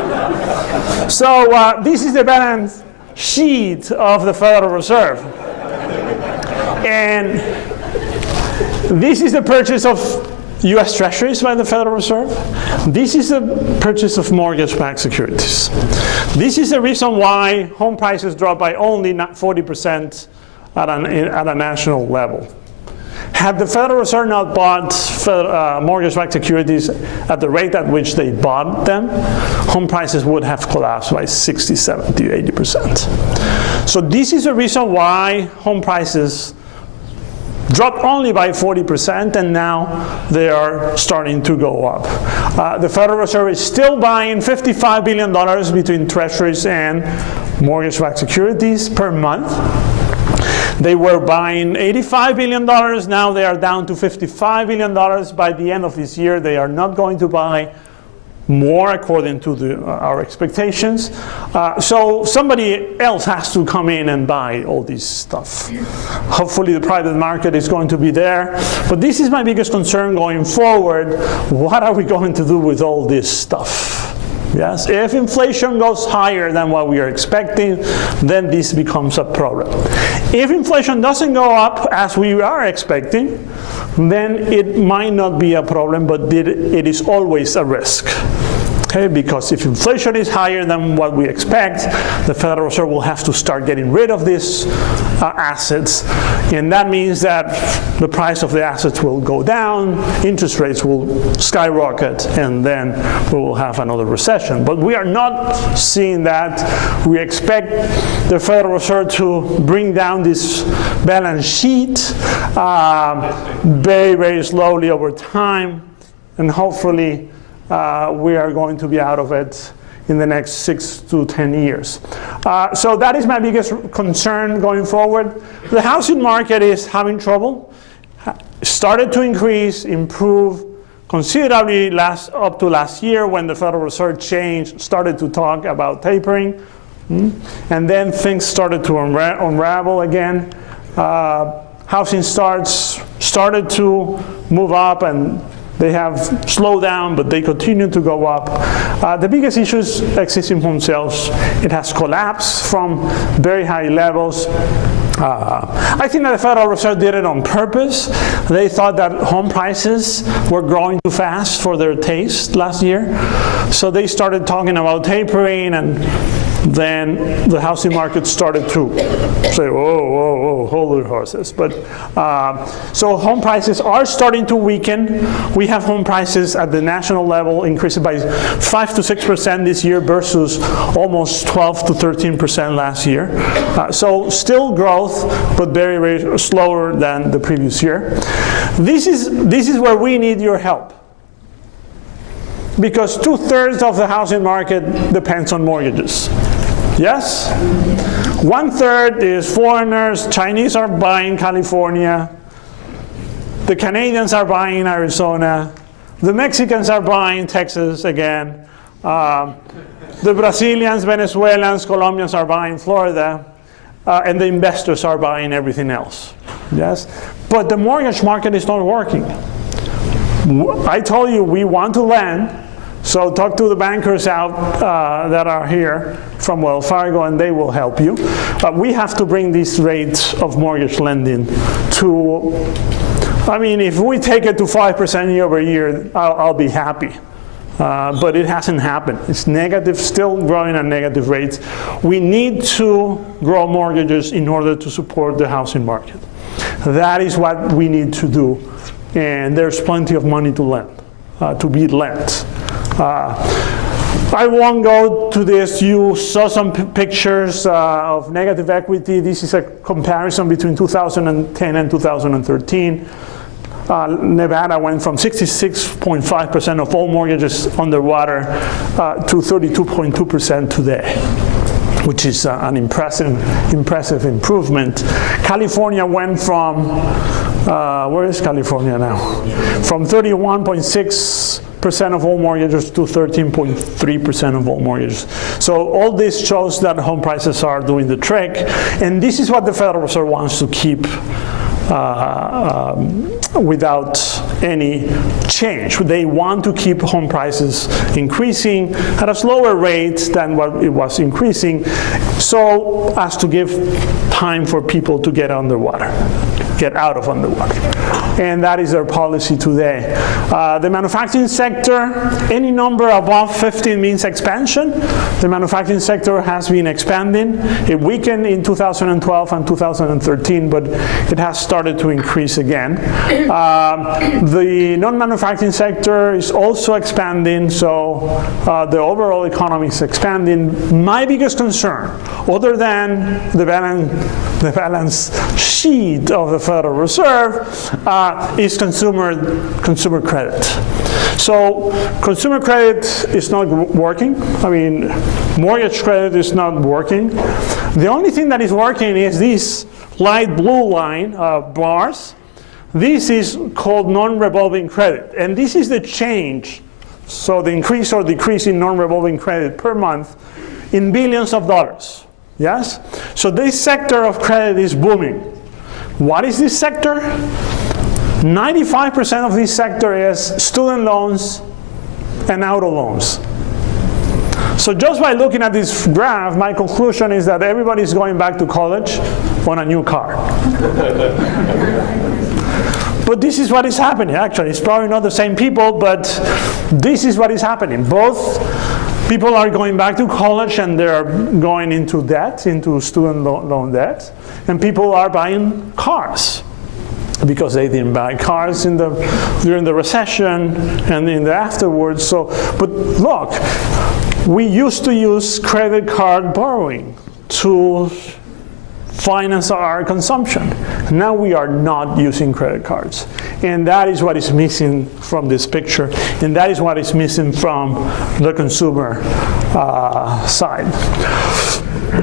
So this is the balance sheet of the Federal Reserve, and this is the purchase of U.S. Treasuries by the Federal Reserve. This is the purchase of mortgage-backed securities. This is the reason why home prices dropped by only 40% at a national level. Had the Federal Reserve not bought mortgage-backed securities at the rate at which they bought them, home prices would have collapsed by 60, 70, 80%. So this is the reason why home prices dropped only by 40%, and now they are starting to go up. The Federal Reserve is still buying $55 billion between treasuries and mortgage-backed securities per month. They were buying $85 billion, now they are down to $55 billion. By the end of this year, they are not going to buy more according to our expectations. So somebody else has to come in and buy all this stuff. Hopefully the private market is going to be there. But this is my biggest concern going forward. What are we going to do with all this stuff? Yes, if inflation goes higher than what we are expecting, then this becomes a problem. If inflation doesn't go up as we are expecting, then it might not be a problem, but it is always a risk. Okay, because if inflation is higher than what we expect, the Federal Reserve will have to start getting rid of these assets, and that means that the price of the assets will go down, interest rates will skyrocket, and then we will have another recession. But we are not seeing that. We expect the Federal Reserve to bring down this balance sheet very, very slowly over time, and hopefully we are going to be out of it in the next 6 to 10 years. So that is my biggest concern going forward. The housing market is having trouble. Started to increase, improve considerably up to last year when the Federal Reserve started to talk about tapering. And then things started to unravel again. Housing starts started to move up, and they have slowed down, but they continue to go up. The biggest issue is existing home sales. It has collapsed from very high levels. I think that the Federal Reserve did it on purpose. They thought that home prices were growing too fast for their taste last year. So they started talking about tapering, and then the housing market started to say, whoa, hold your horses. But so home prices are starting to weaken. We have home prices at the national level increasing by 5 to 6% this year versus almost 12 to 13% last year. So still growth, but very, very slower than the previous year. This is where we need your help, because 2/3 of the housing market depends on mortgages. Yes? 1/3 is foreigners. Chinese are buying California. The Canadians are buying Arizona. The Mexicans are buying Texas again. The Brazilians, Venezuelans, Colombians are buying Florida. And the investors are buying everything else. Yes? But the mortgage market is not working. I told you we want to lend. So talk to the bankers out that are here from Wells Fargo, and they will help you. We have to bring these rates of mortgage lending to, I mean, if we take it to 5% year over year, I'll be happy. But it hasn't happened. It's negative, still growing at negative rates. We need to grow mortgages in order to support the housing market. That is what we need to do. And there's plenty of money to lend, to be lent. I won't go to this. You saw some pictures of negative equity. This is a comparison between 2010 and 2013. Nevada went from 66.5% of all mortgages underwater to 32.2% today, which is an impressive improvement. California went from, where is California now? From 31.6% of all mortgages to 13.3% of all mortgages. So all this shows that home prices are doing the trick, and this is what the Federal Reserve wants to keep without any change. They want to keep home prices increasing at a slower rate than what it was increasing, so as to give time for people to get underwater, get out of underwater. And that is their policy today. The manufacturing sector, any number above 15 means expansion. The manufacturing sector has been expanding. It weakened in 2012 and 2013, but it has started to increase again. The non-manufacturing sector is also expanding, so the overall economy is expanding. My biggest concern, other than the balance sheet of the Federal Reserve, is consumer credit. So consumer credit is not working. I mean, mortgage credit is not working. The only thing that is working is this light blue line bars. This is called non-revolving credit, and this is the change. So the increase or decrease in non-revolving credit per month in billions of dollars. Yes? So this sector of credit is booming. What is this sector? 95% of this sector is student loans and auto loans. So just by looking at this graph, my conclusion is that everybody's going back to college on a new car. But this is what is happening, actually. It's probably not the same people, but this is what is happening. Both people are going back to college and they're going into debt, into student loan debt, and people are buying cars because they didn't buy cars during the recession and in the afterwards. So, but look, we used to use credit card borrowing to finance our consumption. Now we are not using credit cards. And that is what is missing from this picture. And that is what is missing from the consumer side.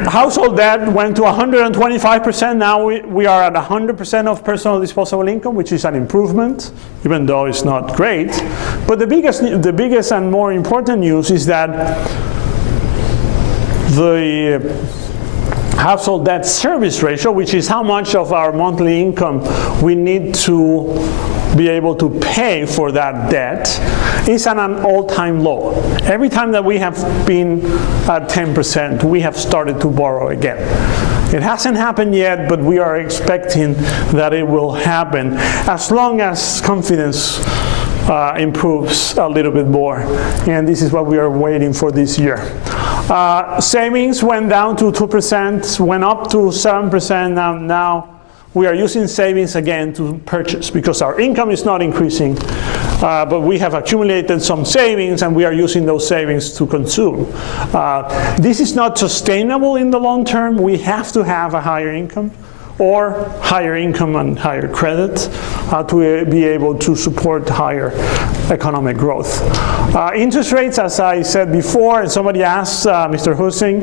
Household debt went to 125%. Now we are at 100% of personal disposable income, which is an improvement, even though it's not great. But the biggest and more important news is that the household debt service ratio, which is how much of our monthly income we need to be able to pay for that debt, is at an all-time low. Every time that we have been at 10%, we have started to borrow again. It hasn't happened yet, but we are expecting that it will happen as long as confidence improves a little bit more. And this is what we are waiting for this year. Savings went down to 2%, went up to 7%. Now we are using savings again to purchase because our income is not increasing, but we have accumulated some savings and we are using those savings to consume. This is not sustainable in the long term. We have to have a higher income or higher income and higher credit to be able to support higher economic growth. Interest rates, as I said before, and somebody asked Mr. Husing,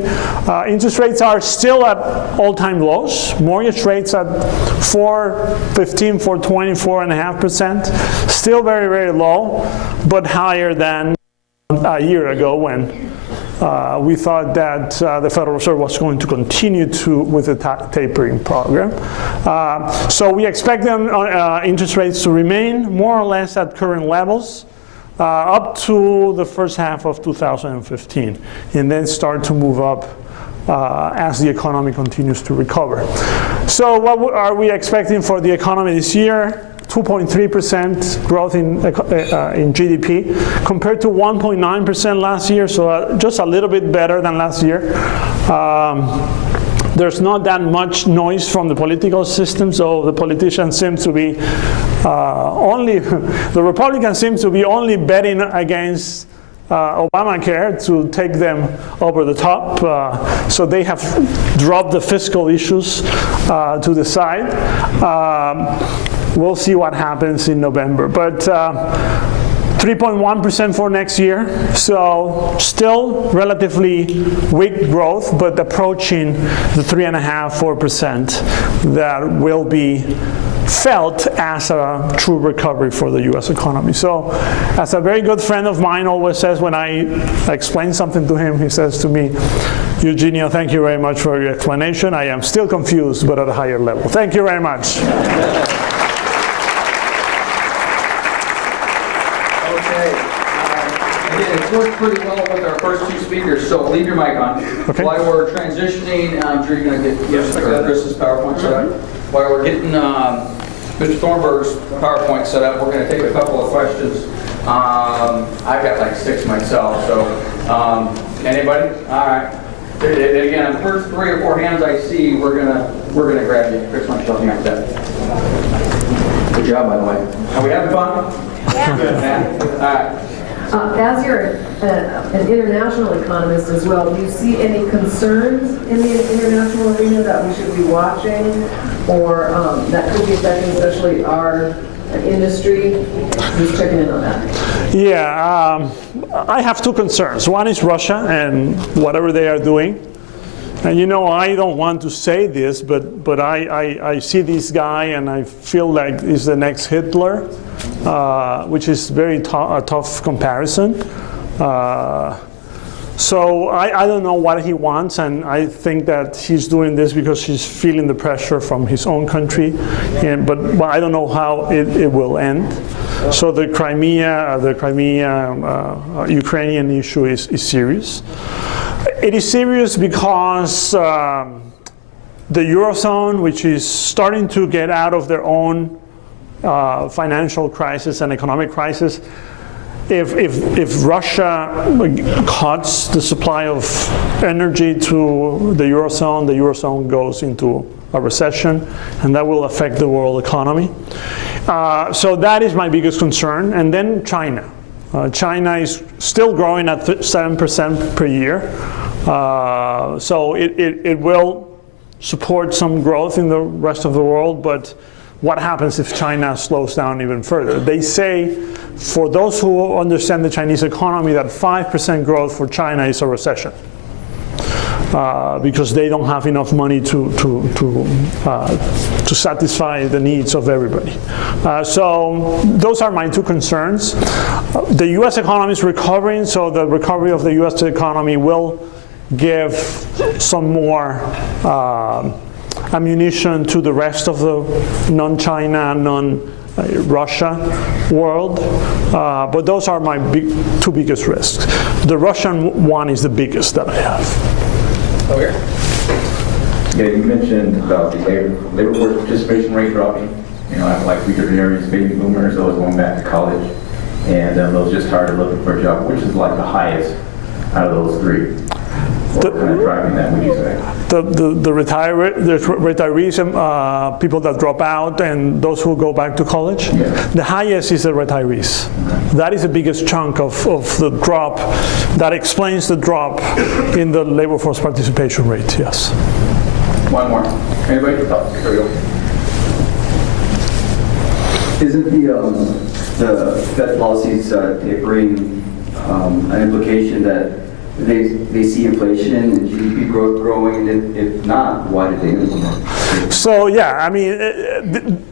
interest rates are still at all-time lows. Mortgage rates at 4.15, 4.20, 4.5%. Still very, very low, but higher than a year ago when we thought that the Federal Reserve was going to continue with the tapering program. So we expect interest rates to remain more or less at current levels up to the first half of 2015, and then start to move up as the economy continues to recover. So what are we expecting for the economy this year? 2.3% growth in GDP compared to 1.9% last year, so just a little bit better than last year. There's not that much noise from the political system, so the politicians seem to be the Republicans seem to be only betting against Obamacare to take them over the top. So they have dropped the fiscal issues to the side. We'll see what happens in November. But 3.1% for next year, so still relatively weak growth, but approaching the 3.5–4% that will be felt as a true recovery for the U.S. economy. So, as a very good friend of mine always says when I explain something to him, he says to me, Eugenio, thank you very much for your explanation. I am still confused, but at a higher level. Thank you very much. It's worked pretty well with our first two speakers, so leave your mic on. Okay. While we're transitioning, I'm sure you're going to get Chris's PowerPoint set up. While we're getting Mr. Thornburg's PowerPoint set up, we're going to take a couple of questions. I've got like 6 myself, so anybody? All right. Again, the first 3 or 4 hands I see, we're gonna grab you. Chris, why don't you help me out with that? Good job, by the way. Are we having fun? Yeah. Good, man. All right. As you're an international economist as well, do you see any concerns in the international arena that we should be watching or that could be affecting especially our industry? Just checking in on that. Yeah, I have 2 concerns. One is Russia and whatever they are doing. And you know, I don't want to say this, but I see this guy and I feel like he's the next Hitler, which is very a tough comparison. So I don't know what he wants, and I think that he's doing this because he's feeling the pressure from his own country, but I don't know how it will end. So the Crimea Ukrainian issue is serious. It is serious because the Eurozone, which is starting to get out of their own financial crisis and economic crisis, if Russia cuts the supply of energy to the Eurozone goes into a recession, and that will affect the world economy. So that is my biggest concern. And then China. China is still growing at 7% per year. So it will support some growth in the rest of the world, but what happens if China slows down even further? They say, for those who understand the Chinese economy, that 5% growth for China is a recession. Because they don't have enough money to satisfy the needs of everybody. So those are my two concerns. The U.S. economy is recovering, so the recovery of the U.S. economy will give some more ammunition to the rest of the non-China, non-Russia world. But those are my two biggest risks. The Russian one is the biggest that I have. Okay. Yeah, you mentioned about the labor force participation rate dropping. You know, like weaker areas, baby boomers, those going back to college, and those just started looking for a job. Which is like the highest out of those three? What kind of driving that, would you say? The retirees, people that drop out, and those who go back to college. Yeah. The highest is the retirees. That is the biggest chunk of the drop. That explains the drop in the labor force participation rate, yes. One more. Anybody? Oh, here we go. Isn't the Fed policies tapering an implication that they see inflation and GDP growth growing, and if not, why did they implement? So yeah, I mean,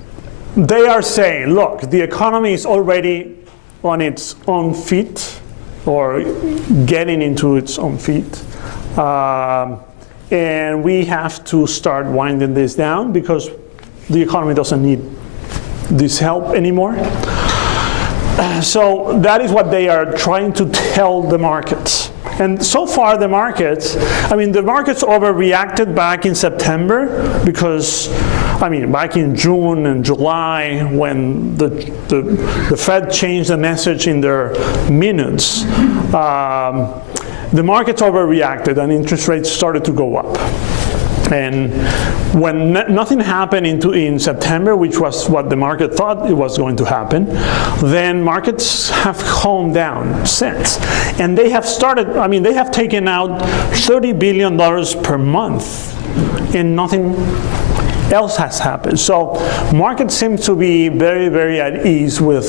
they are saying, look, the economy is already on its own feet, or getting into its own feet, and we have to start winding this down because the economy doesn't need this help anymore. So that is what they are trying to tell the markets. And so far the markets overreacted back in September because, back in June and July when the Fed changed the message in their minutes, the markets overreacted and interest rates started to go up. And when nothing happened in September, which was what the market thought it was going to happen, then markets have calmed down since. And they have they have taken out $30 billion per month, and nothing else has happened. So markets seem to be very, very at ease with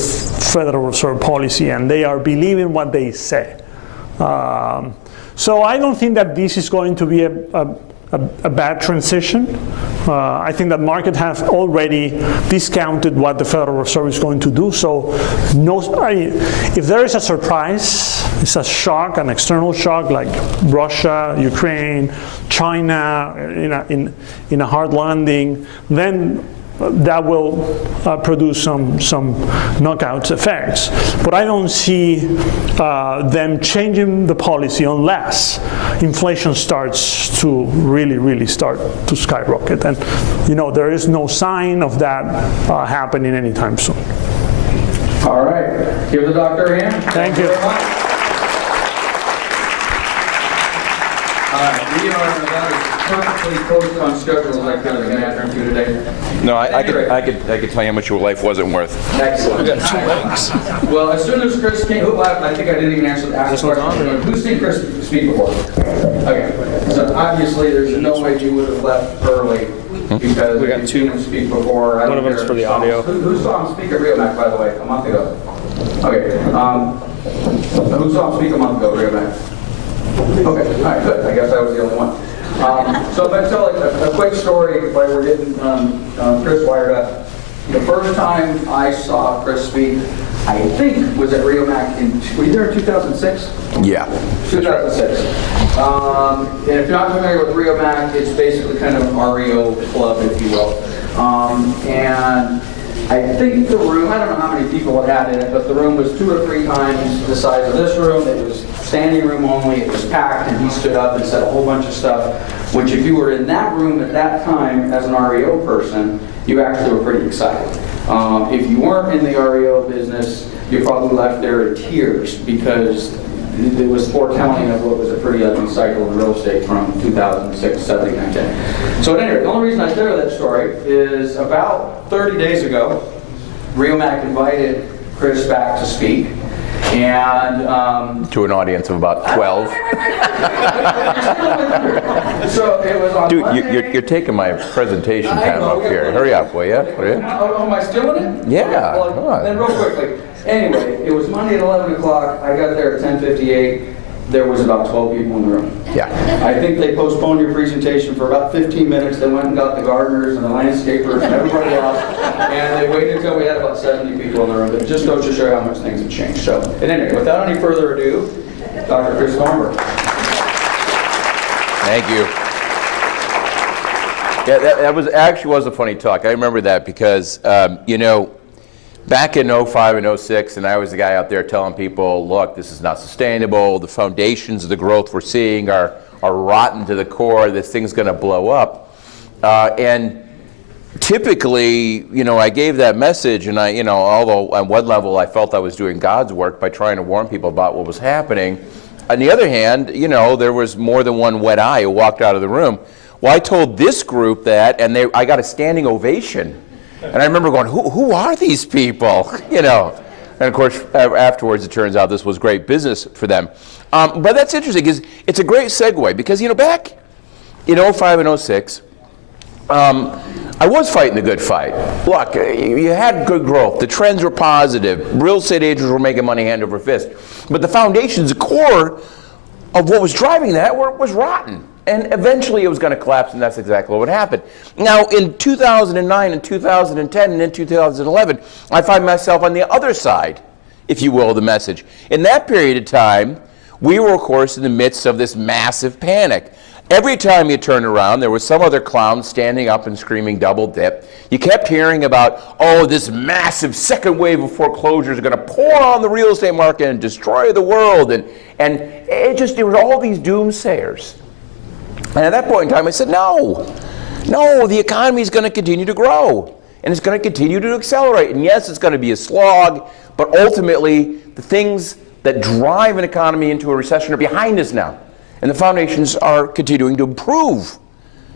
Federal Reserve policy, and they are believing what they say. So I don't think that this is going to be a bad transition. I think that market have already discounted what the Federal Reserve is going to do. So if there is a surprise, it's a shock, an external shock like Russia, Ukraine, China in a hard landing, then that will produce some knockouts effects. But I don't see them changing the policy unless inflation starts to really start to skyrocket. And there is no sign of that happening anytime soon. All right. Give the doctor a hand. Thank you. Very much. All right. We are about as perfectly close on schedule as I could have turned to today. No, I could tell you how much your life wasn't worth. Excellent. We got 2 weeks. Well, as soon as Chris came, I think I didn't even ask the question. Who's seen Chris speak before? Okay. So obviously, there's no way you would have left early because we got 2 speak before. One of them's for the audio. Who saw him speak at Rio Mac, by the way, a month ago? Okay. Who saw him speak a month ago, Rio Mac? Okay, all right, good. I guess I was the only one. So if I tell a quick story while we're getting Chris wired up. The first time I saw Chris speak, I think, was at Rio Mac were you there in 2006? Yeah. 2006. And if you're not familiar with Rio Mac, it's basically kind of an REO club, if you will. And I think the room, I don't know how many people it had in it, but the room was 2 or 3 times the size of this room. It was standing room only, it was packed, and he stood up and said a whole bunch of stuff, which if you were in that room at that time as an REO person, you actually were pretty excited. If you weren't in the REO business, you probably left there in tears because it was foretelling of what was a pretty ugly cycle in real estate from 2006, 7, 8, 9, 10. So anyway, the only reason I share that story is about 30 days ago, REOMAC invited Chris back to speak. And To an audience of about 12. so it was on Dude, Monday. you're taking my presentation time up here. Hurry up, will you? Oh, am I still in it? Yeah, Okay, well, come on. then real quickly. Anyway, it was Monday at 11 o'clock. I got there at 10:58. There was about 12 people in the room. Yeah. I think they postponed your presentation for about 15 minutes. They went and got the gardeners and the landscapers and everybody else. And they waited until we had about 70 people in the room. But it just goes to show you how much things have changed. So, and anyway, without any further ado, Dr. Chris Thornburg. Thank you. Yeah, that was actually was a funny talk. I remember that because, back in 05 and 06, and I was the guy out there telling people, look, this is not sustainable. The foundations of the growth we're seeing are rotten to the core. This thing's going to blow up. And typically, I gave that message, and although on one level I felt I was doing God's work by trying to warn people about what was happening, on the other hand, there was more than one wet eye who walked out of the room. Well, I told this group that, and I got a standing ovation. And I remember going, who are these people? And of course, afterwards, it turns out this was great business for them. But that's interesting, because it's a great segue, because, back in 05 and 06, I was fighting the good fight. Look, you had good growth. The trends were positive. Real estate agents were making money hand over fist. But the foundations, the core of what was driving that was rotten. And eventually it was going to collapse, and that's exactly what happened. Now, in 2009 and 2010 and in 2011, I find myself on the other side, if you will, of the message. In that period of time, we were, of course, in the midst of this massive panic. Every time you turned around, there was some other clown standing up and screaming double dip. You kept hearing about, this massive second wave of foreclosures are going to pour on the real estate market and destroy the world. And it was all these doomsayers. And at that point in time, I said, no, the economy is going to continue to grow, and it's going to continue to accelerate. And yes, it's going to be a slog, but ultimately, the things that drive an economy into a recession are behind us now, and the foundations are continuing to improve.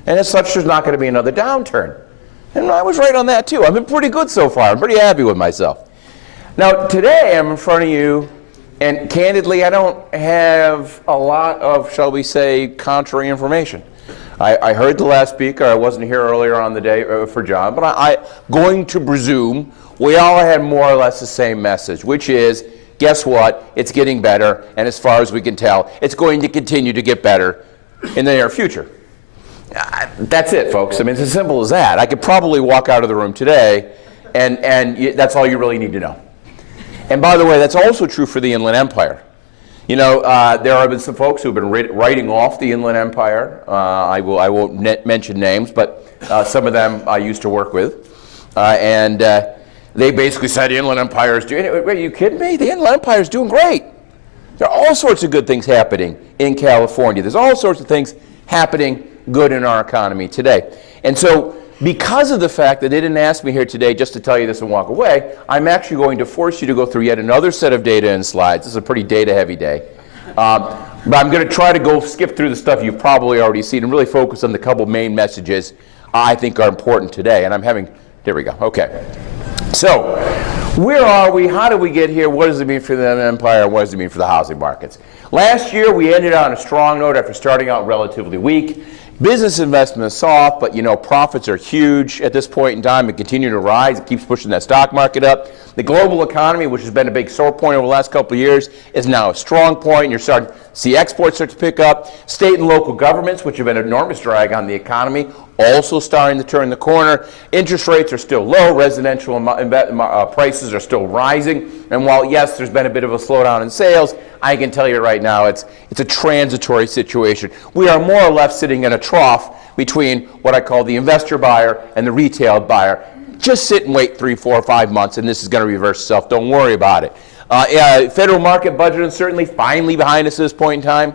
And as such, there's not going to be another downturn. And I was right on that, too. I've been pretty good so far. I'm pretty happy with myself. Now, today, I'm in front of you, and candidly, I don't have a lot of, shall we say, contrary information. I heard the last speaker. I wasn't here earlier on the day for John, but I'm going to presume we all had more or less the same message, which is, guess what? It's getting better, and as far as we can tell, it's going to continue to get better in the near future. That's it, folks. I mean, it's as simple as that. I could probably walk out of the room today, and that's all you really need to know. And by the way, that's also true for the Inland Empire. There have been some folks who have been writing off the Inland Empire. I won't mention names, but some of them I used to work with. And they basically said the Inland Empire is doing, are you kidding me? The Inland Empire is doing great. There are all sorts of good things happening in California. There's all sorts of things happening good in our economy today. And so, because of the fact that they didn't ask me here today just to tell you this and walk away, I'm actually going to force you to go through yet another set of data and slides. This is a pretty data-heavy day. But I'm going to try to go skip through the stuff you've probably already seen and really focus on the couple main messages I think are important today. And here we go. Okay. So, where are we? How did we get here? What does it mean for the empire? What does it mean for the housing markets? Last year, we ended on a strong note after starting out relatively weak. Business investment is soft, but profits are huge at this point in time and continue to rise. It keeps pushing that stock market up. The global economy, which has been a big sore point over the last couple of years, is now a strong point. And you're starting to see exports start to pick up. State and local governments, which have been an enormous drag on the economy, also starting to turn the corner. Interest rates are still low. Residential prices are still rising. And while, yes, there's been a bit of a slowdown in sales, I can tell you right now it's a transitory situation. We are more or less sitting in a trough between what I call the investor buyer and the retail buyer. just sit and wait 3, 4, 5 months, and this is going to reverse itself. Don't worry about it. Federal market budget uncertainty finally behind us at this point in time.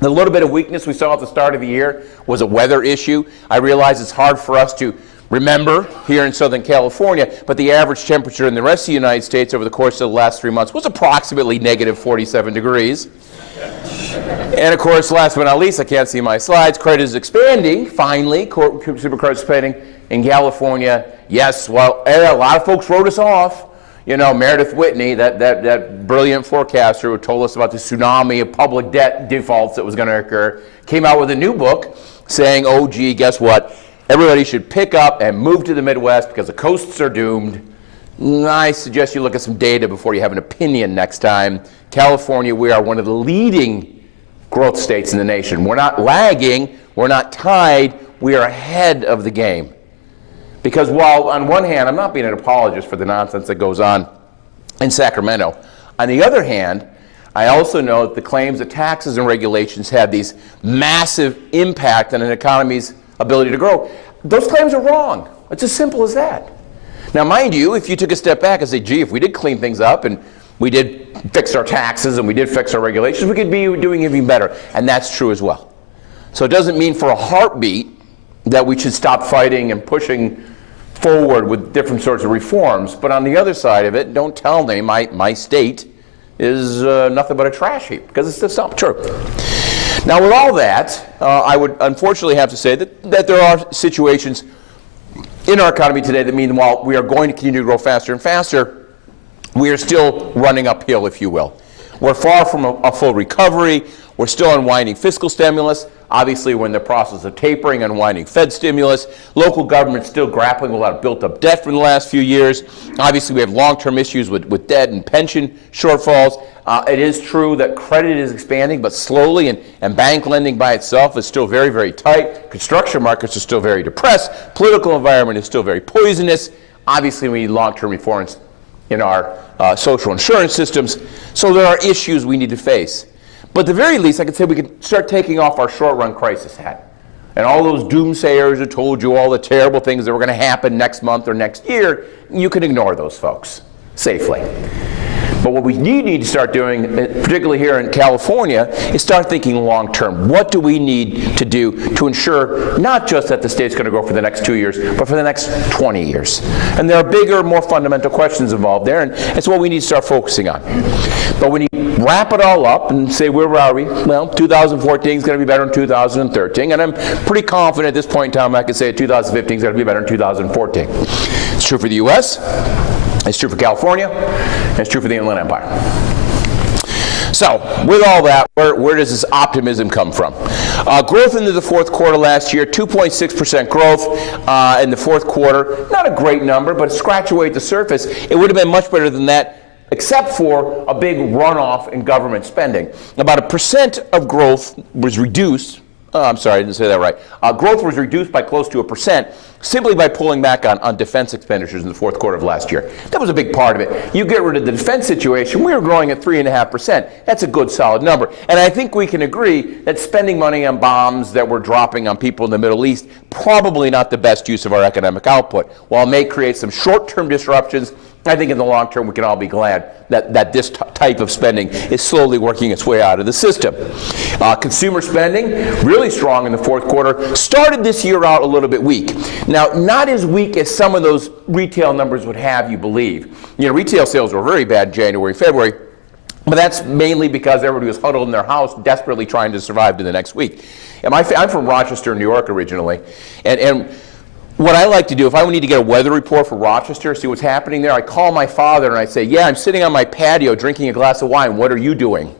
The little bit of weakness we saw at the start of the year was a weather issue. I realize it's hard for us to remember here in Southern California, but the average temperature in the rest of the United States over the course of the last 3 months was approximately negative 47 degrees. And of course, last but not least, I can't see my slides, credit is expanding, finally, consumer credit spending in California. Yes, well, a lot of folks wrote us off. You know, Meredith Whitney, that brilliant forecaster who told us about the tsunami of public debt defaults that was going to occur, came out with a new book saying, oh, gee, guess what? Everybody should pick up and move to the Midwest because the coasts are doomed. I suggest you look at some data before you have an opinion next time. California, we are one of the leading growth states in the nation. We're not lagging, we're not tied, we are ahead of the game. Because while on one hand, I'm not being an apologist for the nonsense that goes on in Sacramento, on the other hand, I also know that the claims that taxes and regulations have these massive impact on an economy's ability to grow, those claims are wrong. It's as simple as that. Now, mind you, if you took a step back and say, gee, if we did clean things up and we did fix our taxes and we did fix our regulations, we could be doing even better. And that's true as well. So it doesn't mean for a heartbeat that we should stop fighting and pushing forward with different sorts of reforms. But on the other side of it, don't tell me my state is nothing but a trash heap, because it's just not true. Now, with all that, I would unfortunately have to say that there are situations in our economy today that mean while we are going to continue to grow faster and faster, we are still running uphill, if you will. We're far from a full recovery. We're still unwinding fiscal stimulus. Obviously, we're in the process of tapering, unwinding Fed stimulus. Local government's still grappling with a lot of built-up debt from the last few years. Obviously, we have long-term issues with debt and pension shortfalls. It is true that credit is expanding, but slowly, and bank lending by itself is still very, very tight. Construction markets are still very depressed. Political environment is still very poisonous. Obviously, we need long-term reforms in our social insurance systems. So there are issues we need to face. But at the very least, I could say we could start taking off our short-run crisis hat. And all those doomsayers who told you all the terrible things that were going to happen next month or next year, you can ignore those folks safely. But what we need to start doing, particularly here in California, is start thinking long-term. What do we need to do to ensure not just that the state's going to grow for the next 2 years, but for the next 20 years? And there are bigger, more fundamental questions involved there, and it's what we need to start focusing on. But when you wrap it all up and say, where are we? Well, 2014 is going to be better than 2013, and I'm pretty confident at this point in time I can say 2015 is going to be better than 2014. It's true for the U.S., it's true for California, and it's true for the Inland Empire. So, with all that, where does this optimism come from? Growth into the fourth quarter last year, 2.6% growth in the fourth quarter. Not a great number, but scratch away at the surface. It would have been much better than that, except for a big runoff in government spending. About 1% of growth was reduced. I'm sorry, I didn't say that right. Growth was reduced by close to 1% simply by pulling back on defense expenditures in the fourth quarter of last year. That was a big part of it. You get rid of the defense situation, we were growing at 3.5%. That's a good, solid number. And I think we can agree that spending money on bombs that we're dropping on people in the Middle East, probably not the best use of our economic output. While it may create some short-term disruptions, I think in the long term we can all be glad that this type of spending is slowly working its way out of the system. Consumer spending, really strong in the fourth quarter, started this year out a little bit weak. Now, not as weak as some of those retail numbers would have you believe. You know, retail sales were very bad in January, February, but that's mainly because everybody was huddled in their house desperately trying to survive to the next week. And I'm from Rochester, New York originally, and what I like to do, if I need to get a weather report for Rochester, see what's happening there, I call my father and I say, yeah, I'm sitting on my patio drinking a glass of wine. What are you doing?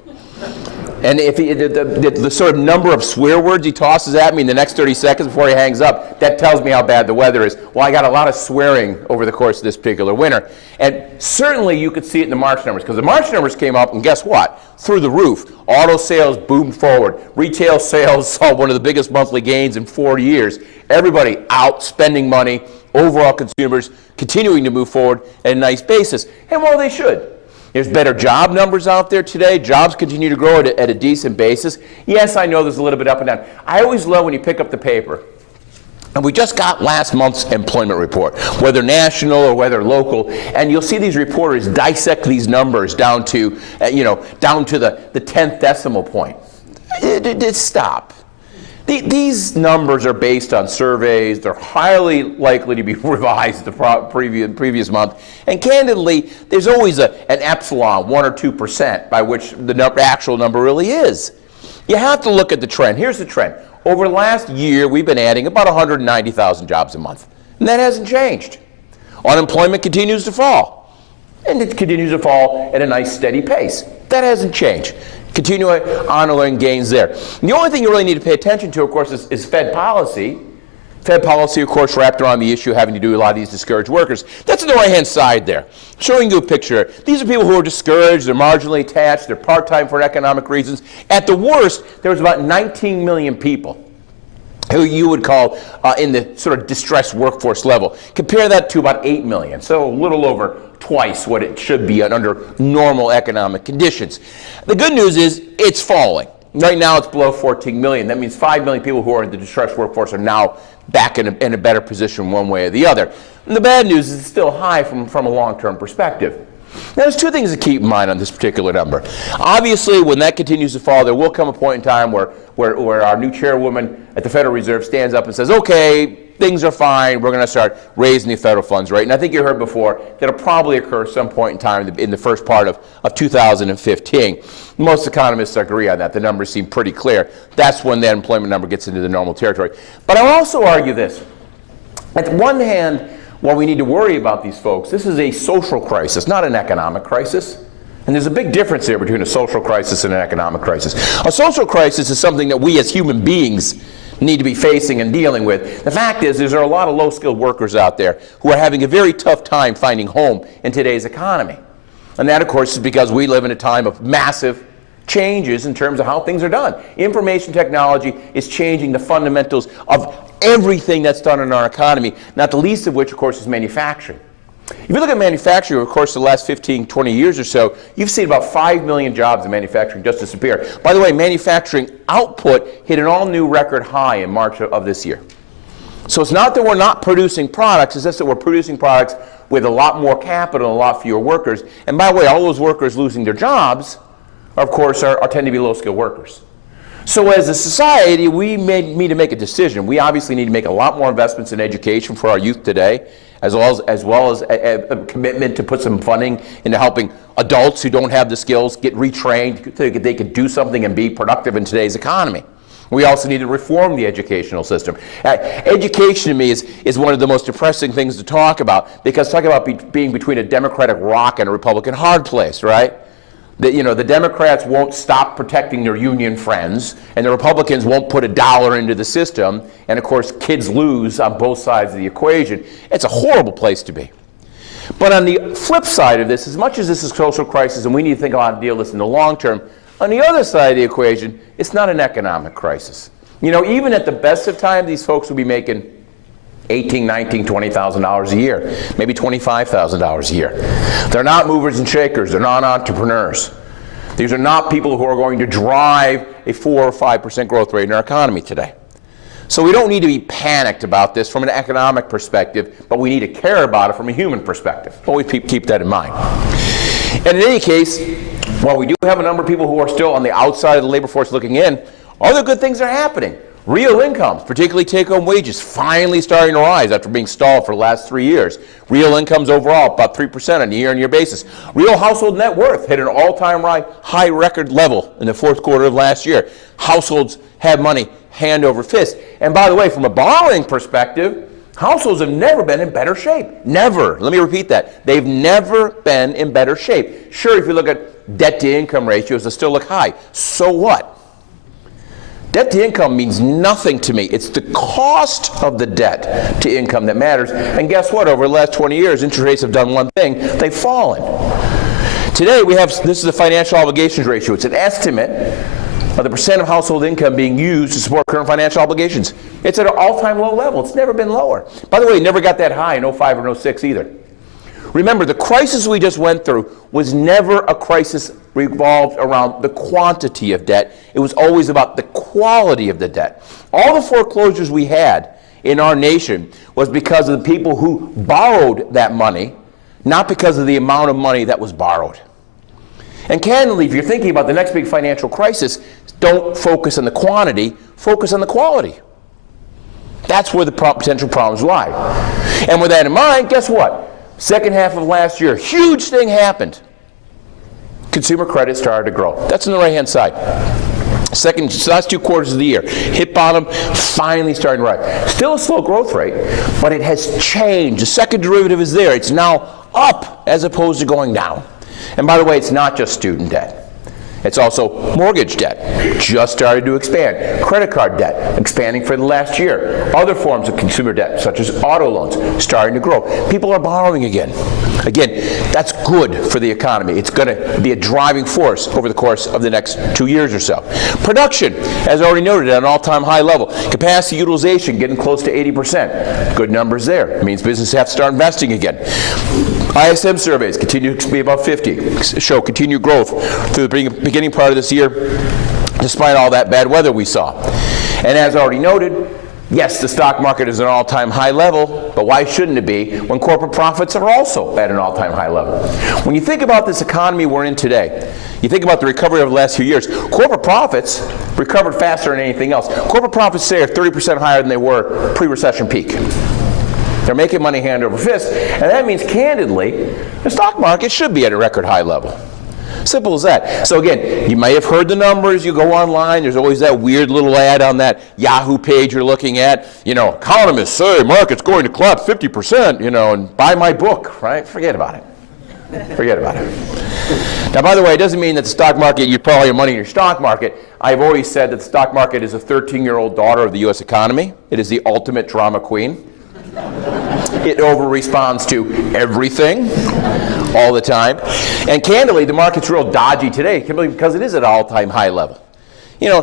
And if the sort of number of swear words he tosses at me in the next 30 seconds before he hangs up, that tells me how bad the weather is. Well, I got a lot of swearing over the course of this particular winter. And certainly you could see it in the March numbers, because the March numbers came up, and guess what? Through the roof. Auto sales boomed forward. Retail sales saw one of the biggest monthly gains in 40 years. Everybody out spending money, overall consumers continuing to move forward at a nice basis. And well, they should. There's better job numbers out there today. Jobs continue to grow at a decent basis. Yes, I know there's a little bit up and down. I always love when you pick up the paper And we just got last month's employment report, whether national or whether local, and you'll see these reporters dissect these numbers down to, down to the 10th decimal point. Stop. These numbers are based on surveys. They're highly likely to be revised the previous month. And candidly, there's always an epsilon, 1 or 2%, by which the actual number really is. You have to look at the trend. Here's the trend. Over the last year, we've been adding about 190,000 jobs a month. And that hasn't changed. Unemployment continues to fall. And it continues to fall at a nice steady pace. That hasn't changed. Continuing ongoing gains there. And the only thing you really need to pay attention to, of course, is Fed policy. Fed policy, of course, wrapped around the issue having to do with a lot of these discouraged workers. That's on the right-hand side there. Showing you a picture. These are people who are discouraged, they're marginally attached, they're part-time for economic reasons. At the worst, there was about 19 million people who you would call in the sort of distressed workforce level. Compare that to about 8 million, so a little over twice what it should be under normal economic conditions. The good news is it's falling. Right now it's below 14 million. That means 5 million people who are in the distressed workforce are now back in a better position one way or the other. And the bad news is it's still high from a long-term perspective. Now, there's two things to keep in mind on this particular number. Obviously, when that continues to fall, there will come a point in time where our new chairwoman at the Federal Reserve stands up and says, okay, things are fine, we're going to start raising the federal funds rate. And I think you heard before, that'll probably occur at some point in time in the first part of 2015. Most economists agree on that. The numbers seem pretty clear. That's when that employment number gets into the normal territory. But I'll also argue this. On one hand, while we need to worry about these folks, this is a social crisis, not an economic crisis. And there's a big difference there between a social crisis and an economic crisis. A social crisis is something that we as human beings need to be facing and dealing with. The fact is, there are a lot of low-skilled workers out there who are having a very tough time finding home in today's economy. And that, of course, is because we live in a time of massive changes in terms of how things are done. Information technology is changing the fundamentals of everything that's done in our economy, not the least of which, of course, is manufacturing. If you look at manufacturing, of course, the last 15, 20 years or so, you've seen about 5 million jobs in manufacturing just disappear. By the way, manufacturing output hit an all-new record high in March of this year. So it's not that we're not producing products, it's just that we're producing products with a lot more capital and a lot fewer workers. And by the way, all those workers losing their jobs, of course, tend to be low-skilled workers. So as a society, we need to make a decision. We obviously need to make a lot more investments in education for our youth today, as well as a commitment to put some funding into helping adults who don't have the skills get retrained so they could do something and be productive in today's economy. We also need to reform the educational system. Education to me is one of the most depressing things to talk about, because talk about being between a Democratic rock and a Republican hard place, right? The Democrats won't stop protecting their union friends, and the Republicans won't put $1 into the system, and of course kids lose on both sides of the equation. It's a horrible place to be. But on the flip side of this, as much as this is a social crisis and we need to think about how to deal with this in the long term, on the other side of the equation, it's not an economic crisis. Even at the best of times, these folks will be making $18,000, $19,000, $20,000 a year, maybe $25,000 a year. They're not movers and shakers. They're not entrepreneurs. These are not people who are going to drive a 4 or 5% growth rate in our economy today. So we don't need to be panicked about this from an economic perspective, but we need to care about it from a human perspective. Always keep that in mind. And in any case, while we do have a number of people who are still on the outside of the labor force looking in, other good things are happening. Real incomes, particularly take-home wages, finally starting to rise after being stalled for the last 3 years. Real incomes overall, about 3% on a year-on-year basis. Real household net worth hit an all-time high record level in the fourth quarter of last year. Households have money hand over fist. And by the way, from a borrowing perspective, households have never been in better shape. Never. Let me repeat that. They've never been in better shape. Sure, if you look at debt-to-income ratios, they still look high. So what? Debt to income means nothing to me. It's the cost of the debt to income that matters. And guess what? Over the last 20 years, interest rates have done one thing. They've fallen. Today, this is the financial obligations ratio. It's an estimate of the percent of household income being used to support current financial obligations. It's at an all-time low level. It's never been lower. By the way, it never got that high in 05 or 06 either. Remember, the crisis we just went through was never a crisis revolved around the quantity of debt. It was always about the quality of the debt. All the foreclosures we had in our nation was because of the people who borrowed that money, not because of the amount of money that was borrowed. And candidly, if you're thinking about the next big financial crisis, don't focus on the quantity, focus on the quality. That's where the potential problems lie. And with that in mind, guess what? Second half of last year, huge thing happened. Consumer credit started to grow. That's on the right-hand side. Last 2 quarters of the year, hit bottom, finally starting to rise. Still a slow growth rate, but it has changed. The second derivative is there. It's now up as opposed to going down. And by the way, it's not just student debt. It's also mortgage debt, just started to expand. Credit card debt, expanding for the last year. Other forms of consumer debt, such as auto loans, starting to grow. People are borrowing again. Again, that's good for the economy. It's going to be a driving force over the course of the next 2 years or so. Production, as already noted, at an all-time high level. Capacity utilization getting close to 80%. Good numbers there. It means businesses have to start investing again. ISM surveys continue to be above 50, show continued growth through the beginning part of this year, despite all that bad weather we saw. And as already noted, yes, the stock market is at an all-time high level, but why shouldn't it be when corporate profits are also at an all-time high level? When you think about this economy we're in today, you think about the recovery over the last few years, corporate profits recovered faster than anything else. Corporate profits today are 30% higher than they were pre-recession peak. They're making money hand over fist, and that means, candidly, the stock market should be at a record high level. Simple as that. So again, you may have heard the numbers. You go online, there's always that weird little ad on that Yahoo page you're looking at. You know, economists say market's going to collapse 50%, you know, and buy my book, right? Forget about it. Forget about it. Now, by the way, it doesn't mean that the stock market, you put all your money in your stock market. I've always said that the stock market is a 13-year-old daughter of the U.S. economy. It is the ultimate drama queen. It over-responds to everything all the time. And candidly, the market's real dodgy today because it is at an all-time high level. You know,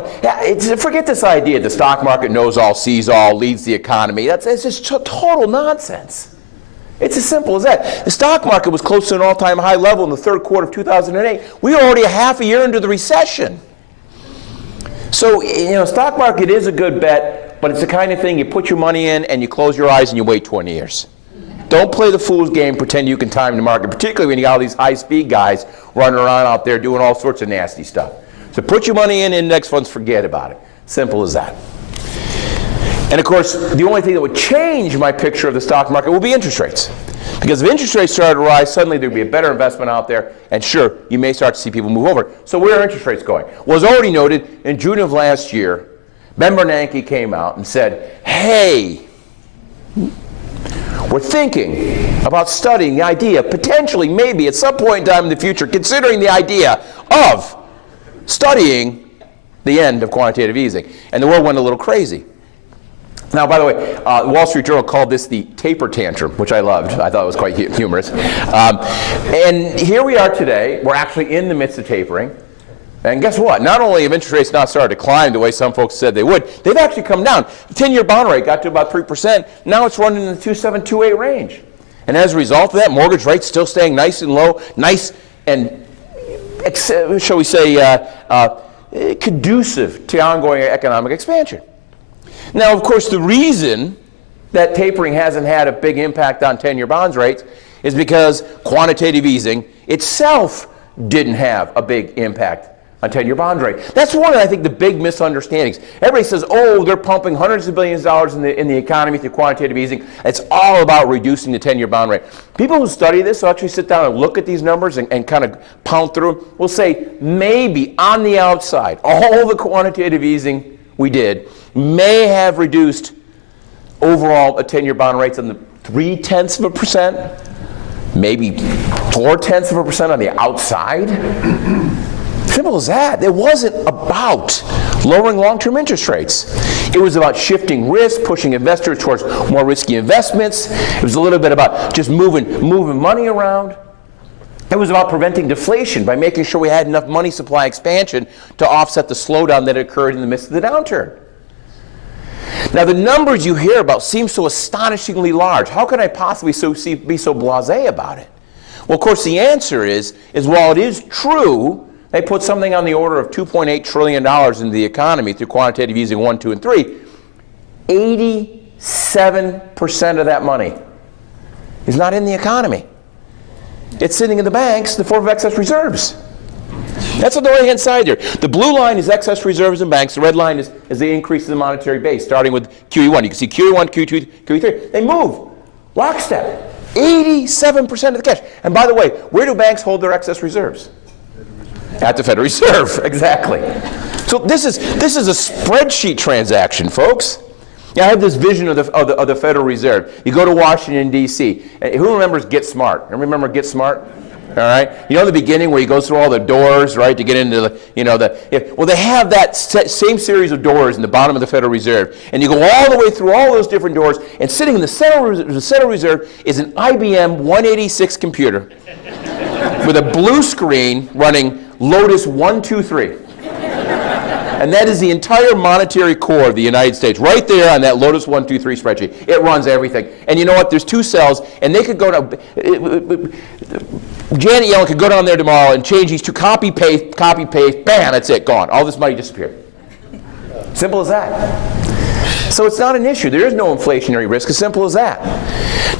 forget this idea the stock market knows all, sees all, leads the economy. It's just total nonsense. It's as simple as that. The stock market was close to an all-time high level in the third quarter of 2008. We were already a half a year into the recession. So, you know, stock market is a good bet. But it's the kind of thing you put your money in and you close your eyes and you wait 20 years. Don't play the fool's game, pretend you can time the market, particularly when you got all these high-speed guys running around out there doing all sorts of nasty stuff. So put your money in index funds, forget about it. Simple as that. And of course, the only thing that would change my picture of the stock market will be interest rates. Because if interest rates started to rise, suddenly there would be a better investment out there, and sure, you may start to see people move over. So where are interest rates going? Well, as already noted, in June of last year, Ben Bernanke came out and said, hey, we're thinking about studying the idea, potentially, maybe at some point in time in the future, considering the idea of studying the end of quantitative easing. And the world went a little crazy. Now, by the way, the Wall Street Journal called this the taper tantrum, which I loved. I thought it was quite humorous. And here we are today. We're actually in the midst of tapering. And guess what? Not only have interest rates not started to climb the way some folks said they would, they've actually come down. The 10-year bond rate got to about 3%. Now it's running in the 2.7, 2.8 range. And as a result of that, mortgage rates still staying nice and low, nice and, shall we say, conducive to ongoing economic expansion. Now, of course, the reason that tapering hasn't had a big impact on 10-year bonds rates is because quantitative easing itself didn't have a big impact on 10-year bond rate. That's one of, I think, the big misunderstandings. Everybody says, oh, they're pumping hundreds of billions of dollars in the economy through quantitative easing. It's all about reducing the 10-year bond rate. People who study this, who actually sit down and look at these numbers and kind of pound through them, will say maybe on the outside, all the quantitative easing we did may have reduced overall 10-year bond rates on the 0.3%, maybe 0.4% on the outside. Simple as that. It wasn't about lowering long-term interest rates. It was about shifting risk, pushing investors towards more risky investments. It was a little bit about just moving money around. It was about preventing deflation by making sure we had enough money supply expansion to offset the slowdown that occurred in the midst of the downturn. Now, the numbers you hear about seem so astonishingly large. How can I possibly be so blasé about it? Well, of course, the answer is while it is true, they put something on the order of $2.8 trillion into the economy through quantitative easing 1, 2, and 3, 80 87% of that money is not in the economy. It's sitting in the banks in the form of excess reserves. That's on the right-hand side there. The blue line is excess reserves in banks. The red line is the increase in the monetary base, starting with QE1. You can see QE1, QE2, QE3. They move lockstep. 87% of the cash. And by the way, where do banks hold their excess reserves? At the Federal Reserve, exactly. So this is a spreadsheet transaction, folks. Yeah, I have this vision of the Federal Reserve. You go to Washington, D.C. Who remembers Get Smart? Remember Get Smart? All right. You know the beginning where he goes through all the doors, right, to get into the, well, they have that same series of doors in the bottom of the Federal Reserve, and you go all the way through all those different doors, and sitting in the Federal Reserve is an IBM 186 computer with a blue screen running Lotus 123. And that is the entire monetary core of the United States, right there on that Lotus 123 spreadsheet. It runs everything. And you know what? There's two cells, and they could go to, Janet Yellen could go down there tomorrow and change these to copy, paste, bam, that's it, gone. All this money disappeared. Simple as that. So it's not an issue. There is no inflationary risk, as simple as that.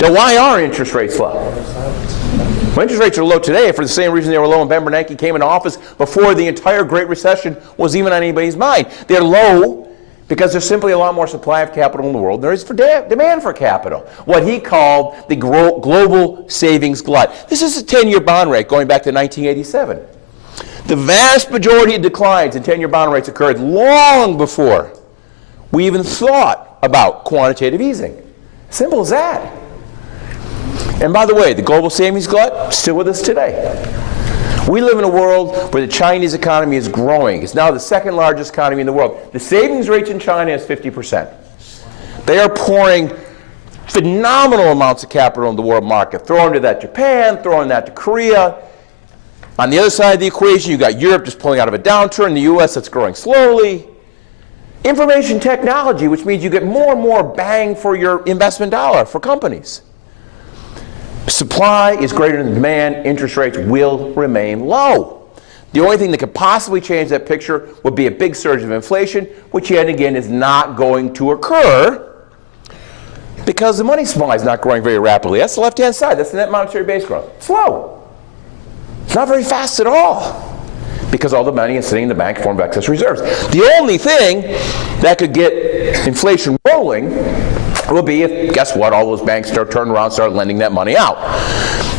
Now, why are interest rates low? Well, interest rates are low today for the same reason they were low when Ben Bernanke came into office before the entire Great Recession was even on anybody's mind. They're low because there's simply a lot more supply of capital in the world than there is for demand for capital. What he called the global savings glut. This is a 10-year bond rate going back to 1987. The vast majority of declines in 10-year bond rates occurred long before we even thought about quantitative easing. Simple as that. And by the way, the global savings glut, still with us today. We live in a world where the Chinese economy is growing. It's now the second largest economy in the world. The savings rate in China is 50%. They are pouring phenomenal amounts of capital in the world market. Throw into that Japan, throw in that to Korea. On the other side of the equation, you've got Europe just pulling out of a downturn, the US that's growing slowly. Information technology, which means you get more and more bang for your investment dollar for companies. Supply is greater than demand. Interest rates will remain low. The only thing that could possibly change that picture would be a big surge of inflation, which yet again is not going to occur because the money supply is not growing very rapidly. That's the left-hand side. That's the net monetary base growth. It's slow. It's not very fast at all because all the money is sitting in the bank in form of excess reserves. The only thing that could get inflation rolling will be if, guess what, all those banks turn around and start lending that money out.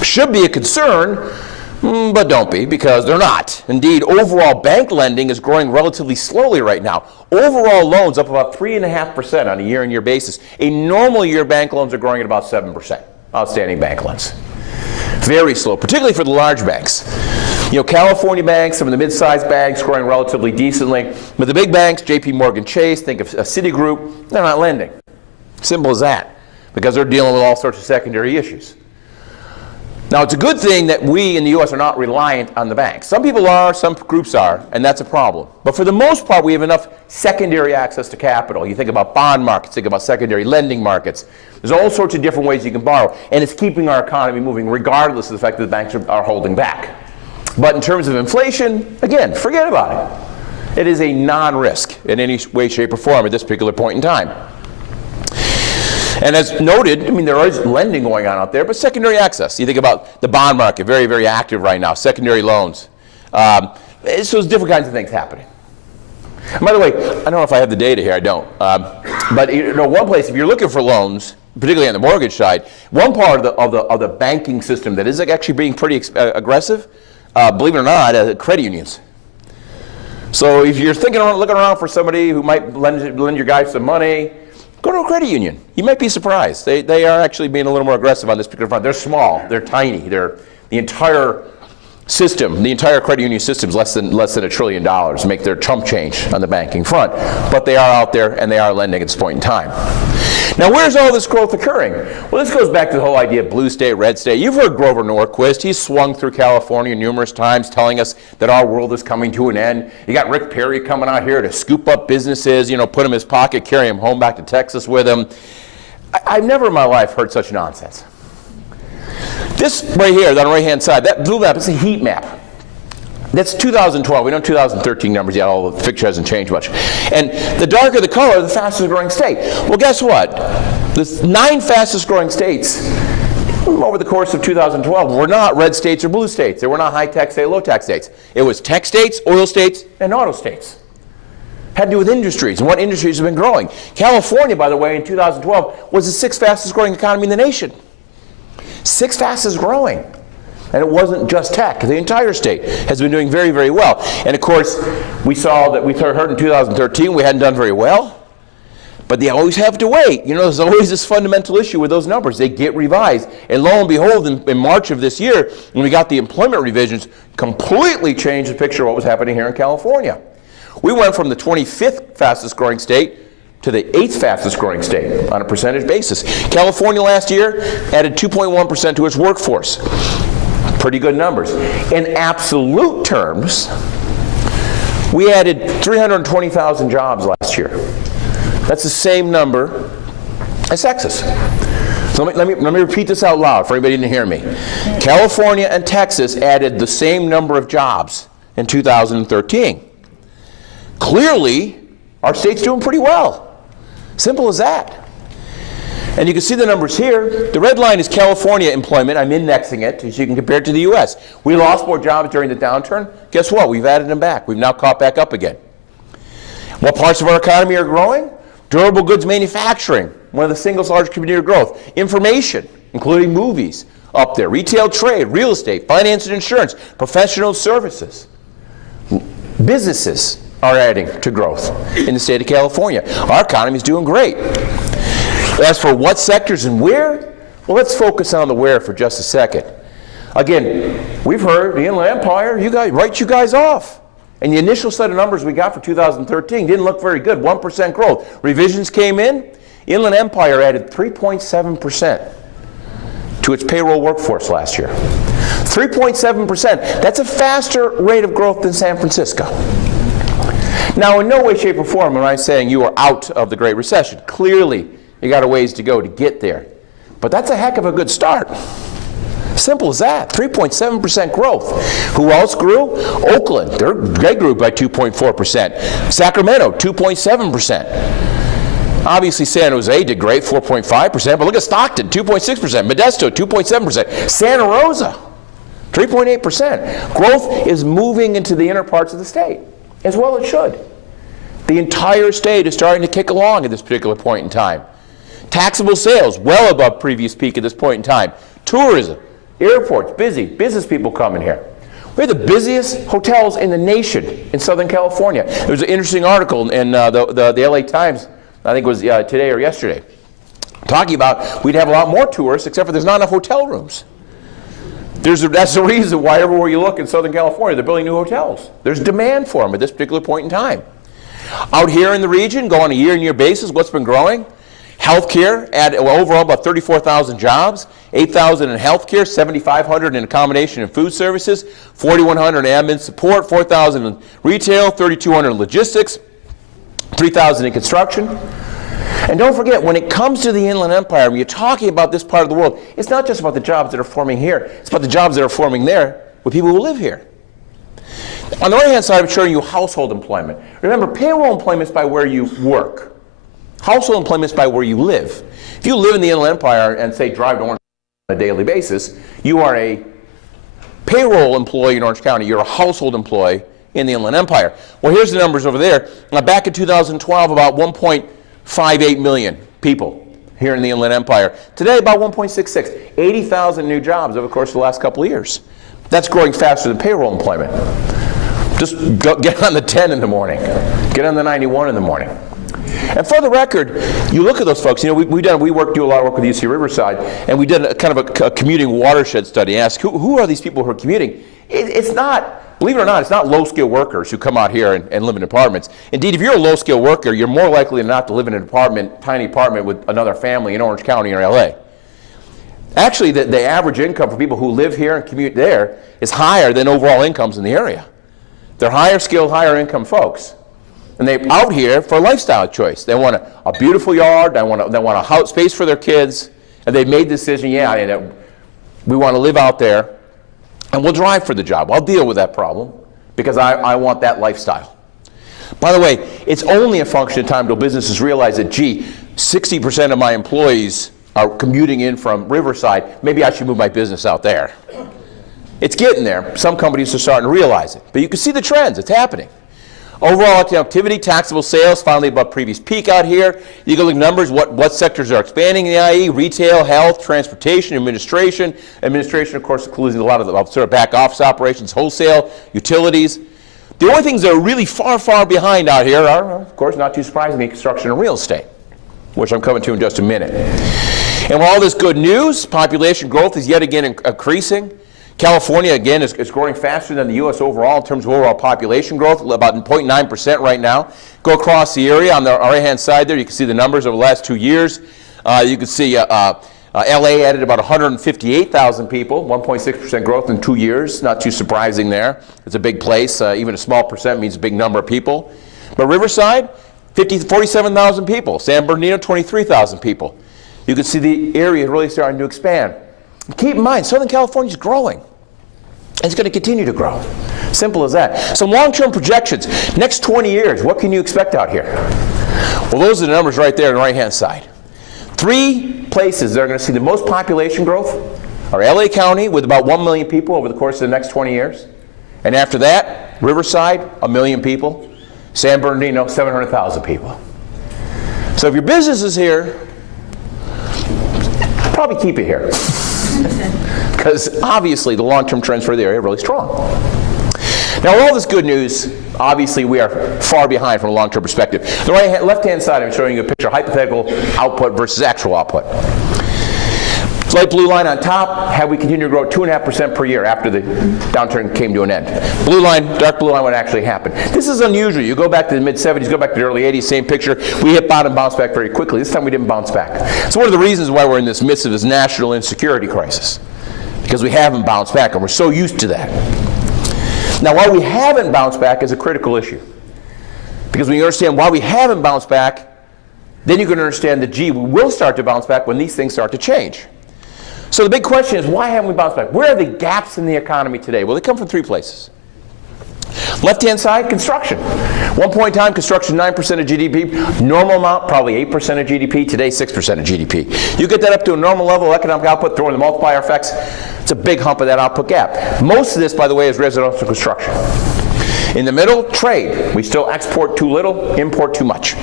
Should be a concern, but don't be, because they're not. Indeed, overall bank lending is growing relatively slowly right now. Overall loans up about 3.5% on a year-on-year basis. A normal year bank loans are growing at about 7%, outstanding bank loans. Very slow, particularly for the large banks. You know, California banks, some of the mid-sized banks growing relatively decently, but the big banks, JP Morgan Chase, think of Citigroup, they're not lending. Simple as that, because they're dealing with all sorts of secondary issues. Now, it's a good thing that we in the U.S. are not reliant on the banks. Some people are, some groups are, and that's a problem. But for the most part, we have enough secondary access to capital. You think about bond markets, think about secondary lending markets. There's all sorts of different ways you can borrow, and it's keeping our economy moving regardless of the fact that the banks are holding back. But in terms of inflation, again, forget about it. It is a non-risk in any way, shape, or form at this particular point in time. And as noted, I mean, there is lending going on out there, but secondary access. You think about the bond market, very, very active right now, secondary loans. So there's different kinds of things happening. And by the way, I don't know if I have the data here, I don't. But you know, one place, if you're looking for loans, particularly on the mortgage side, one part of the banking system that is actually being pretty aggressive, believe it or not, credit unions. So if you're looking around for somebody who might lend your guy some money, go to a credit union. You might be surprised. They are actually being a little more aggressive on this particular front. They're small. They're tiny. They're the entire system, the entire credit union system is less than $1 trillion to make their chump change on the banking front. But they are out there and they are lending at this point in time. Now, where's all this growth occurring? Well, this goes back to the whole idea of blue state, red state. You've heard Grover Norquist. He's swung through California numerous times telling us that our world is coming to an end. You got Rick Perry coming out here to scoop up businesses, you know, put them in his pocket, carry them home back to Texas with him. I've never in my life heard such nonsense. This right here, on the right-hand side, that blue map is a heat map. That's 2012. We know 2013 numbers yet. All the picture hasn't changed much. And the darker the color, the fastest growing state. Well, guess what? The 9 fastest growing states over the course of 2012 were not red states or blue states. They were not high-tax state, low-tax states. It was tech states, oil states, and auto states. Had to do with industries and what industries have been growing. California, by the way, in 2012 was the 6th fastest growing economy in the nation. 6th fastest growing. And it wasn't just tech. The entire state has been doing very, very well. And of course, we saw that we heard in 2013 we hadn't done very well. But they always have to wait. You know, there's always this fundamental issue with those numbers. They get revised. And lo and behold, in March of this year, when we got the employment revisions, completely changed the picture of what was happening here in California. We went from the 25th fastest growing state to the 8th fastest growing state on a percentage basis. California last year added 2.1% to its workforce. Pretty good numbers. In absolute terms, we added 320,000 jobs last year. That's the same number as Texas. So let me repeat this out loud for anybody who didn't hear me. California and Texas added the same number of jobs in 2013. Clearly, our state's doing pretty well. Simple as that. And you can see the numbers here. The red line is California employment. I'm indexing it so you can compare it to the U.S. We lost more jobs during the downturn. Guess what? We've added them back. We've now caught back up again. What parts of our economy are growing? Durable goods manufacturing, one of the single largest contributor growth. Information, including movies, up there. Retail trade, real estate, finance and insurance, professional services. Businesses are adding to growth in the state of California. Our economy is doing great. As for what sectors and where, well, let's focus on the where for just a second. Again, we've heard the Inland Empire, you guys off. And the initial set of numbers we got for 2013 didn't look very good, 1% growth. Revisions came in, Inland Empire added 3.7% to its payroll workforce last year. 3.7%, that's a faster rate of growth than San Francisco. Now, in no way, shape, or form am I saying you are out of the Great Recession. Clearly, you got a ways to go to get there. But that's a heck of a good start. Simple as that, 3.7% growth. Who else grew? Oakland, they grew by 2.4%. Sacramento, 2.7%. Obviously, San Jose did great, 4.5%, but look at Stockton, 2.6%. Modesto, 2.7%. Santa Rosa, 3.8%. Growth is moving into the inner parts of the state, as well it should. The entire state is starting to kick along at this particular point in time. Taxable sales, well above previous peak at this point in time. Tourism, airports, busy, business people coming here. We have the busiest hotels in the nation in Southern California. There was an interesting article in the LA Times, I think it was today or yesterday, talking about we'd have a lot more tourists, except for there's not enough hotel rooms. That's the reason why everywhere you look in Southern California, they're building new hotels. There's demand for them at this particular point in time. Out here in the region, go on a year-on-year basis, what's been growing? Healthcare, overall about 34,000 jobs, 8,000 in healthcare, 7,500 in accommodation and food services, 4,100 in admin support, 4,000 in retail, 3,200 in logistics, 3,000 in construction. And don't forget, when it comes to the Inland Empire, when you're talking about this part of the world, it's not just about the jobs that are forming here, it's about the jobs that are forming there with people who live here. On the right-hand side, I'm showing you household employment. Remember, payroll employment is by where you work. Household employment is by where you live. If you live in the Inland Empire and, say, drive to Orange County on a daily basis, you are a payroll employee in Orange County. You're a household employee in the Inland Empire. Well, here's the numbers over there. Back in 2012, about 1.58 million people here in the Inland Empire. Today, about 1.66. 80,000 new jobs over the course of the last couple of years. That's growing faster than payroll employment. Just get on the 10 in the morning. Get on the 91 in the morning. And for the record, you look at those folks, you know, we do a lot of work with UC Riverside, and we did a kind of a commuting watershed study. Ask who are these people who are commuting? It's not, believe it or not, it's not low-skilled workers who come out here and live in apartments. Indeed, if you're a low-skilled worker, you're more likely than not to live in an tiny apartment with another family in Orange County or LA. Actually, the average income for people who live here and commute there is higher than overall incomes in the area. They're higher skilled, higher income folks. And they're out here for a lifestyle choice. They want a beautiful yard, they want a house space for their kids, and they've made the decision, we want to live out there, and we'll drive for the job. I'll deal with that problem. because I want that lifestyle. By the way, it's only a function of time till businesses realize that, gee, 60% of my employees are commuting in from Riverside. Maybe I should move my business out there. It's getting there. Some companies are starting to realize it. But you can see the trends. It's happening. Overall activity, taxable sales, finally above previous peak out here. You can look at numbers, what sectors are expanding in the IE, retail, health, transportation, administration. Administration, of course, includes a lot of the sort of back office operations, wholesale, utilities. The only things that are really far, far behind out here are, of course, not too surprisingly, construction and real estate, which I'm coming to in just a minute. And with all this good news, population growth is yet again increasing. California, again, is growing faster than the U.S. overall in terms of overall population growth, about 0.9% right now. Go across the area on the right-hand side there, you can see the numbers over the last 2 years. You can see L.A. added about 158,000 people, 1.6% growth in 2 years. Not too surprising there. It's a big place. Even a small percent means a big number of people. But Riverside, 47,000 people. San Bernardino, 23,000 people. You can see the area really starting to expand. Keep in mind, Southern California is growing. And it's going to continue to grow. Simple as that. Some long-term projections. Next 20 years, what can you expect out here? Well, those are the numbers right there on the right-hand side. 3 places that are going to see the most population growth are LA County with about 1 million people over the course of the next 20 years. And after that, Riverside, 1 million people. San Bernardino, 700,000 people. So if your business is here, probably keep it here. Because obviously the long-term trends for the area are really strong. Now, with all this good news, obviously we are far behind from a long-term perspective. The left-hand side, I'm showing you a picture of hypothetical output versus actual output. This light blue line on top, had we continued to grow 2.5% per year after the downturn came to an end. Blue line, dark blue line, what actually happened. This is unusual. You go back to the mid-70s, go back to the early 80s, same picture. We hit bottom, bounced back very quickly. This time we didn't bounce back. So one of the reasons why we're in this midst of this national insecurity crisis, because we haven't bounced back, and we're so used to that. Now, why we haven't bounced back is a critical issue. Because when you understand why we haven't bounced back, then you can understand that, gee, we will start to bounce back when these things start to change. So the big question is, why haven't we bounced back? Where are the gaps in the economy today? Well, they come from 3 places. Left-hand side, construction. One point in time, construction 9% of GDP. Normal amount, probably 8% of GDP. Today, 6% of GDP. You get that up to a normal level of economic output, throw in the multiplier effects, it's a big hump of that output gap. Most of this, by the way, is residential construction. In the middle, trade. We still export too little, import too much.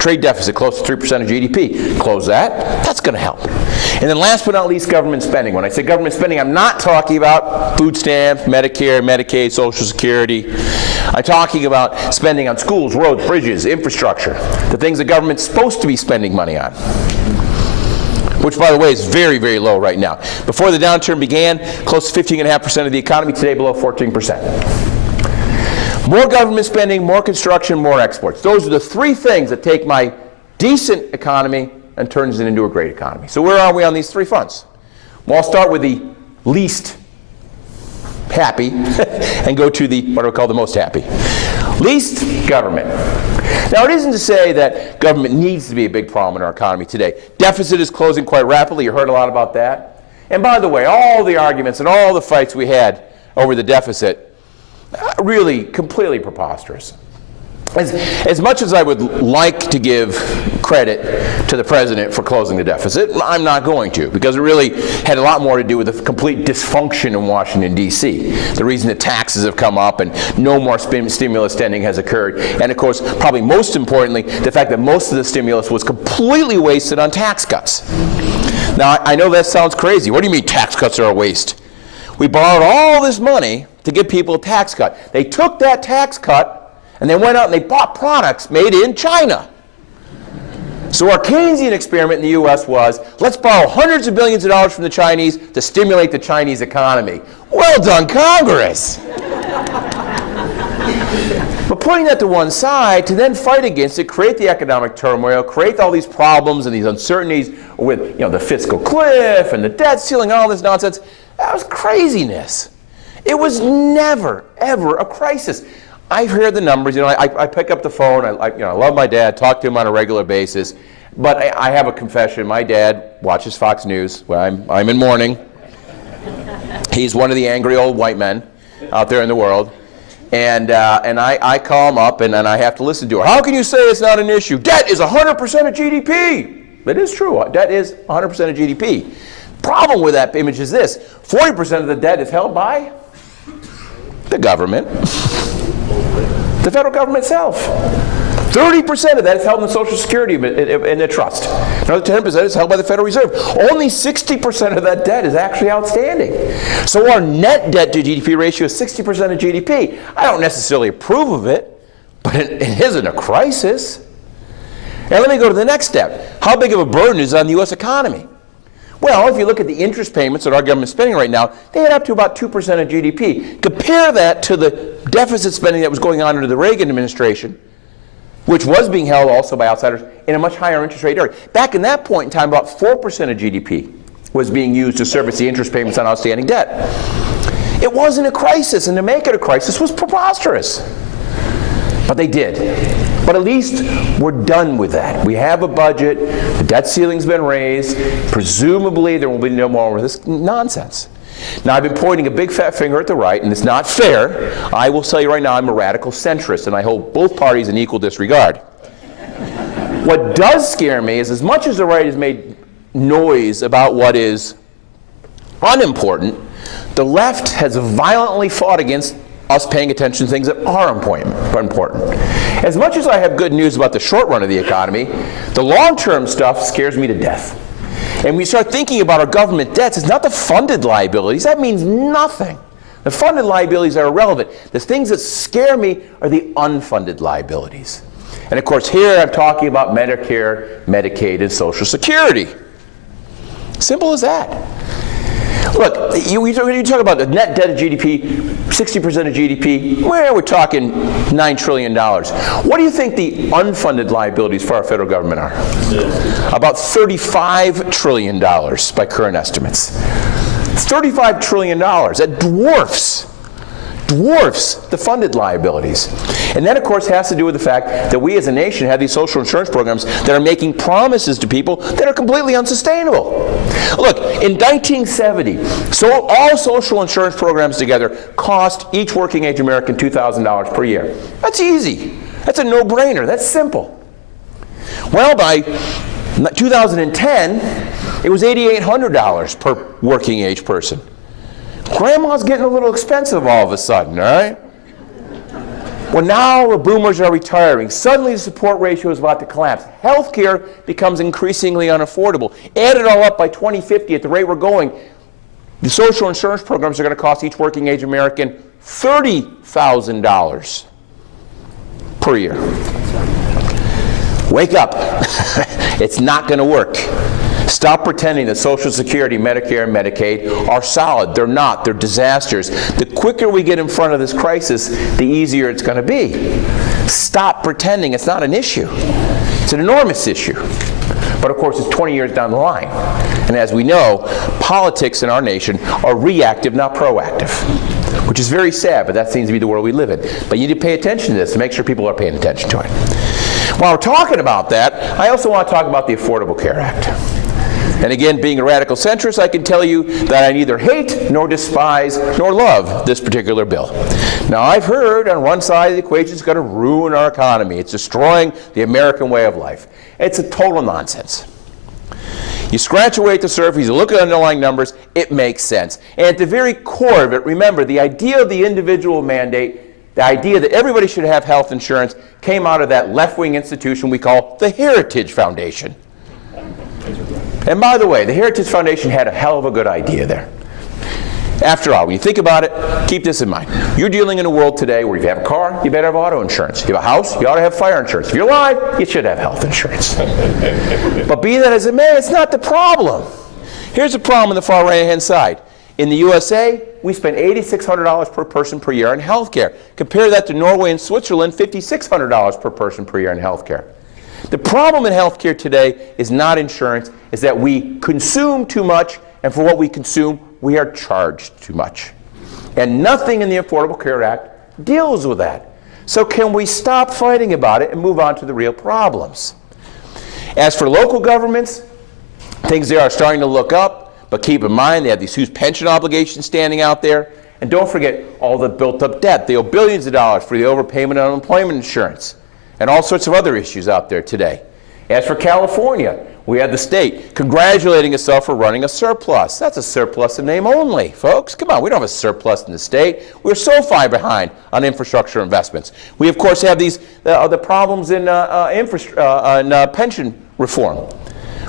Trade deficit close to 3% of GDP. Close that, that's going to help. And then last but not least, government spending. When I say government spending, I'm not talking about food stamps, Medicare, Medicaid, Social Security. I'm talking about spending on schools, roads, bridges, infrastructure, the things the government's supposed to be spending money on, which, by the way, is very, very low right now. Before the downturn began, close to 15.5% of the economy, today below 14%. More government spending, more construction, more exports. Those are the 3 things that take my decent economy and turns it into a great economy. So where are we on these 3 fronts? Well, I'll start with the least happy and go to the, what I would call the most happy. Least government. Now, it isn't to say that government needs to be a big problem in our economy today. Deficit is closing quite rapidly. You heard a lot about that. And by the way, all the arguments and all the fights we had over the deficit, really completely preposterous. As much as I would like to give credit to the president for closing the deficit, I'm not going to, because it really had a lot more to do with the complete dysfunction in Washington, D.C. The reason that taxes have come up and no more stimulus spending has occurred. And of course, probably most importantly, the fact that most of the stimulus was completely wasted on tax cuts. Now, I know that sounds crazy. What do you mean tax cuts are a waste? We borrowed all this money to give people a tax cut. They took that tax cut and they went out and they bought products made in China. So our Keynesian experiment in the U.S. was, let's borrow hundreds of billions of dollars from the Chinese to stimulate the Chinese economy. Well done, Congress! But putting that to one side, to then fight against it, create the economic turmoil, create all these problems and these uncertainties with, the fiscal cliff and the debt ceiling, all this nonsense, that was craziness. It was never, ever a crisis. I've heard the numbers. I pick up the phone. I love my dad, talk to him on a regular basis. But I have a confession. My dad watches Fox News. Well, I'm in mourning. He's one of the angry old white men out there in the world. And I call them up and I have to listen to her. How can you say it's not an issue? Debt is 100% of GDP. It is true. Debt is 100% of GDP. Problem with that image is this. 40% of the debt is held by the government, the federal government itself. 30% of that is held in the Social Security in the trust. Another 10% is held by the Federal Reserve. Only 60% of that debt is actually outstanding. So our net debt to GDP ratio is 60% of GDP. I don't necessarily approve of it, but it isn't a crisis. And let me go to the next step. How big of a burden is it on the U.S. economy? Well, if you look at the interest payments that our government is spending right now, they add up to about 2% of GDP. Compare that to the deficit spending that was going on under the Reagan administration, which was being held also by outsiders in a much higher interest rate area. Back in that point in time, about 4% of GDP was being used to service the interest payments on outstanding debt. It wasn't a crisis, and to make it a crisis was preposterous. But they did. But at least we're done with that. We have a budget, the debt ceiling's been raised, presumably there will be no more of this nonsense. Now, I've been pointing a big fat finger at the right, and it's not fair. I will tell you right now, I'm a radical centrist, and I hold both parties in equal disregard. What does scare me is as much as the right has made noise about what is unimportant, the left has violently fought against us paying attention to things that are important. As much as I have good news about the short run of the economy, the long-term stuff scares me to death. And we start thinking about our government debts, it's not the funded liabilities. That means nothing. The funded liabilities are irrelevant. The things that scare me are the unfunded liabilities. And of course, here I'm talking about Medicare, Medicaid, and Social Security. Simple as that. Look, you talk about the net debt of GDP, 60% of GDP, well, we're talking $9 trillion. What do you think the unfunded liabilities for our federal government are? About $35 trillion by current estimates. It's $35 trillion. That dwarfs the funded liabilities. And that, of course, has to do with the fact that we as a nation have these social insurance programs that are making promises to people that are completely unsustainable. Look, in 1970, all social insurance programs together cost each working age American $2,000 per year. That's easy. That's a no-brainer. That's simple. Well, by 2010, it was $8,800 per working age person. Grandma's getting a little expensive all of a sudden, all right? Well, now the boomers are retiring. Suddenly the support ratio is about to collapse. Healthcare becomes increasingly unaffordable. Add it all up, by 2050, at the rate we're going, the social insurance programs are going to cost each working age American $30,000 per year. Wake up. It's not going to work. Stop pretending that Social Security, Medicare, and Medicaid are solid. They're not. They're disasters. The quicker we get in front of this crisis, the easier it's going to be. Stop pretending it's not an issue. It's an enormous issue. But of course, it's 20 years down the line. And as we know, politics in our nation are reactive, not proactive, which is very sad, but that seems to be the world we live in. But you need to pay attention to this to make sure people are paying attention to it. While we're talking about that, I also want to talk about the Affordable Care Act. And again, being a radical centrist, I can tell you that I neither hate nor despise nor love this particular bill. Now, I've heard on one side of the equation it's going to ruin our economy. It's destroying the American way of life. It's a total nonsense. You scratch away at the surface, you look at underlying numbers, it makes sense. And at the very core of it, remember, the idea of the individual mandate, the idea that everybody should have health insurance, came out of that left-wing institution we call the Heritage Foundation. And by the way, the Heritage Foundation had a hell of a good idea there. After all, when you think about it, keep this in mind. You're dealing in a world today where if you have a car, you better have auto insurance. If you have a house, you ought to have fire insurance. If you're alive, you should have health insurance. But be that as it may, it's not the problem. Here's the problem on the far right-hand side. In the USA, we spend $8,600 per person per year on health care. Compare that to Norway and Switzerland, $5,600 per person per year on health care. The problem in healthcare today is not insurance, is that we consume too much, and for what we consume, we are charged too much. And nothing in the Affordable Care Act deals with that. So can we stop fighting about it and move on to the real problems? As for local governments, things there are starting to look up, but keep in mind they have these huge pension obligations standing out there, And don't forget all the built up debt. They owe billions of dollars for the overpayment on unemployment insurance and all sorts of other issues out there today. As for California, we had the state congratulating itself for running a surplus. That's a surplus in name only, folks. Come on, we don't have a surplus in the state. We're so far behind on infrastructure investments. We, of course, have these the problems in pension reform.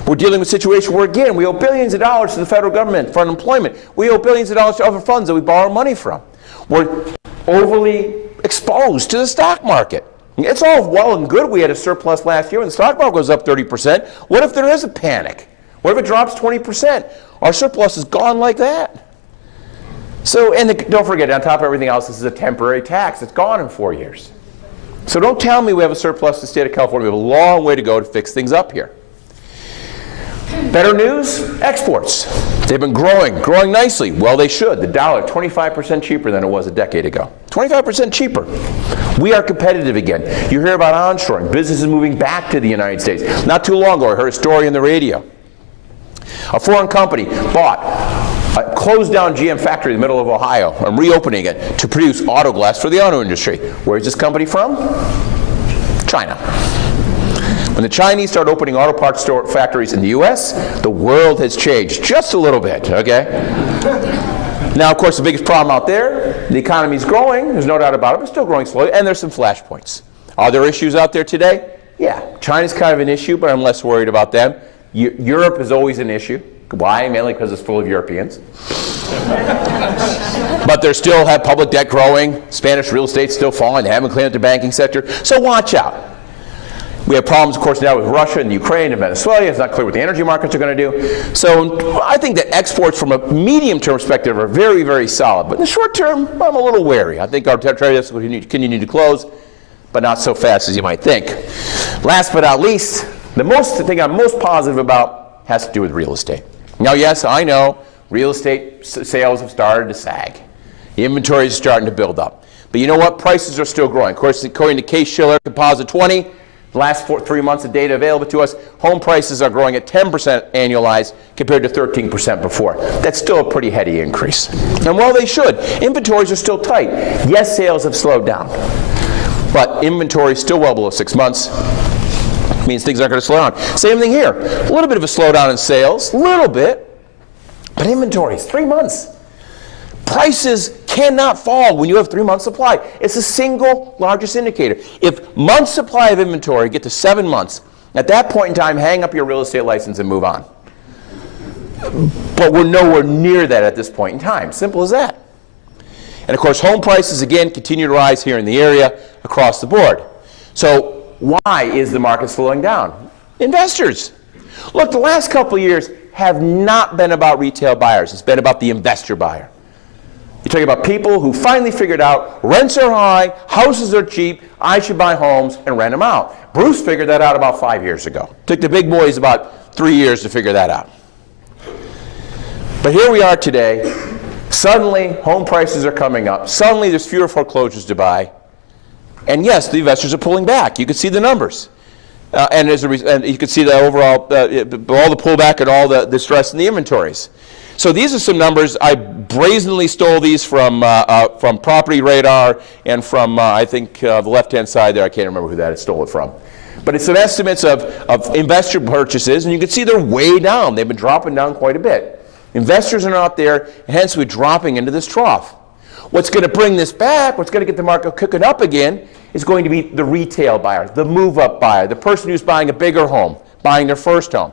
We're dealing with a situation where, again, we owe billions of dollars to the federal government for unemployment. We owe billions of dollars to other funds that we borrow money from. We're overly exposed to the stock market. It's all well and good we had a surplus last year and the stock market goes up 30%. What if there is a panic? What if it drops 20%? Our surplus is gone like that. So, and don't forget, on top of everything else, this is a temporary tax. It's gone in 4 years. So don't tell me we have a surplus in the state of California. We have a long way to go to fix things up here. Better news, exports. They've been growing nicely. Well, they should. The dollar, 25% cheaper than it was a decade ago. 25% cheaper. We are competitive again. You hear about onshoring, businesses moving back to the United States. Not too long ago, I heard a story on the radio. A foreign company bought a closed-down GM factory in the middle of Ohio and reopening it to produce auto glass for the auto industry. Where's this company from? China. When the Chinese start opening auto parts factories in the U.S., the world has changed just a little bit, okay? Now, of course, the biggest problem out there, the economy's growing, there's no doubt about it, but still growing slowly, and there's some flashpoints. Are there issues out there today? Yeah, China's kind of an issue, but I'm less worried about them. Europe is always an issue. Why? Mainly because it's full of Europeans. But they still have public debt growing, Spanish real estate's still falling, they haven't cleaned up the banking sector, so watch out. We have problems, of course, now with Russia and Ukraine and Venezuela. It's not clear what the energy markets are going to do. So I think that exports from a medium-term perspective are very, very solid. But in the short term, I'm a little wary. I think our trade deficit will continue to close, but not so fast as you might think. Last but not least, the thing I'm most positive about has to do with real estate. Now, yes, I know real estate sales have started to sag. The inventory is starting to build up. But you know what? Prices are still growing. Of course, according to Case-Shiller Composite 20, the last 3 months of data available to us, home prices are growing at 10% annualized compared to 13% before. That's still a pretty heady increase. And while they should, inventories are still tight. Yes, sales have slowed down, but inventory is still well below 6 months. Means things aren't going to slow down. Same thing here. A little bit of a slowdown in sales, a little bit, but inventories, 3 months. Prices cannot fall when you have 3 months supply. It's the single largest indicator. If months supply of inventory get to 7 months, at that point in time, hang up your real estate license and move on. But we're nowhere near that at this point in time. Simple as that. And of course, home prices, again, continue to rise here in the area across the board. So why is the market slowing down? Investors. Look, the last couple of years have not been about retail buyers. It's been about the investor buyer. You're talking about people who finally figured out rents are high, houses are cheap, I should buy homes and rent them out. Bruce figured that out about 5 years ago. Took the big boys about 3 years to figure that out. But here we are today. Suddenly, home prices are coming up. Suddenly, there's fewer foreclosures to buy. And yes, the investors are pulling back. You can see the numbers. And you can see the overall, all the pullback and all the stress in the inventories. So these are some numbers. I brazenly stole these from Property Radar and from, I think, the left-hand side there. I can't remember who that I stole it from. But it's some estimates of investor purchases, and you can see they're way down. They've been dropping down quite a bit. Investors are not there, and hence we're dropping into this trough. What's going to bring this back, what's going to get the market cooking up again, is going to be the retail buyer, the move-up buyer, the person who's buying a bigger home, buying their first home.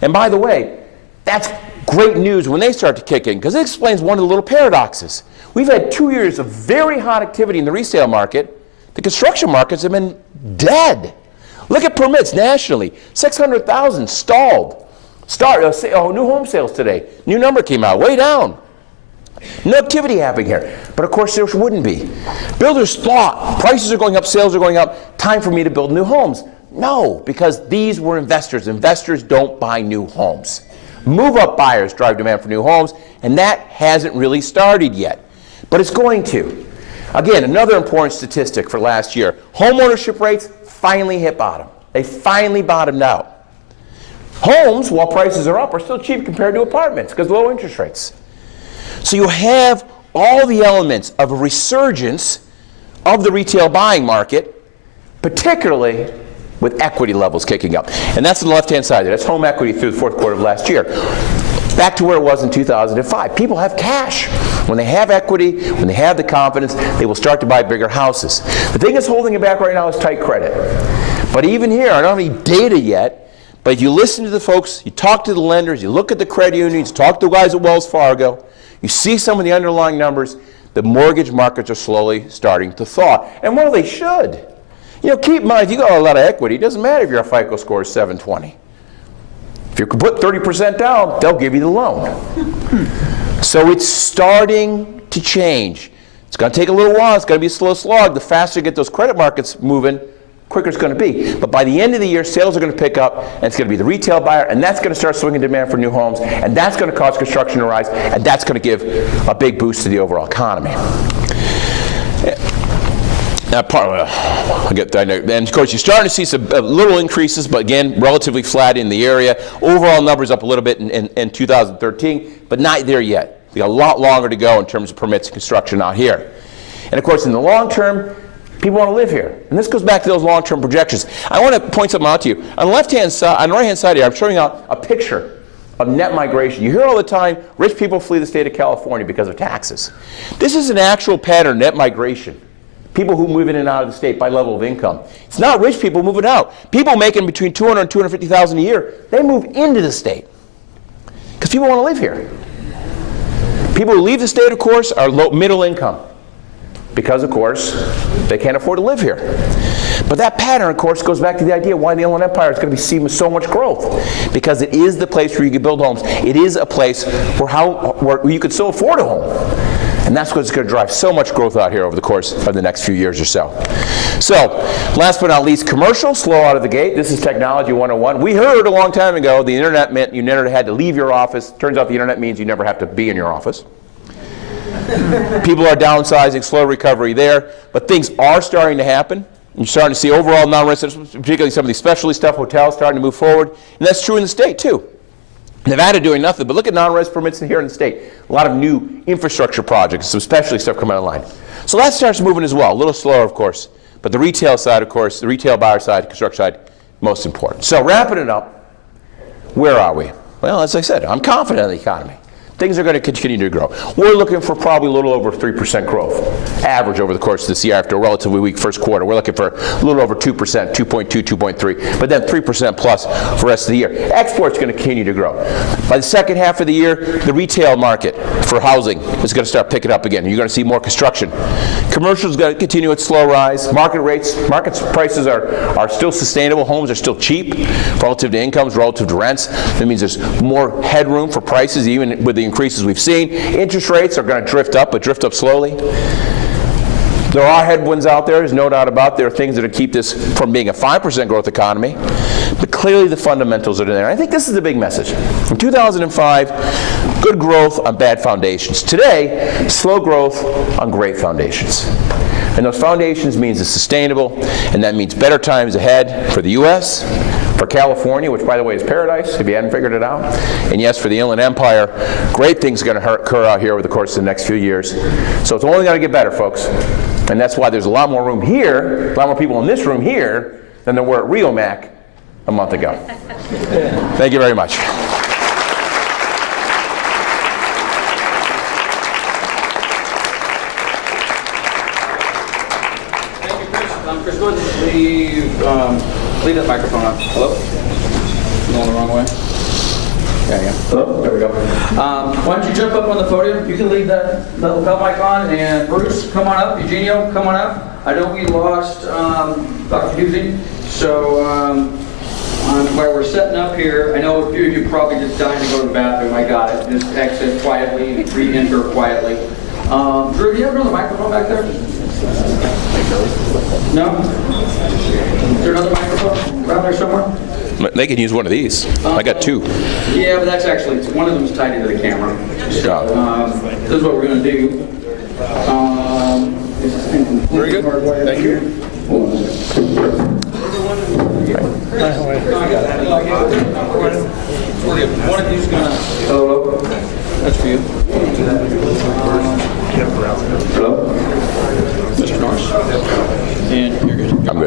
And by the way, that's great news when they start to kick in, because it explains one of the little paradoxes. We've had 2 years of very hot activity in the resale market. The construction markets have been dead. Look at permits nationally. 600,000 stalled. New home sales today. New number came out, way down. No activity happening here. But of course there wouldn't be. Builders thought prices are going up, sales are going up, time for me to build new homes. No, because these were investors. Investors don't buy new homes. Move-up buyers drive demand for new homes, and that hasn't really started yet. But it's going to. Again, another important statistic for last year. Home ownership rates finally hit bottom. They finally bottomed out. Homes, while prices are up, are still cheap compared to apartments because low interest rates. So you have all the elements of a resurgence of the retail buying market, particularly with equity levels kicking up. And that's on the left-hand side there. That's home equity through the fourth quarter of last year. Back to where it was in 2005. People have cash. When they have equity, when they have the confidence, they will start to buy bigger houses. The thing that's holding it back right now is tight credit. But even here, I don't have any data yet, but if you listen to the folks, you talk to the lenders, you look at the credit unions, talk to the guys at Wells Fargo, you see some of the underlying numbers, the mortgage markets are slowly starting to thaw. And well, they should. You know, keep in mind, if you got a lot of equity, it doesn't matter if your FICO score is 720. If you put 30% down, they'll give you the loan. So it's starting to change. It's going to take a little while. It's going to be a slow slog. The faster you get those credit markets moving, quicker it's going to be. But by the end of the year, sales are going to pick up, and it's going to be the retail buyer, and that's going to start swinging demand for new homes, and that's going to cause construction to rise, and that's going to give a big boost to the overall economy. And of course, you're starting to see some little increases, but again, relatively flat in the area. Overall numbers up a little bit in 2013, but not there yet. We got a lot longer to go in terms of permits and construction out here. And of course, in the long term, people want to live here. And this goes back to those long-term projections. I want to point something out to you. On the left-hand side, on the right-hand side here, I'm showing out a picture of net migration. You hear all the time, rich people flee the state of California because of taxes. This is an actual pattern, net migration. People who move in and out of the state by level of income. It's not rich people moving out. People making between $200,000 and $250,000 a year, they move into the state because people want to live here. People who leave the state, of course, are middle income because, of course, they can't afford to live here. But that pattern, of course, goes back to the idea why the Inland Empire is going to be seeing so much growth, because it is the place where you can build homes. It is a place where you could still afford a home. And that's what's going to drive so much growth out here over the course of the next few years or so. So, last but not least, commercial, slow out of the gate. This is technology 101. We heard a long time ago the internet meant you never had to leave your office. Turns out the internet means you never have to be in your office. People are downsizing, slow recovery there, but things are starting to happen. You're starting to see overall non-residential, particularly some of the specialty stuff, hotels starting to move forward, and that's true in the state too. Nevada doing nothing, but look at non-res permits here in the state. A lot of new infrastructure projects, some specialty stuff coming online. So that starts moving as well, a little slower, of course, but the retail side, of course, the retail buyer side, construction side, most important. So wrapping it up, where are we? Well, as I said, I'm confident in the economy. Things are going to continue to grow. We're looking for probably a little over 3% growth, average over the course of this year after a relatively weak first quarter. We're looking for a little over 2%, 2.2, 2.3, but then 3% plus for the rest of the year. Export's going to continue to grow. By the second half of the year, the retail market for housing is going to start picking up again. You're going to see more construction. Commercial's going to continue its slow rise. Market prices are still sustainable. Homes are still cheap relative to incomes, relative to rents. That means there's more headroom for prices even with the increases we've seen. Interest rates are going to drift up, but drift up slowly. There are headwinds out there, there's no doubt about it. There are things that will keep this from being a 5% growth economy, but clearly the fundamentals are there. I think this is the big message. In 2005, good growth on bad foundations. Today, slow growth on great foundations. And those foundations means it's sustainable, and that means better times ahead for the U.S., for California, which, by the way, is paradise, if you hadn't figured it out. And yes, for the Inland Empire, great things are going to occur out here over the course of the next few years. So it's only going to get better, folks. And that's why there's a lot more room here, a lot more people in this room here, than there were at Rio Mac a month ago. Thank you very much. Leave that microphone on. Hello? I'm going the wrong way. Yeah. Hello? There we go. Why don't you jump up on the podium? You can leave that lapel mic on. And Bruce, come on up. Eugenio, come on up. I know we lost Dr. Husey. So while we're setting up here, I know a few of you probably just dying to go to the bathroom. I got it. Just exit quietly, re-enter quietly. Drew, do you have another microphone back there? No? Is there another microphone around there somewhere? They can use one of these. I got two. Yeah, but that's actually, one of them is tied into the camera. So, this is what we're going to do. Very good. Thank you. One of you's going to... Hello? That's for you.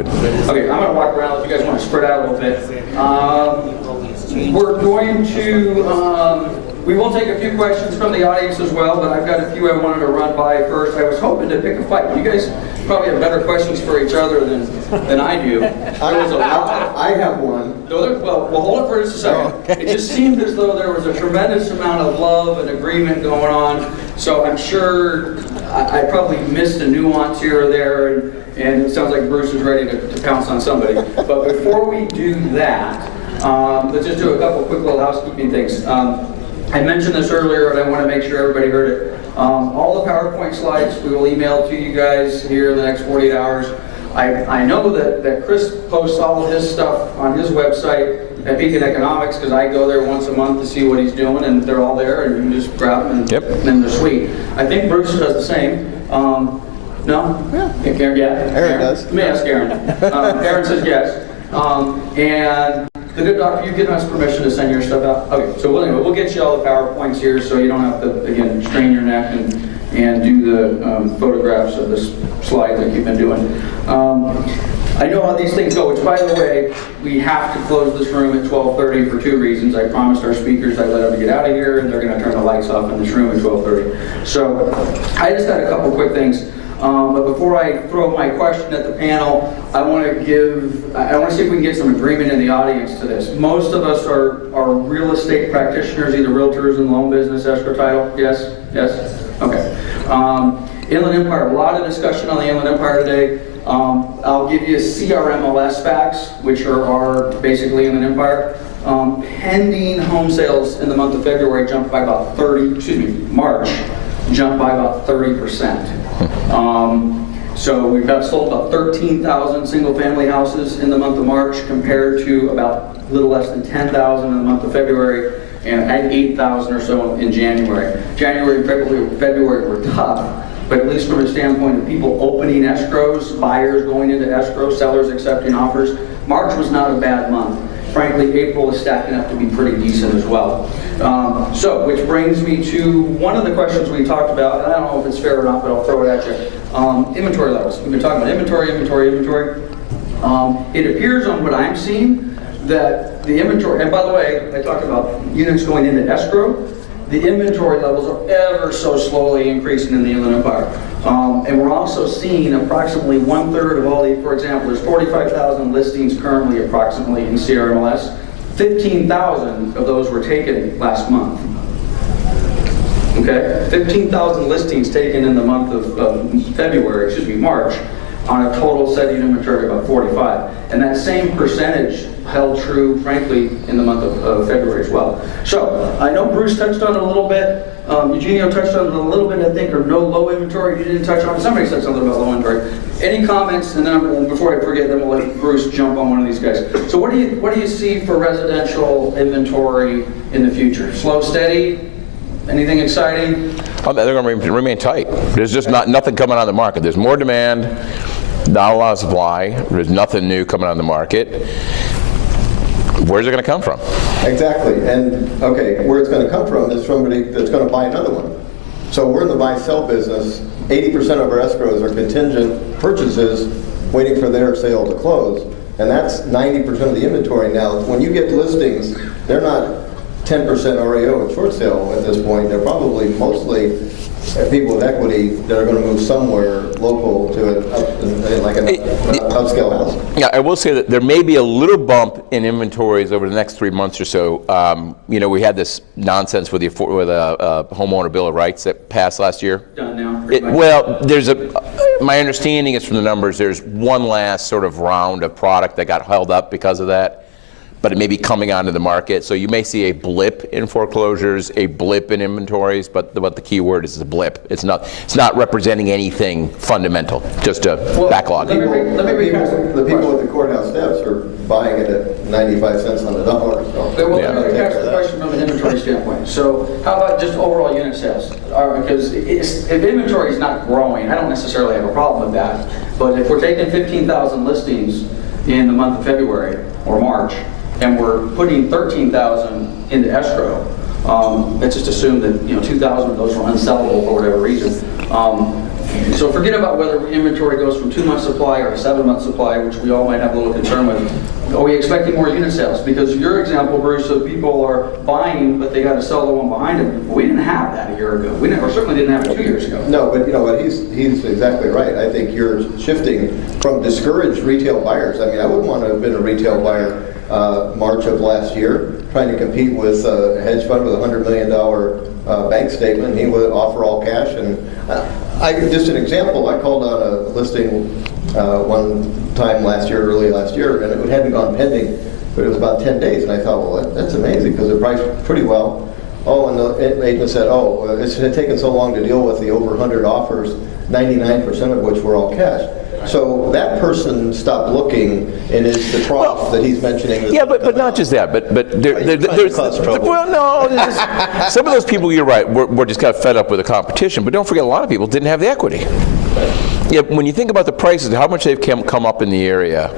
good. Okay, I'm going to walk around if you guys want to spread out a little bit. We're going to, we will take a few questions from the audience as well, but I've got a few I wanted to run by first. I was hoping to pick a fight. You guys probably have better questions for each other than I do. There was a lot. I have one. Well, we'll hold it for just a second. It just seemed as though there was a tremendous amount of love and agreement going on. So I'm sure I probably missed a nuance here or there, and it sounds like Bruce is ready to pounce on somebody. But before we do that, let's just do a couple quick little housekeeping things. I mentioned this earlier, and I want to make sure everybody heard it. All the PowerPoint slides we will email to you guys here in the next 48 hours. I know that Chris posts all of his stuff on his website at Beacon Economics, because I go there once a month to see what he's doing, and they're all there, and you can just grab them, and then they're sweet. I think Bruce does the same. No? Yeah. Aaron does. Let me ask Aaron. Aaron says yes. And the good doctor, you've given us permission to send your stuff out? Okay, so we'll get you all the PowerPoints here so you don't have to, again, strain your neck and do the photographs of this slide that you've been doing. I know how these things go, which, by the way, we have to close this room at 12:30 for two reasons. I promised our speakers I'd let them get out of here, and they're going to turn the lights off in this room at 12:30. So I just had a couple quick things. But before I throw my question at the panel, I want to see if we can get some agreement in the audience to this. Most of us are real estate practitioners, either realtors in the loan business, escrow title. Yes? Yes? Okay. Inland Empire, a lot of discussion on the Inland Empire today. I'll give you CRMLS facts, which are basically Inland Empire. Pending home sales in the month of February jumped by about March jumped by about 30%. So we've got sold about 13,000 single-family houses in the month of March, compared to about a little less than 10,000 in the month of February, and 8,000 or so in January. January and February were tough, but at least from a standpoint of people opening escrows, buyers going into escrow, sellers accepting offers, March was not a bad month. Frankly, April is stacking up to be pretty decent as well. So, which brings me to one of the questions we talked about, and I don't know if it's fair or not, but I'll throw it at you. Inventory levels. We've been talking about inventory. It appears on what I'm seeing that the inventory, and by the way, I talked about units going into escrow, the inventory levels are ever so slowly increasing in the Inland Empire. And we're also seeing approximately 1/3 of all the, for example, there's 45,000 listings currently approximately in CRMLS. 15,000 of those were taken last month. Okay? 15,000 listings taken in the month of March, on a total setting inventory of about 45. And that same percentage held true, frankly, in the month of February as well. So, I know Bruce touched on it a little bit. Eugenio touched on it a little bit, I think, or no low inventory. You didn't touch on it. Somebody said something about low inventory. Any comments? And then before I forget, then we'll let Bruce jump on one of these guys. So what do you see for residential inventory in the future? Slow, steady? Anything exciting? Oh, they're going to remain tight. There's just nothing coming on the market. There's more demand, not a lot of supply. There's nothing new coming on the market. Where's it going to come from? Exactly. And, okay, where it's going to come from is somebody that's going to buy another one. So we're in the buy-sell business. 80% of our escrows are contingent purchases waiting for their sale to close. And that's 90% of the inventory now. When you get listings, they're not 10% REO at short sale at this point. They're probably mostly people with equity that are going to move somewhere local to like an upscale house. Yeah, I will say that there may be a little bump in inventories over the next 3 months or so. We had this nonsense with a homeowner bill of rights that passed last year. Done now. Well, my understanding is from the numbers, there's one last sort of round of product that got held up because of that. But it may be coming onto the market. So you may see a blip in foreclosures, a blip in inventories, but the key word is a blip. It's not representing anything fundamental, just a backlog. The people at the courthouse steps are buying it at 95 cents on the dollar. So let me ask the question from an inventory standpoint. So how about just overall unit sales? Because if inventory is not growing, I don't necessarily have a problem with that. But if we're taking 15,000 listings in the month of February or March, and we're putting 13,000 into escrow, let's just assume that 2,000 of those were unsellable for whatever reason. So forget about whether inventory goes from 2-month supply or a 7-month supply, which we all might have a little concern with. Are we expecting more unit sales? Because your example, Bruce, of people are buying, but they got to sell the one behind them. We didn't have that a year ago. We never, certainly didn't have it 2 years ago. No, but you know what, he's exactly right. I think you're shifting from discouraged retail buyers. I mean, I wouldn't want to have been a retail buyer March of last year, trying to compete with a hedge fund with a $100 million bank statement. He would offer all cash. And just an example, I called on a listing one time early last year, and it hadn't gone pending, but it was about 10 days. And I thought, well, that's amazing, because it priced pretty well. Oh, and the agent said, oh, it's taken so long to deal with the over 100 offers, 99% of which were all cash. So that person stopped looking and is the trough that he's mentioning. Yeah, but not just that, but there's well, no, some of those people, you're right, were just got fed up with the competition. But don't forget, a lot of people didn't have the equity. Yeah, when you think about the prices, how much they've come up in the area,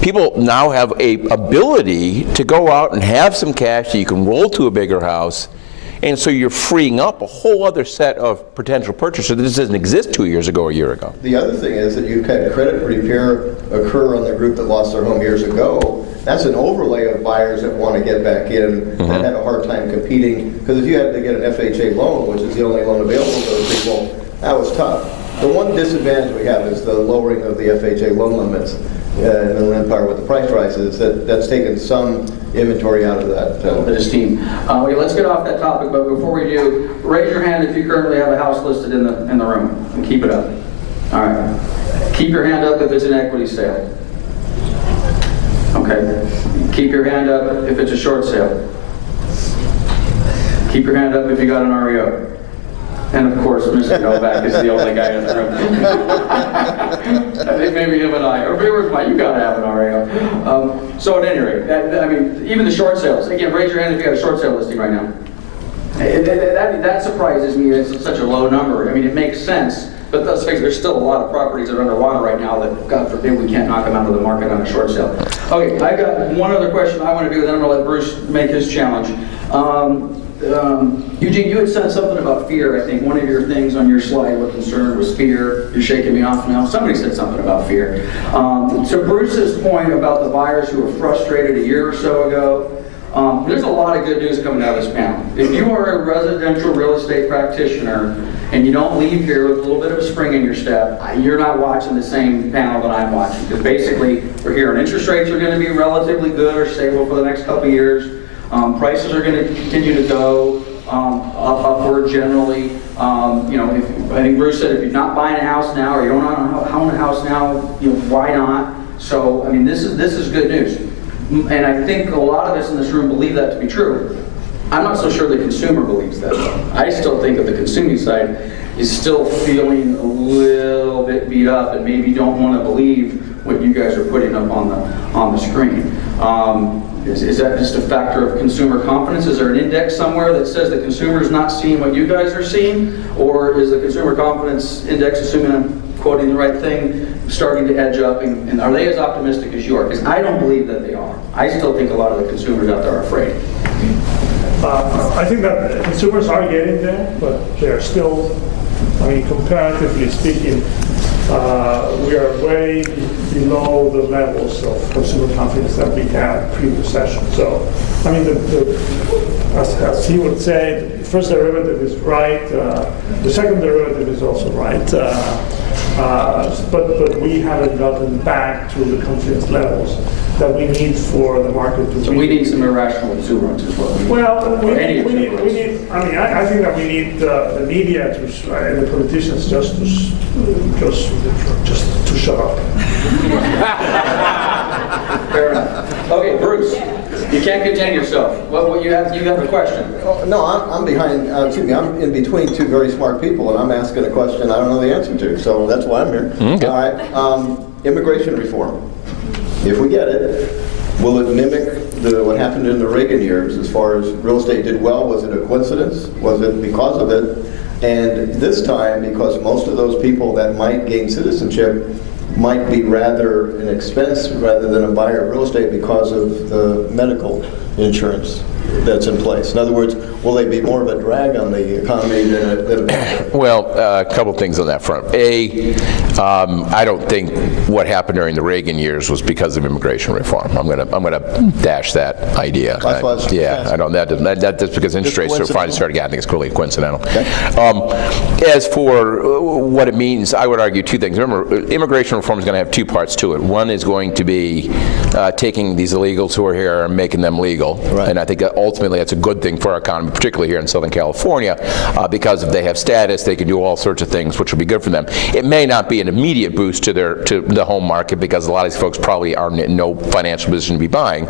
people now have a ability to go out and have some cash that you can roll to a bigger house. And so you're freeing up a whole other set of potential purchasers that doesn't exist 2 years ago or a year ago. The other thing is that you've had credit repair occur on the group that lost their home years ago. That's an overlay of buyers that want to get back in that had a hard time competing. Because if you had to get an FHA loan, which is the only loan available to those people, that was tough. The one disadvantage we have is the lowering of the FHA loan limits in Inland Empire with the price rises. That's taken some inventory out of that. Bit of steam. Okay, let's get off that topic, but before we do, raise your hand if you currently have a house listed in the room, and keep it up. All right. Keep your hand up if it's an equity sale. Okay. Keep your hand up if it's a short sale. Keep your hand up if you got an REO. And of course, Mr. Novak is the only guy in the room. I think maybe him and I, or maybe where's Mike? You gotta have an REO. So at any rate, I mean, even the short sales. Again, raise your hand if you got a short sale listing right now. That surprises me. It's such a low number. I mean, it makes sense, but let's face it, there's still a lot of properties that are underwater right now that, God forbid, we can't knock them out of the market on a short sale. Okay, I got one other question I want to do, then I'm going to let Bruce make his challenge. Eugene, you had said something about fear. I think one of your things on your slide with concern was fear. You're shaking me off now. Somebody said something about fear. To Bruce's point about the buyers who were frustrated a year or so ago, there's a lot of good news coming out of this panel. If you are a residential real estate practitioner and you don't leave here with a little bit of a spring in your step, you're not watching the same panel that I'm watching. Because basically, we're hearing interest rates are going to be relatively good or stable for the next couple of years. Prices are going to continue to go upward generally. You know, I think Bruce said if you're not buying a house now or you don't own a house now, you know, why not? So, I mean, this is good news. And I think a lot of us in this room believe that to be true. I'm not so sure the consumer believes that, though. I still think that the consuming side is still feeling a little bit beat up and maybe don't want to believe what you guys are putting up on the screen. Is that just a factor of consumer confidence? Is there an index somewhere that says the consumer is not seeing what you guys are seeing? Or is the consumer confidence index, assuming I'm quoting the right thing, starting to edge up? And are they as optimistic as you are? Because I don't believe that they are. I still think a lot of the consumers out there are afraid. I think that consumers are getting there, but they're still, I mean, comparatively speaking, we are way below the levels of consumer confidence that we had pre-recession. So, I mean, as he would say, the first derivative is right, the second derivative is also right, but we haven't gotten back to the confidence levels that we need for the market to. So we need some irrational exuberance as well. Well, we need. I mean, I think that we need the media to and the politicians just to shut up. Fair enough. Okay, Bruce, you can't contain yourself. What you have a question? No, I'm behind. Excuse me, I'm in between two very smart people, and I'm asking a question I don't know the answer to. So that's why I'm here. Okay. All right. Immigration reform. If we get it, will it mimic what happened in the Reagan years as far as real estate did well? Was it a coincidence? Was it because of it? And this time, because most of those people that might gain citizenship might be rather an expense rather than a buyer of real estate because of the medical insurance. that's in place? In other words, will they be more of a drag on the economy than a Well, a couple things on that front. I don't think what happened during the Reagan years was because of immigration reform. I'm gonna dash that idea. Yeah, I don't. That's because interest rates are finally starting. I think it's clearly coincidental. As for what it means, I would argue two things. Remember, immigration reform is going to have two parts to it. One is going to be taking these illegals who are here and making them legal, and I think that ultimately that's a good thing for our economy, particularly here in Southern California, because if they have status, they can do all sorts of things which will be good for them. It may not be an immediate boost to the home market because a lot of these folks probably are in no financial position to be buying,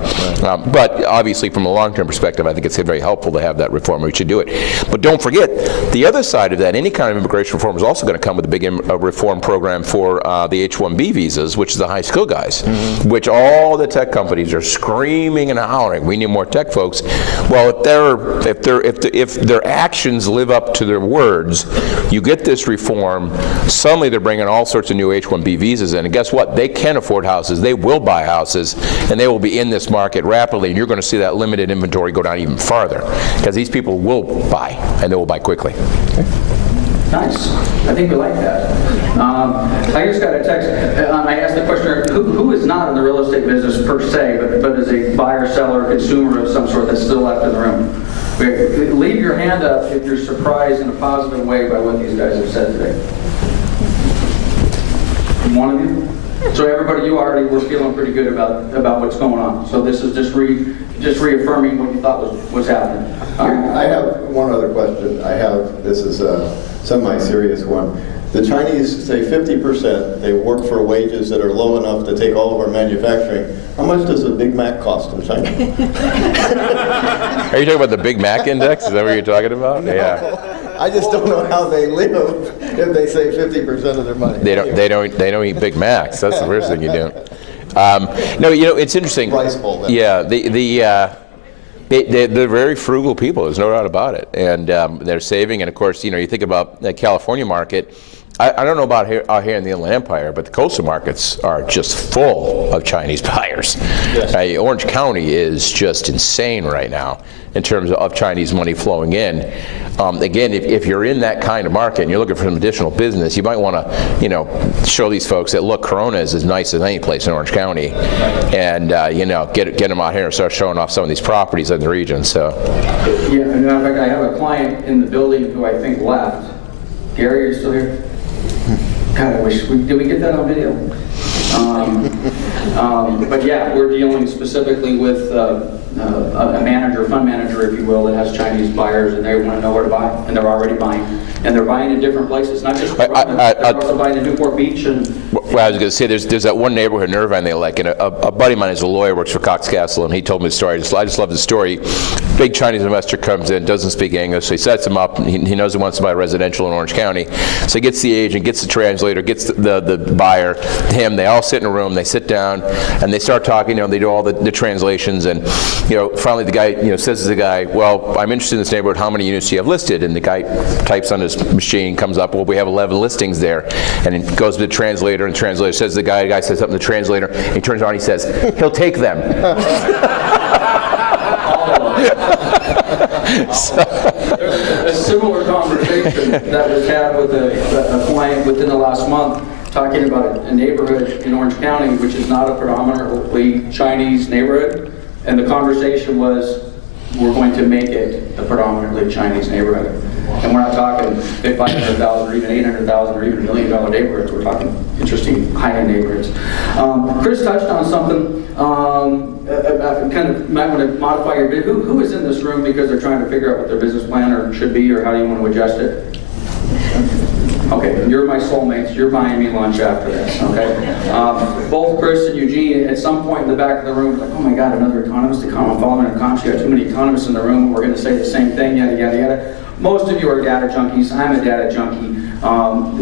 but obviously from a long-term perspective, I think it's very helpful to have that reform. We should do it. But don't forget, the other side of that, any kind of immigration reform is also going to come with a big reform program for the H-1B visas, which is the high skill guys, which all the tech companies are screaming and hollering, we need more tech folks. Well, if their actions live up to their words, you get this reform, suddenly they're bringing all sorts of new H-1B visas in, and guess what? They can afford houses, they will buy houses, and they will be in this market rapidly, and you're going to see that limited inventory go down even farther, because these people will buy, and they will buy quickly. Nice. I think we like that. I just got a text. I asked the questioner, who is not in the real estate business per se, but is a buyer, seller, consumer of some sort that's still left in the room? Leave your hand up if you're surprised in a positive way by what these guys have said today. One of you? So everybody, you already were feeling pretty good about what's going on. So this is just reaffirming what you thought was happening. I have one other question. This is a semi-serious one. The Chinese say 50%, they work for wages that are low enough to take all of our manufacturing. How much does a Big Mac cost in China? Are you talking about the Big Mac index? Is that what you're talking about? No. Yeah. I just don't know how they live if they say 50% of their money. They don't eat Big Macs. That's the first thing you do. No, it's interesting. Rice bowl. Yeah, they're very frugal people. There's no doubt about it, and they're saving. And of course, you think about the California market. I don't know about out here in the Inland Empire, but the coastal markets are just full of Chinese buyers. Yes. Orange County is just insane right now in terms of Chinese money flowing in. Again, if you're in that kind of market and you're looking for some additional business, you might want to, show these folks that, look, Corona is as nice as any place in Orange County, and get them out here and start showing off some of these properties in the region. So. Yeah, and in fact, I have a client in the building who I think left. Gary, are you still here? God, I wish did we get that on video? But yeah, we're dealing specifically with a fund manager, if you will, that has Chinese buyers, and they want to know where to buy, and they're already buying, and they're buying in different places, not just they're also buying in Newport Beach. And well, I was going to say, there's that one neighborhood in Irvine they like, and a buddy of mine is a lawyer, works for Cox Castle, and he told me the story. I just love the story. Big Chinese investor comes in, doesn't speak English, so he sets him up, and he knows he wants to buy residential in Orange County, so he gets the agent, gets the translator, gets the buyer, him. They all sit in a room, they sit down, and they start talking. They do all the translations, and finally the guy says to the guy, well, I'm interested in this neighborhood, how many units do you have listed? And the guy types on his machine, comes up, well, we have 11 listings there, and it goes to the translator, and the translator says to the guy says something to the translator, and he turns around and he says, he'll take them. There's a similar conversation that was had with a client within the last month, talking about a neighborhood in Orange County which is not a predominantly Chinese neighborhood, and the conversation was, we're going to make it a predominantly Chinese neighborhood. And we're not talking $500,000 or even $800,000 or even $1 million neighborhoods. We're talking interesting high-end neighborhoods. Chris touched on something. Kind of might want to modify your bid. Who is in this room because they're trying to figure out what their business plan or should be, or how do you want to adjust it? Okay, you're my soulmates. You're buying me lunch after this, okay? Both Chris and Eugene, at some point in the back of the room, like, oh my God, another economist to come. I'm following an economist. You have too many economists in the room. We're going to say the same thing, yada, yada, yada. Most of you are data junkies. I'm a data junkie.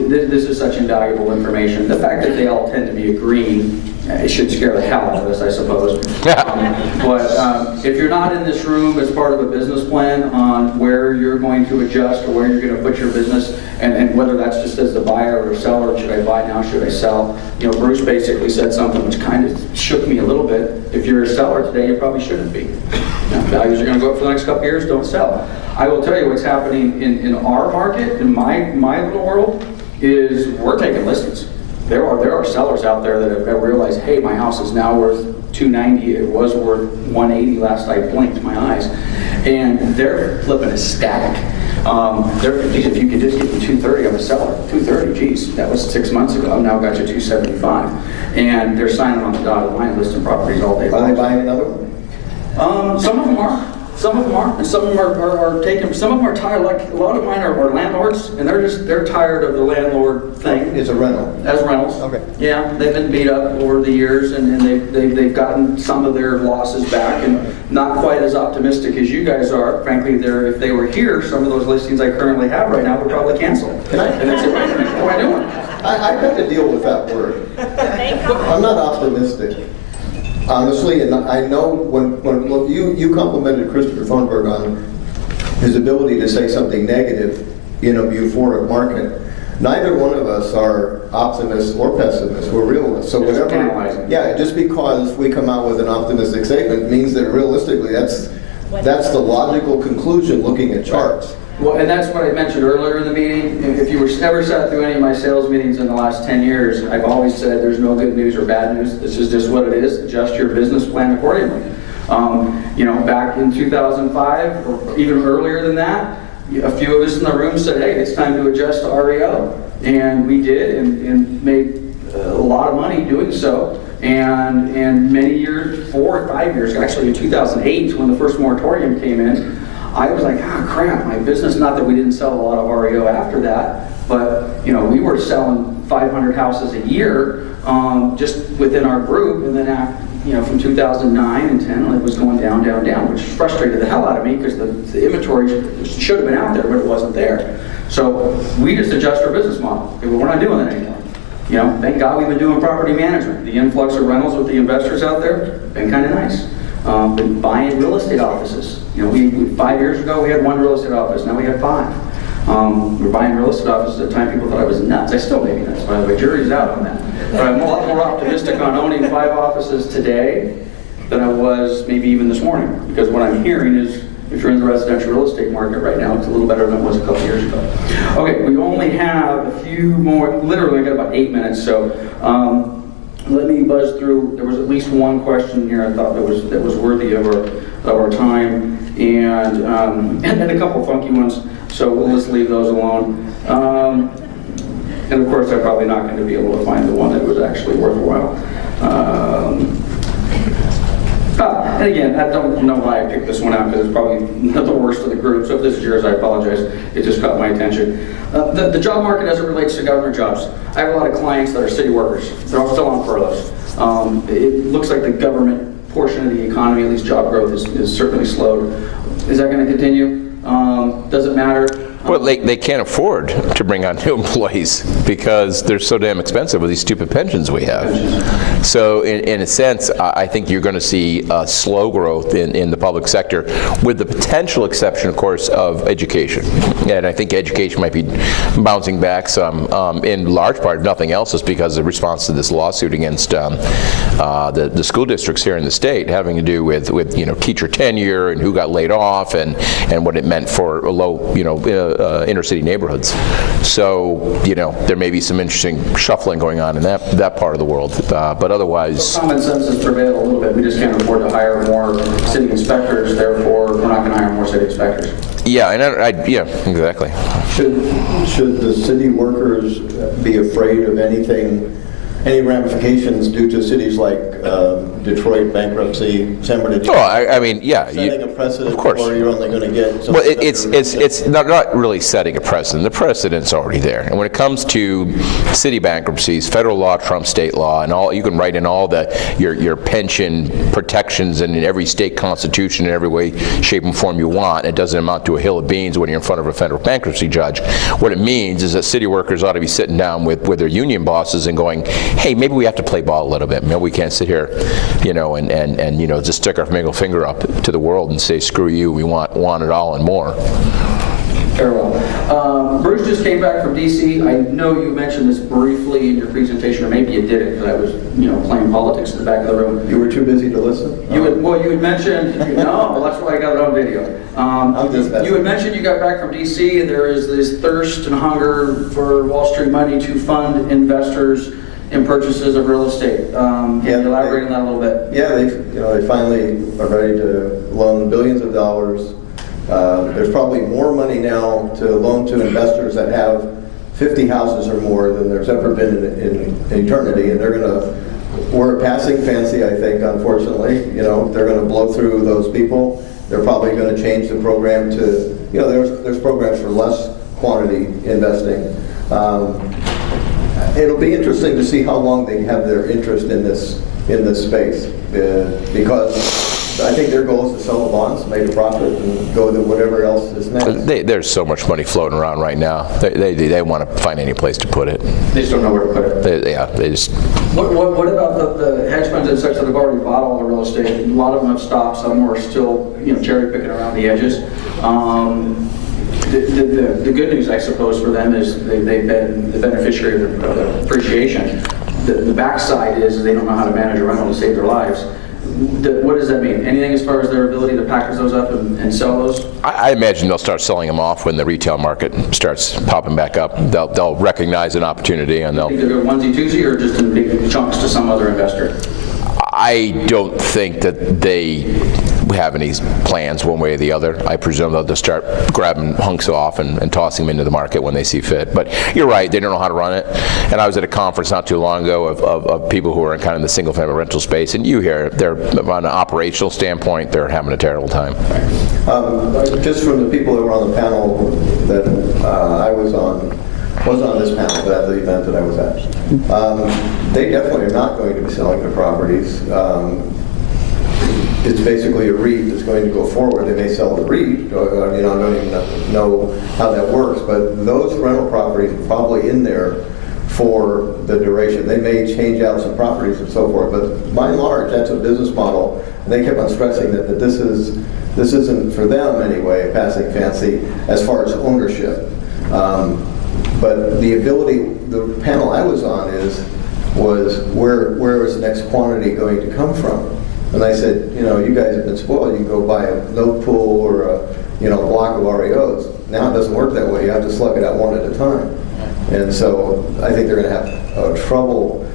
This is such invaluable information. The fact that they all tend to be agreeing It should scare the hell out of us, I suppose. But if you're not in this room as part of a business plan on where you're going to adjust or where you're going to put your business, and whether that's just as the buyer or seller, should I buy now, should I sell? You know, Bruce basically said something which kind of shook me a little bit. If you're a seller today, you probably shouldn't be. You know, values are going to go up for the next couple of years, don't sell. I will tell you what's happening in our market, in my little world, is we're taking listings. There are sellers out there that have realized, hey, my house is now worth $290. It was worth $180 last I blinked my eyes, and they're flipping ecstatic. If you could just get me $230, I'm a seller. $230, geez, that was 6 months ago. I've now got you $275, and they're signing on the dotted line, listing properties all day long. Are they buying another one? Some of them are. Some of them are, and some of them are taking. Some of them are tired. Like a lot of mine are landlords, and they're tired of the landlord thing. It's a rental. As rentals. Okay. Yeah, they've been beat up over the years, and they've gotten some of their losses back, and not quite as optimistic as you guys are. Frankly, if they were here, some of those listings I currently have right now would probably cancel. And they say, wait a minute, what am I doing? I've had to deal with that word. I'm not optimistic. Honestly, and I know when look, you complimented Christopher Thornburg on his ability to say something negative in a euphoric market. Neither one of us are optimists or pessimists. We're realists. So whatever, yeah, just because we come out with an optimistic statement means that realistically, that's the logical conclusion looking at charts. Well, and that's what I mentioned earlier in the meeting. If you ever sat through any of my sales meetings in the last 10 years, I've always said there's no good news or bad news. This is just what it is. Adjust your business plan accordingly. You know, back in 2005, or even earlier than that, a few of us in the room said, hey, it's time to adjust to REO. And we did, and made a lot of money doing so. And many years, 4 or 5 years, actually in 2008, when the first moratorium came in, I was like, crap, my business, not that we didn't sell a lot of REO after that, but, you know, we were selling 500 houses a year just within our group, and then after, you know, from 2009 and 10, it was going down, down, down, which frustrated the hell out of me because the inventory should have been out there, but it wasn't there. So we just adjust our business model. Okay, well, we're not doing that anymore. You know, thank God we've been doing property management. The influx of rentals with the investors out there, been kind of nice. Been buying real estate offices. You know, 5 years ago we had 1 real estate office. Now we have 5. We're buying real estate offices at the time people thought I was nuts. I still may be nuts, by the way. Jury's out on that. But I'm a lot more optimistic on owning 5 offices today than I was maybe even this morning. Because what I'm hearing is, if you're in the residential real estate market right now, it's a little better than it was a couple years ago. Okay, we only have a few more. Literally, I got about 8 minutes. So. Let me buzz through. There was at least one question here I thought that was worthy of our time, and a couple funky ones. So we'll just leave those alone. And of course, I'm probably not going to be able to find the one that was actually worthwhile. And again, I don't know why I picked this one out because it's probably not the worst of the group. So if this is yours, I apologize. It just caught my attention. The job market as it relates to government jobs. I have a lot of clients that are city workers. They're all still on furloughs. It looks like the government portion of the economy, at least job growth, is certainly slowed. Is that going to continue? Does it matter? Well, they can't afford to bring on new employees because they're so damn expensive with these stupid pensions we have. So in a sense, I think you're going to see slow growth in the public sector with the potential exception, of course, of education. And I think education might be bouncing back some in large part, if nothing else, is because of the response to this lawsuit against the school districts here in the state having to do with you know, teacher tenure and who got laid off and what it meant for low, you know, inner city neighborhoods. So, you know, there may be some interesting shuffling going on in that part of the world, but otherwise... So common sense has prevailed a little bit. We just can't afford to hire more city inspectors, therefore we're not going to hire more city inspectors. Yeah, and yeah, exactly. Should the city workers be afraid of anything, any ramifications due to cities like Detroit bankruptcy, San Bernardino? Oh, I mean, yeah. Setting a precedent, of course. or you're only going to get... Well, it's not really setting a precedent. The precedent's already there. And when it comes to city bankruptcies, federal law trumps state law, and all you can write in all your pension protections and in every state constitution in every way, shape, and form you want. It doesn't amount to a hill of beans when you're in front of a federal bankruptcy judge. What it means is that city workers ought to be sitting down with their union bosses and going, hey, maybe we have to play ball a little bit. Maybe we can't sit here, and just stick our middle finger up to the world and say, screw you, we want it all and more. Very well. Bruce just came back from DC. I know you mentioned this briefly in your presentation, or maybe you didn't, because I was, playing politics in the back of the room. You were too busy to listen? You had mentioned, no, that's why I got it on video. You had mentioned you got back from DC, and there is this thirst and hunger for Wall Street money to fund investors in purchases of real estate. Can you elaborate on that a little bit? Yeah, they finally are ready to loan billions of dollars. There's probably more money now to loan to investors that have 50 houses or more than there's ever been in eternity, and we're passing fancy, I think, unfortunately. They're going to blow through those people. They're probably going to change the program to, there's programs for less quantity investing. It'll be interesting to see how long they have their interest in this space, because I think their goal is to sell the bonds, make a profit, and go to whatever else is next. There's so much money floating around right now. They want to find any place to put it. They just don't know where to put it. They just. What about the hedge funds and such that have already bought all the real estate? A lot of them have stopped. Some are still, cherry picking around the edges. The good news, I suppose, for them is they've been the beneficiary of the appreciation. The backside is they don't know how to manage a rental to save their lives. What does that mean? Anything as far as their ability to package those up and sell those? I imagine they'll start selling them off when the retail market starts popping back up. They'll recognize an opportunity and they'll. You think they'll go onesie twosie or just in big chunks to some other investor? I don't think that they have any plans one way or the other. I presume they'll just start grabbing hunks off and tossing them into the market when they see fit. But you're right, they don't know how to run it. And I was at a conference not too long ago of people who are in kind of the single-family rental space, and you hear they're on an operational standpoint, they're having a terrible time. Just from the people that were on the panel that I was on this panel at the event that I was at. They definitely are not going to be selling their properties. It's basically a REIT that's going to go forward. They may sell the REIT. I don't even know how that works, but those rental properties are probably in there for the duration. They may change out some properties and so forth, but by and large, that's a business model. They kept on stressing that this isn't for them anyway, passing fancy as far as ownership. But the ability, the panel I was on was where is the next quantity going to come from? And I said, you guys have been spoiled. You can go buy a note pool or a block of REOs. Now it doesn't work that way. You have to slug it out one at a time. And so I think they're going to have trouble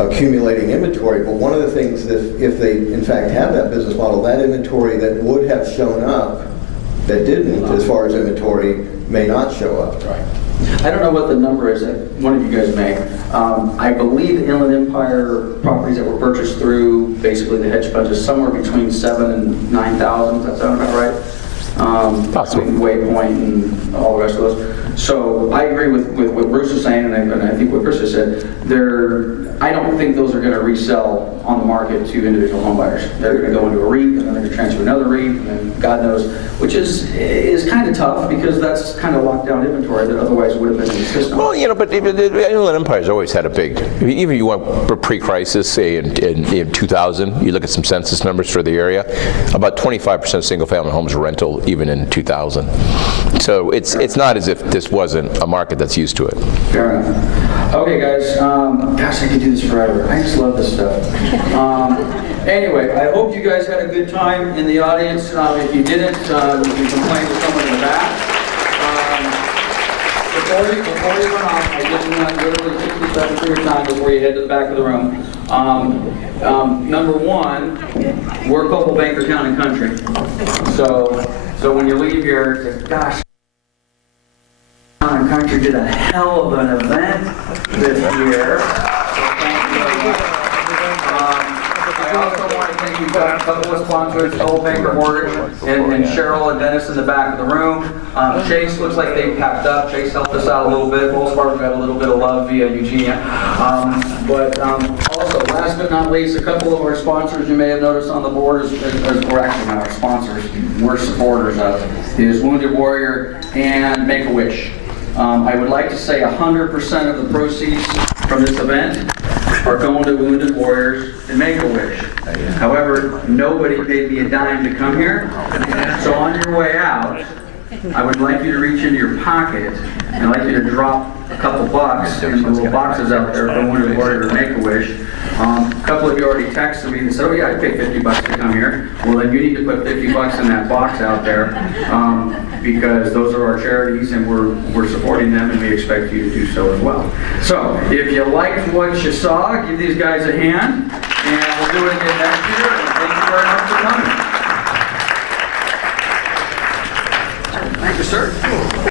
accumulating inventory. But one of the things, if they in fact have that business model, that inventory that would have shown up that didn't, as far as inventory, may not show up. Right. I don't know what the number is that one of you guys may. I believe the Inland Empire properties that were purchased through basically the hedge funds is somewhere between 7,000 and 9,000. Does that sound about right? Possibly. Waypoint and all the rest of those. So I agree with what Bruce is saying, and I think what Chris has said. I don't think those are going to resell on the market to individual home buyers. They're going to go into a REIT, and then they're going to transfer another REIT, and then God knows, which is kind of tough because that's kind of locked down inventory that otherwise would have been in the system. Well, but the Inland Empire's always had a big, even you went pre-crisis, say in 2000, you look at some census numbers for the area, about 25% of single-family homes were rental even in 2000. So it's not as if this wasn't a market that's used to it. Fair enough. Okay, guys. Gosh, I could do this forever. I just love this stuff. Anyway, I hope you guys had a good time in the audience. If you didn't, you can complain to someone in the back. Before you run off, I give you literally 60 seconds for your time before you head to the back of the room. Number one, we're Coldwell Banker Town and Country. So when you leave here, say, gosh, Town and Country did a hell of an event this year. So thank you very much. I also want to thank you a couple of sponsors, Coldwell Banker Mortgage and Cheryl and Dennis in the back of the room. Chase looks like they packed up. Chase helped us out a little bit. Most part, we got a little bit of love via Eugenia. But also, last but not least, a couple of our sponsors you may have noticed on the board, or actually not our sponsors, we're supporters of, is Wounded Warrior and Make-A-Wish. I would like to say 100% of the proceeds from this event are going to Wounded Warriors and Make-A-Wish. However, nobody paid me a dime to come here, so on your way out, I would like you to reach into your pocket, and I'd like you to drop a couple bucks in the little boxes out there for Wounded Warrior or Make-A-Wish. A couple of you already texted me and said, oh yeah, I'd pay 50 bucks to come here. Well, then you need to put 50 bucks in that box out there, because those are our charities and we're supporting them, and we expect you to do so as well. So, if you liked what you saw, give these guys a hand, and we'll do it again next year, and thank you very much for coming. Thank you, sir.